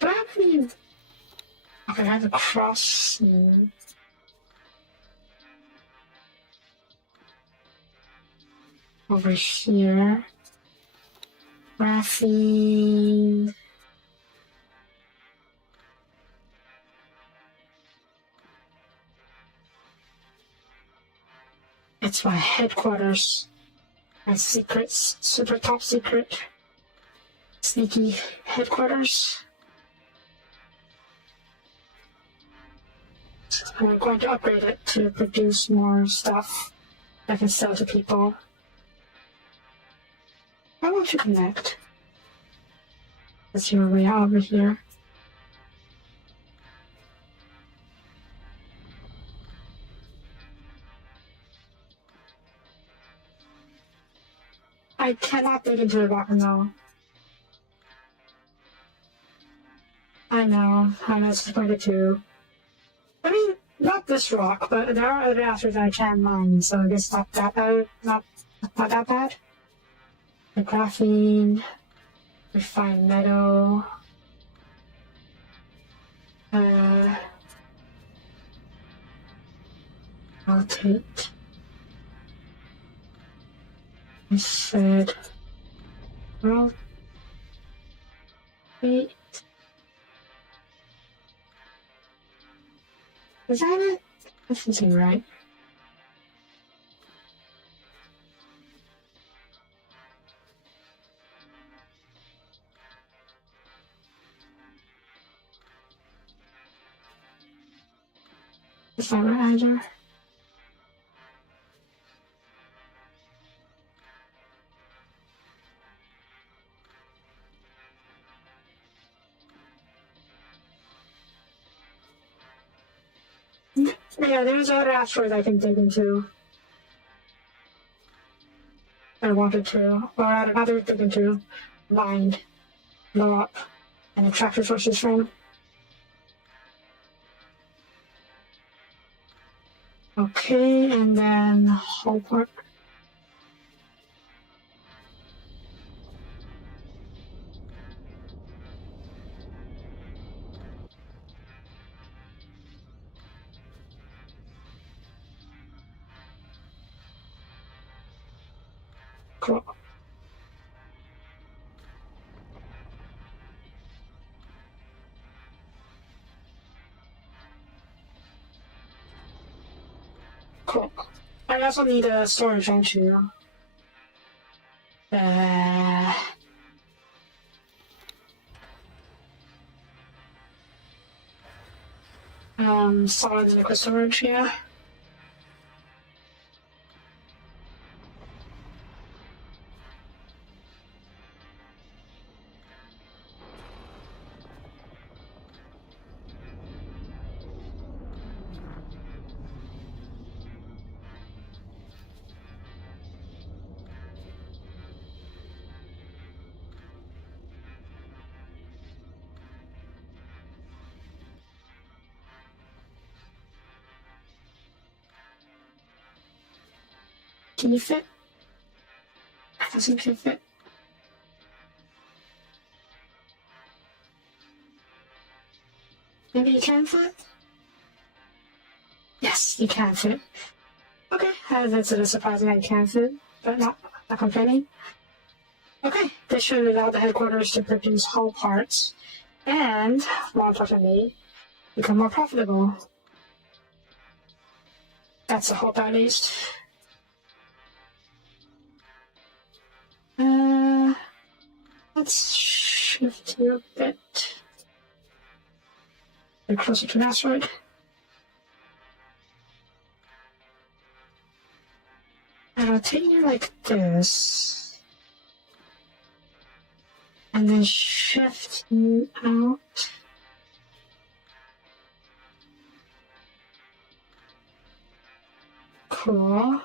Graphene. Okay, I have a cross. Over here. Graphene. It's my headquarters. My secrets. Super top secret. Sneaky headquarters. So I'm going to upgrade it to produce more stuff I can sell to people. Why won't you connect? That's your way out over here. I cannot dig into the rock now. I know, I'm disappointed too. I mean, not this rock, but there are other assets I can mine, so I guess not that bad. Not that bad. The graphene, refined metal, I'll take. I said, well, wait. Is that it? That doesn't seem right. Is that right either? Yeah, there's other asteroids I can dig into. I wanted to. Or I'd rather dig into, mine, blow up, and extract resources from. Okay, and then whole part. Cool. Cool. I also need a storage entry. Solid liquid storage, yeah. Can you fit? I don't think you fit. Maybe you can fit? Yes, you can fit. Okay, that's a surprising that you can fit, but not complaining. Okay, this should allow the headquarters to produce whole parts, and, more importantly, become more profitable. That's the hope, at least. Let's shift you a bit. Get closer to an asteroid. And I'll take you like this. And then shift you out. Cool.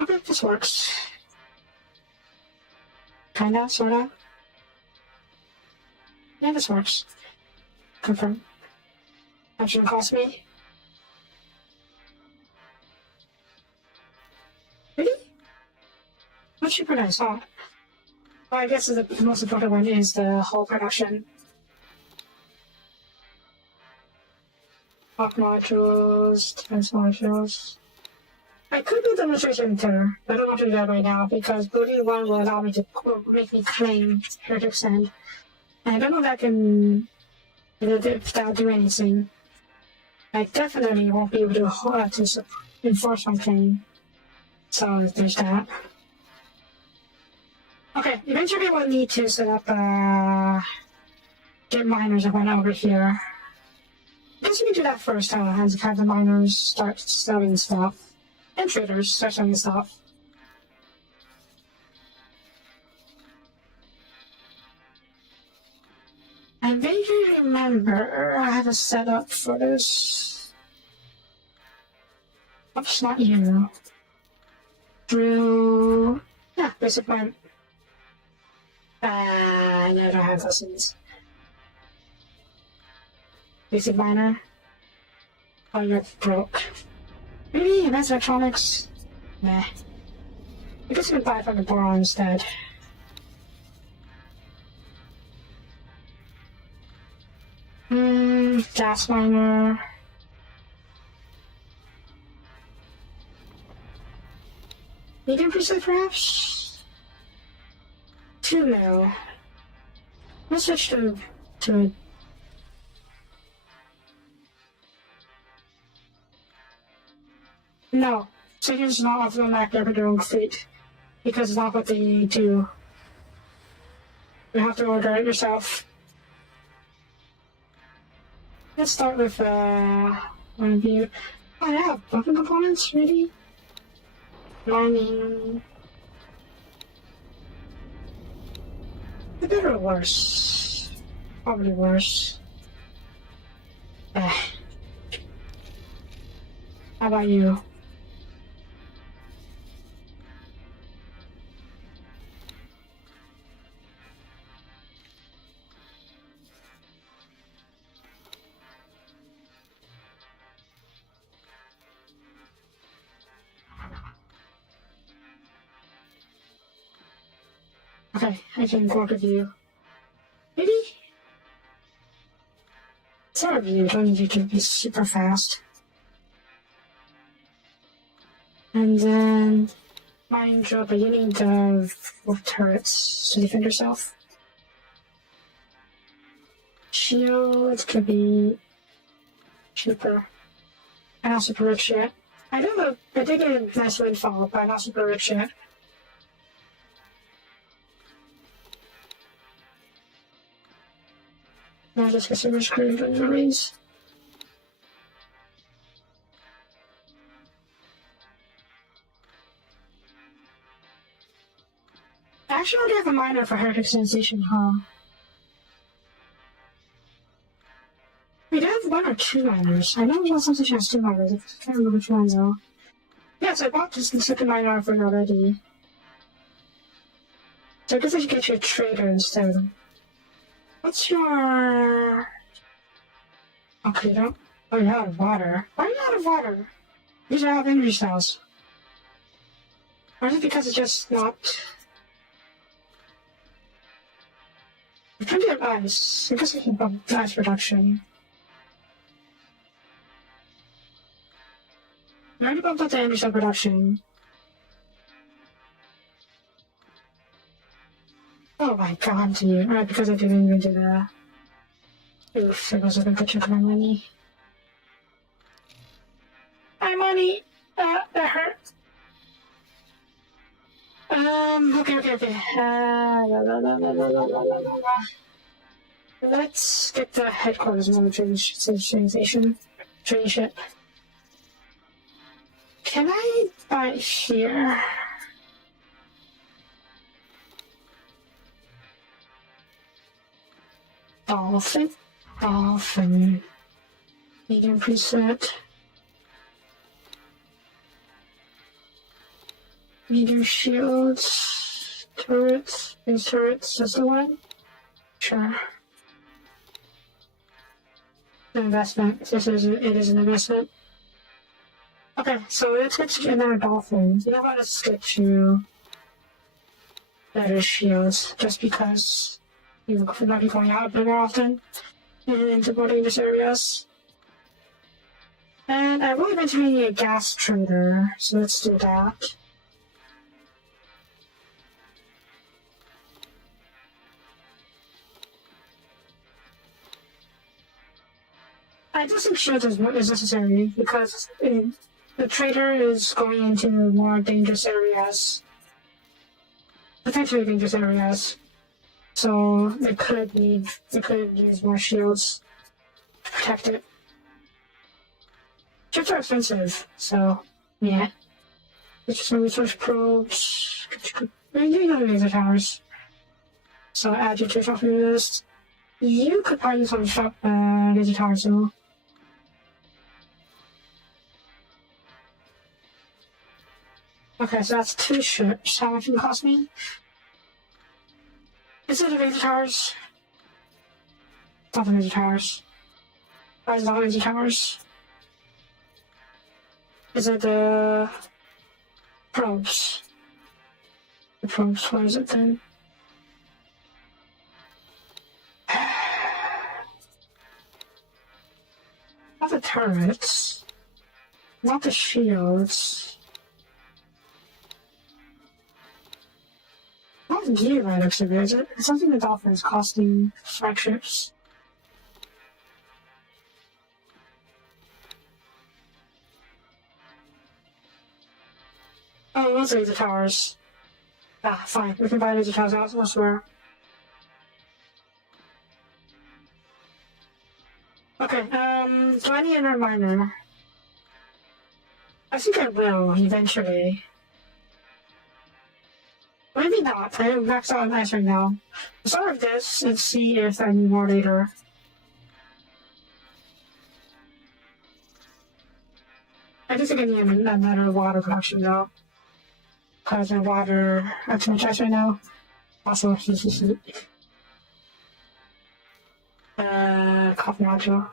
Okay, this works. Kinda, sorta. Yeah, this works. Confirm. That shouldn't cost me. Really? Much cheaper than I saw. Well, I guess the most important one is the whole production. Pop modules, defense modules. I could do demonstration center, but I don't want to do that right now because Booty 1 will allow me to make me claim Heretic Sand. And I don't know if that'll do anything. I definitely won't be able to enforce my claim. So there's that. Okay, eventually we'll need to set up get miners and whatnot over here. I guess we can do that first, have the miners start selling stuff. And traders start selling stuff. I vaguely remember I have a setup for this. Oops, not you. Drill. Yeah, basic mine. No, I don't have those things. Basic miner. Oh, you're broke. Maybe advanced electronics? Nah. I guess we can buy from the boron instead. Gas miner. Medium preset perhaps? 2 mil. Let's switch to No, Satan's not off the map ever doing fate, because it's not what they do. You have to order it yourself. Let's start with one of you. Oh yeah, weapon components, really? Mining. Better or worse? Probably worse. How about you? Okay, I can work with you. Maybe? Some of you don't need you to be super fast. And then mining drill, but you need turrets to defend yourself. Shields could be cheaper. I'm not super rich yet. I did get a nice windfall, but I'm not super rich yet. Now just get some rich crew inventories. I actually already have a miner for Heretic Sensation, huh? We do have 1 or 2 miners. I know Heretic Sensation has 2 miners. I can't remember which ones though. Yes, I bought this the second miner for it already. So I guess I should get you a trader instead. What's your... Okay, you don't... Oh, you're out of water. Why are you out of water? These are out of energy cells. Or is it because it's just not... It could be ice. I guess I can bump the ice reduction. I already bumped up the energy cell production. Oh my god, dude. Alright, because I didn't even do the... Oof, there goes a good chunk of my money. My money! That hurt. Okay. Let's get the headquarters on the train station. Train ship. Can I buy here? Dolphin. Medium preset. Medium shields. Turrets. These turrets. That's the one? Sure. The investment. It is an investment. Okay, so let's get to another dolphin. You know what? Let's get to better shields, just because we might be going out a bit more often and into more dangerous areas. And I really been to be a gas trader, so let's do that. I do think shields is necessary because the trader is going into more dangerous areas, potentially dangerous areas, so they could use more shields to protect it. Ships are expensive, so yeah. It's just research probes. You know the laser towers. So add you to your shopping list. You could probably use some shop laser towers though. Okay, so that's 2 ships. How much would it cost me? Is it the laser towers? It's not the laser towers. Why is it not laser towers? Is it the probes? The probes, what is it then? Not the turrets. Not the shields. Not the gear right next to it, is it? It's something the Dolphins costing flagships. Oh, those laser towers. Ah, fine. We can buy laser towers elsewhere. Okay, do I need a reminder? I think I will, eventually. Maybe not. I'm maxed out on ice right now. Let's start with this and see if I need more later. I do think I need another water production though. Because my water, I have too much ice right now. Also, heat. Coffee module.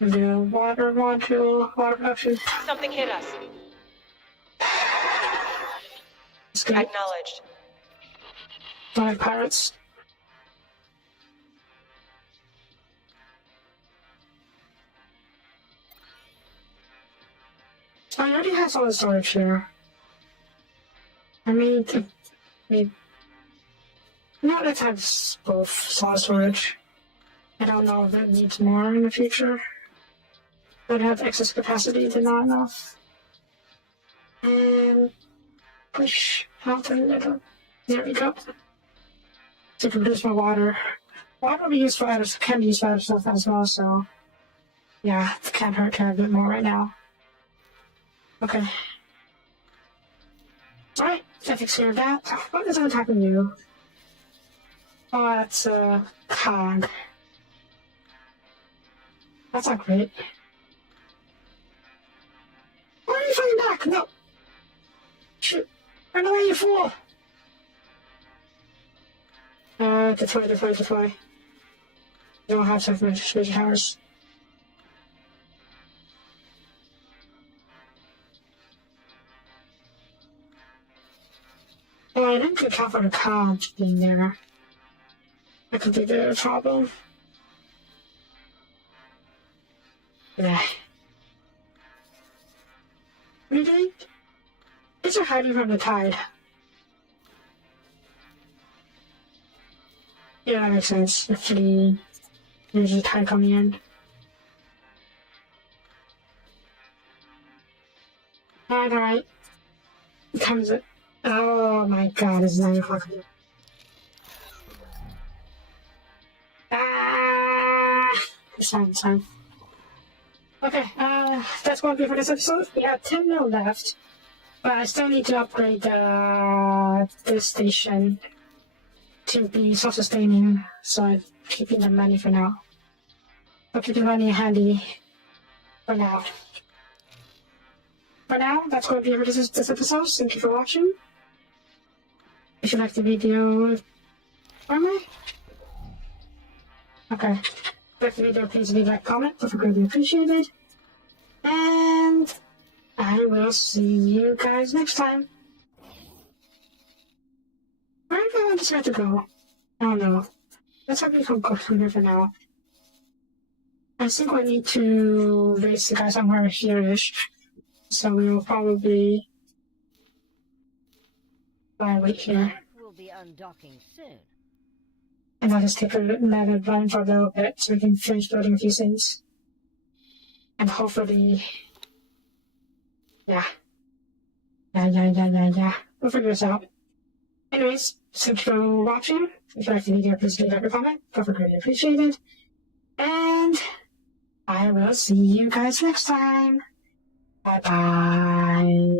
The water module, water production. Something hit us. Escape. Acknowledged. Don't like pirates. Oh, I already have solid storage here. I mean, no, let's have both solid storage. I don't know if it needs more in the future. But I have excess capacity to not enough. And push out a little. There we go. To produce more water. Water will be used for other, can be used for other stuff as well, so yeah, it can't hurt to have a bit more right now. Okay. Alright, that takes care of that. What is attacking you? Oh, that's cog. That's not great. Why are you fighting back? No! Shoot! Run away, you fool! Deploy. You don't have to major towers. Well, I didn't account for the cons being there. That could be the problem. Yeah. What are you doing? These are hiding from the tide. Yeah, that makes sense. Actually, there's a tide coming in. Alright. It comes in. Oh my god, it's 9 o'clock. It's fine. Okay, that's going to be for this episode. We have 10 mil left. But I still need to upgrade this station to be self-sustaining, so I'm keeping the money for now. I'll keep the money handy for now. For now, that's going to be it for this episode. Thank you for watching. If you liked the video, am I? Okay. If you liked the video, please leave a comment. If you greatly appreciated. And I will see you guys next time. Where do I decide to go? I don't know. Let's have me go from here for now. I think we need to race the guy somewhere here-ish. So we will probably wait here. We'll be undocking soon. And I'll just take another run for a little bit so we can finish building a few things. And hopefully... Yeah. We'll figure this out. Anyways, thank you for watching. If you liked the video, please leave a comment. That would greatly appreciated. And I will see you guys next time. Bye-bye.